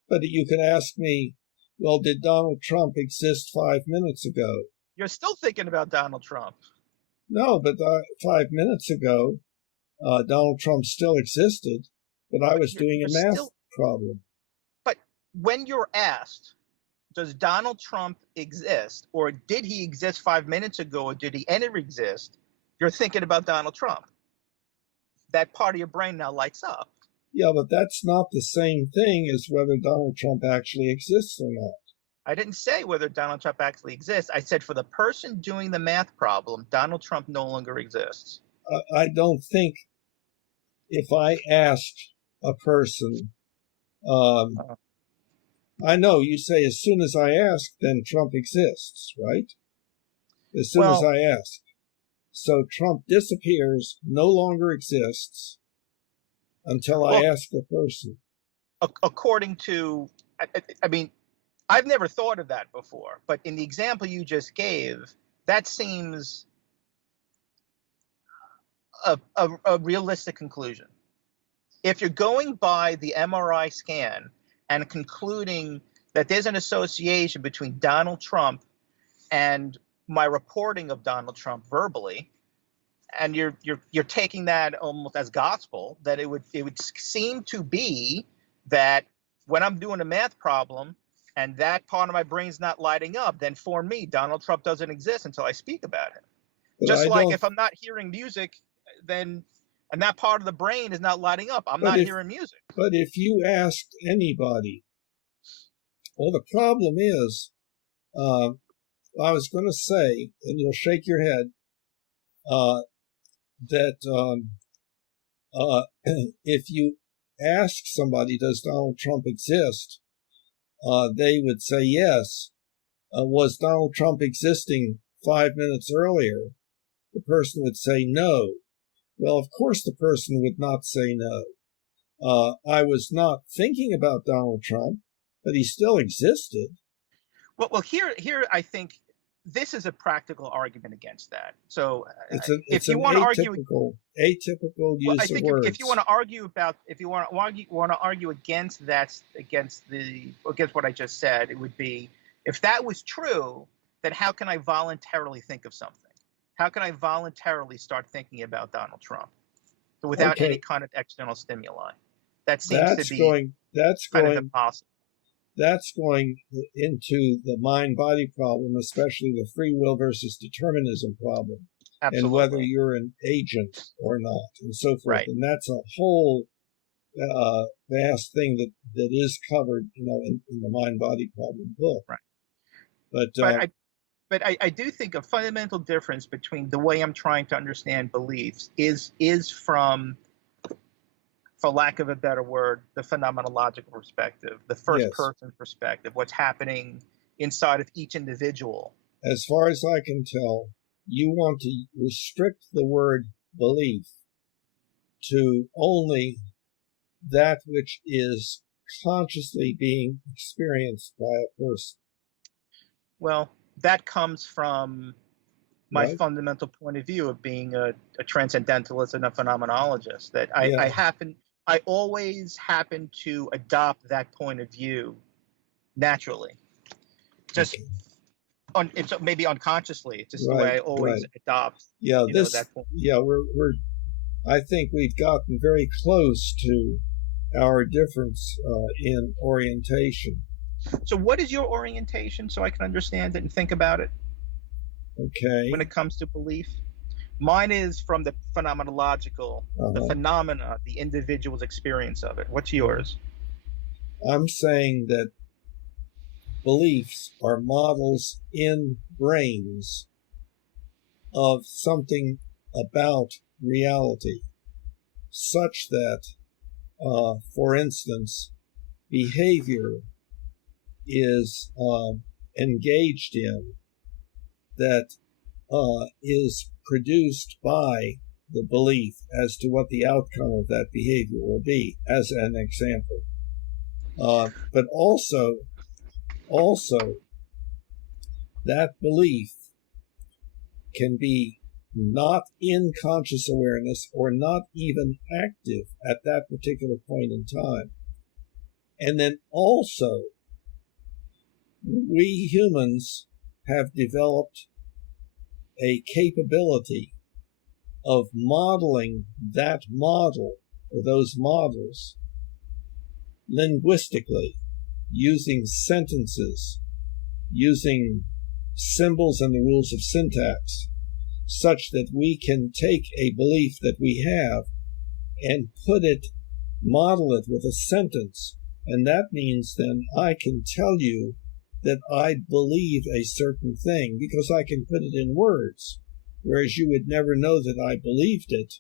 but you can ask me, well, did Donald Trump exist 5 minutes ago? You're still thinking about Donald Trump. No, but 5 minutes ago, Donald Trump still existed, but I was doing a math problem. But when you're asked, does Donald Trump exist, or did he exist 5 minutes ago, or did he ever exist, you're thinking about Donald Trump. That part of your brain now lights up. Yeah, but that's not the same thing as whether Donald Trump actually exists or not. I didn't say whether Donald Trump actually exists. I said for the person doing the math problem, Donald Trump no longer exists. I don't think if I asked a person, I know you say as soon as I ask, then Trump exists, right? As soon as I ask. So Trump disappears, no longer exists until I ask a person. According to, I mean, I've never thought of that before, but in the example you just gave, that seems a realistic conclusion. If you're going by the MRI scan and concluding that there's an association between Donald Trump and my reporting of Donald Trump verbally, and you're taking that almost as gospel, that it would seem to be that when I'm doing a math problem and that part of my brain's not lighting up, then for me, Donald Trump doesn't exist until I speak about him. But just like if I'm not hearing music, then and that part of the brain is not lighting up, I'm not hearing music. But if you asked anybody, well, the problem is, I was going to say, and you'll shake your head, that if you ask somebody, does Donald Trump exist? They would say yes. Was Donald Trump existing 5 minutes earlier? The person would say no. Well, of course the person would not say no. I was not thinking about Donald Trump, but he still existed. Well, here I think this is a practical argument against that. So if you want to argue atypical use I think of words. If you want to argue about, if you want to argue against that, against what I just said, it would be, if that was true, then how can I voluntarily think of something? How can I voluntarily start thinking about Donald Trump without any kind of external stimuli? That seems to be kind of impossible. That's going into the mind-body problem, especially the free will versus determinism problem. and whether Absolutely. you're an agent or not, and so forth. Right. And that's a whole vast thing that is covered, in the Mind Body Problem book. Right. But But I do think a fundamental difference between the way I'm trying to understand beliefs is from, for lack of a better word, the phenomenological perspective, the first yes, person perspective, what's happening inside of each individual. as far as I can tell, you want to restrict the word belief to only that which is consciously being experienced by a person, Well, that comes from my right? fundamental point of view of being a transcendentalist and a phenomenologist. That Yeah. I always happen to adopt that point of view naturally, just Okay. it's maybe unconsciously. It's just the way Right. I always Right. adopt, Yeah. that point. Yeah. We're. I think we've gotten very close to our difference in orientation. So, what is your orientation, so I can understand it and think about it when Okay. it comes to belief? Mine is from the phenomenological, the Uh-huh. phenomena, the individual's experience of it. What's yours? I'm saying that beliefs are models in brains of something about reality, such that, for instance, behavior is engaged in that is produced by the belief as to what the outcome of that behavior will be, as an example. But also that belief can be not in conscious awareness or not even active at that particular point in time. And then also, we humans have developed a capability of modeling that model or those models linguistically, using sentences, using symbols and the rules of syntax, such that we can take a belief that we have and model it with a sentence. And that means then I can tell you that I believe a certain thing because I can put it in words, whereas you would never know that I believed it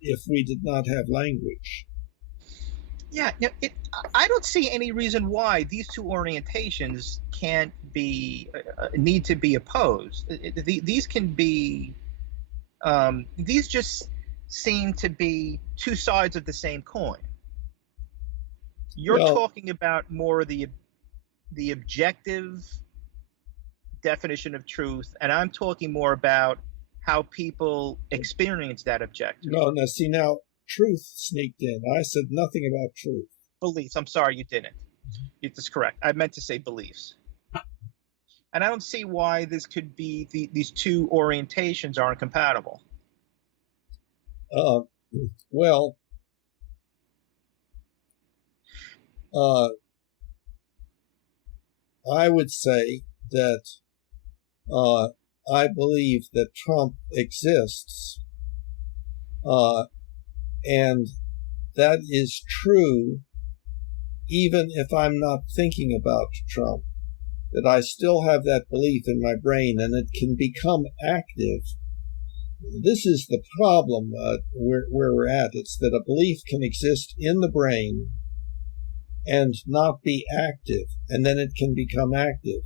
if we did not have language. Yeah, I don't see any reason why these two orientations can't be need to be opposed. These can be these just seem to be two sides of the same coin. You're Well, talking about more the objective definition of truth, and I'm talking more about how people experience that objective. no, now see, now truth sneaked in. I said nothing about truth. Beliefs. I'm sorry, you didn't. It's correct. I meant to say beliefs. And I don't see why this could be these two orientations aren't compatible. Uh, well, uh, I would say that I believe that Trump exists, and that is true even if I'm not thinking about Trump, that I still have that belief in my brain and it can become active. This is the problem where we're at. It's that a belief can exist in the brain and not be active, and then it can become active.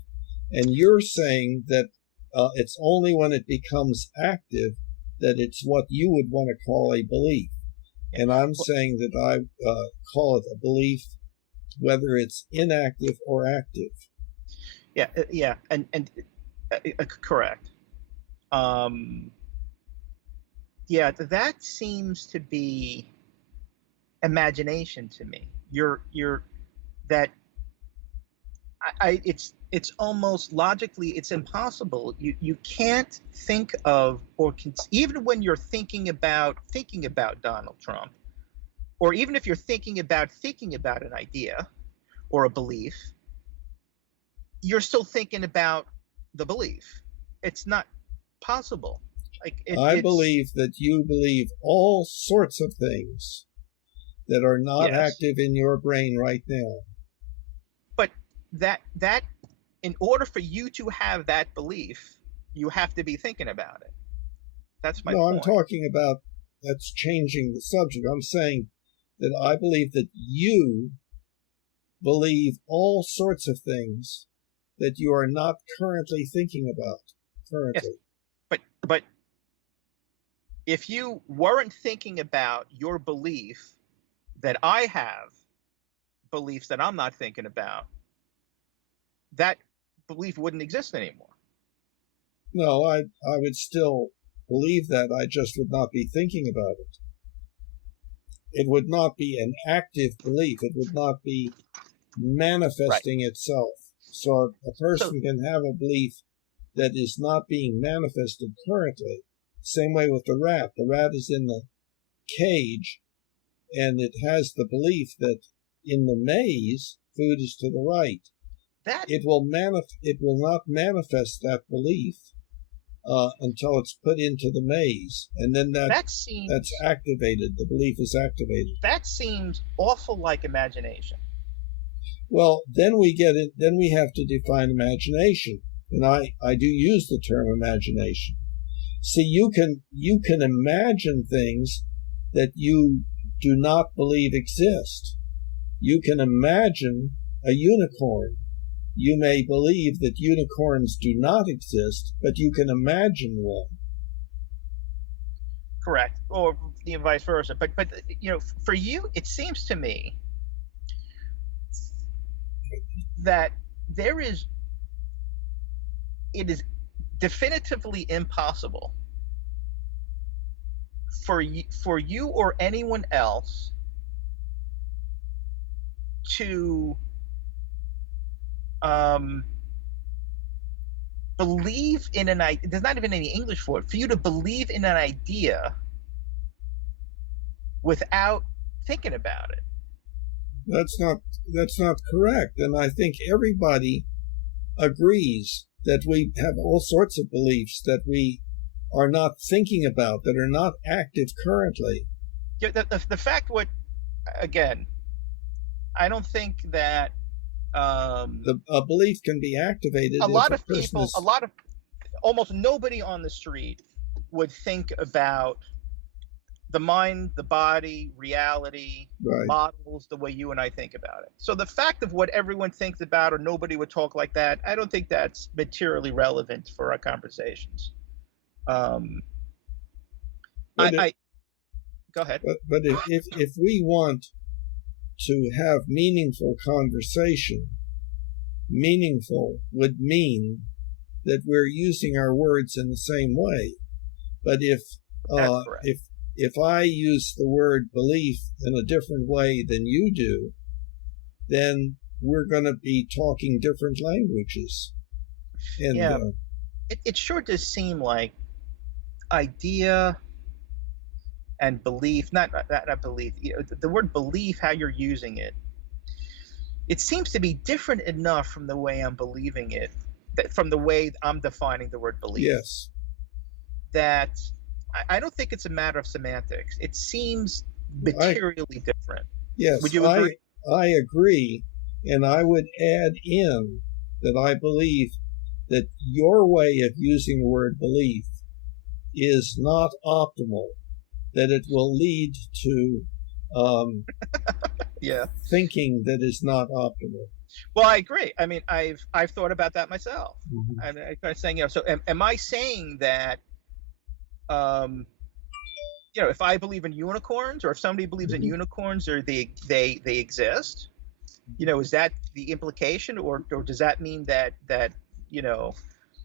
And you're saying that it's only when it becomes active that it's what you would want to call a belief. And I'm saying that I call it a belief, whether it's inactive or active. Yeah, and correct. Yeah, that seems to be imagination to me. You're that it's almost logically it's impossible. You can't think of even when you're thinking about Donald Trump, or even if you're thinking about an idea or a belief, you're still thinking about the belief. It's not possible. Like I believe that you believe all sorts of things that are not yes, active in your brain right now. but that in order for you to have that belief, you have to be thinking about it. That's my No, I'm point. talking about that's changing the subject. I'm saying that I believe that you believe all sorts of things that you are not currently thinking about Yes, currently. but if you weren't thinking about your belief that I have beliefs that I'm not thinking about, that belief wouldn't exist anymore. No, I would still believe that. I just would not be thinking about it. It would not be an active belief. It would not be Right. manifesting itself. So a So person can have a belief that is not being manifested currently. Same way with the rat. The rat is in the cage and it has the belief that in the maze, food is to the right. that It will not manifest that belief until it's put into the maze, and then that's activated. The belief is activated. that seems awful like imagination. Well, then we get it. Then we have to define imagination, and I do use the term imagination. See, you can imagine things that you do not believe exist. You can imagine a unicorn. You may believe that unicorns do not exist, but you can imagine one. Correct, or vice versa. But for you, it seems to me that it is definitively impossible for you or anyone else to believe in an idea. There's not even any English for it. For you to believe in an idea without thinking about it. That's not correct. And I think everybody agrees that we have all sorts of beliefs that we are not thinking about, that are not active currently. The fact again, I don't think that a belief can be activated. Almost nobody on the street would think about the mind, the body, reality, right, models the way you and I think about it. So the fact of what everyone thinks about, or nobody would talk like that, I don't think that's materially relevant for our conversations. Go ahead. But if we want to have meaningful conversation, meaningful would mean that we're using our words in the same way. But if I use the word belief in a different way than you do, then we're going to be talking different languages. And it sure does seem like idea and belief, not belief, the word belief, how you're using it, it seems to be different enough from the way I'm believing it, from the way I'm defining the word belief. Yes. That I don't think it's a matter of semantics. It seems materially different. Yes. Would you agree? I agree. And I would add in that I believe that your way of using the word belief is not optimal, that it will lead to thinking that is not optimal. Well, I agree. I mean, I've thought about that myself. Mm-hmm. I'm kind of saying, so am I saying that, if I believe in unicorns, or if somebody believes in unicorns, or they exist, is that the implication, or does that mean that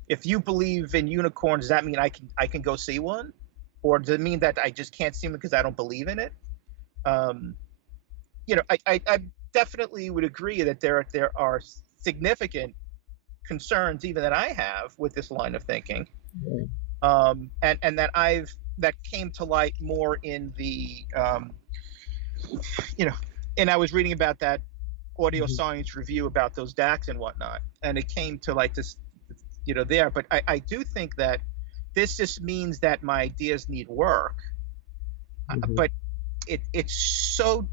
if you believe in unicorns, does that mean I can go see one, or does it mean that I just can't see one because I don't believe in it? I definitely would agree that there are significant concerns even that I have with this line of thinking, and that came to light more in the and I was reading about that audio science review about those DACs and whatnot, and it came to like this there. But I do think that this just means that my ideas need work. But it's so.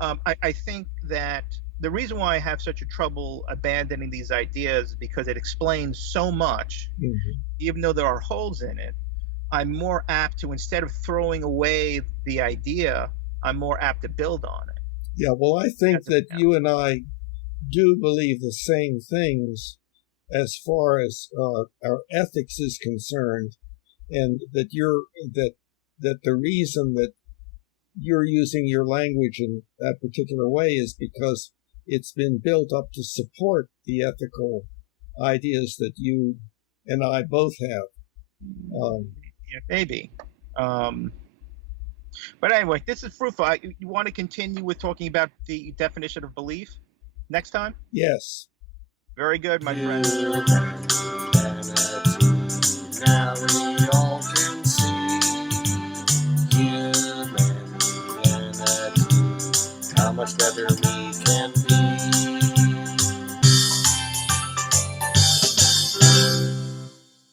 I think that the reason why I have such a trouble abandoning these ideas is because it explains so much, even though there are holes in it. I'm more apt to, instead of throwing away the idea, I'm more apt to build on it. Yeah, well, I think that you and I do believe the same things as far as our ethics is concerned, and that that the reason that you're using your language in that particular way is because it's been built up to support the ethical ideas that you and I both have. Yeah, maybe. But anyway, this is fruitful. You want to continue with talking about the definition of belief next time? Yes. Very good, my friend.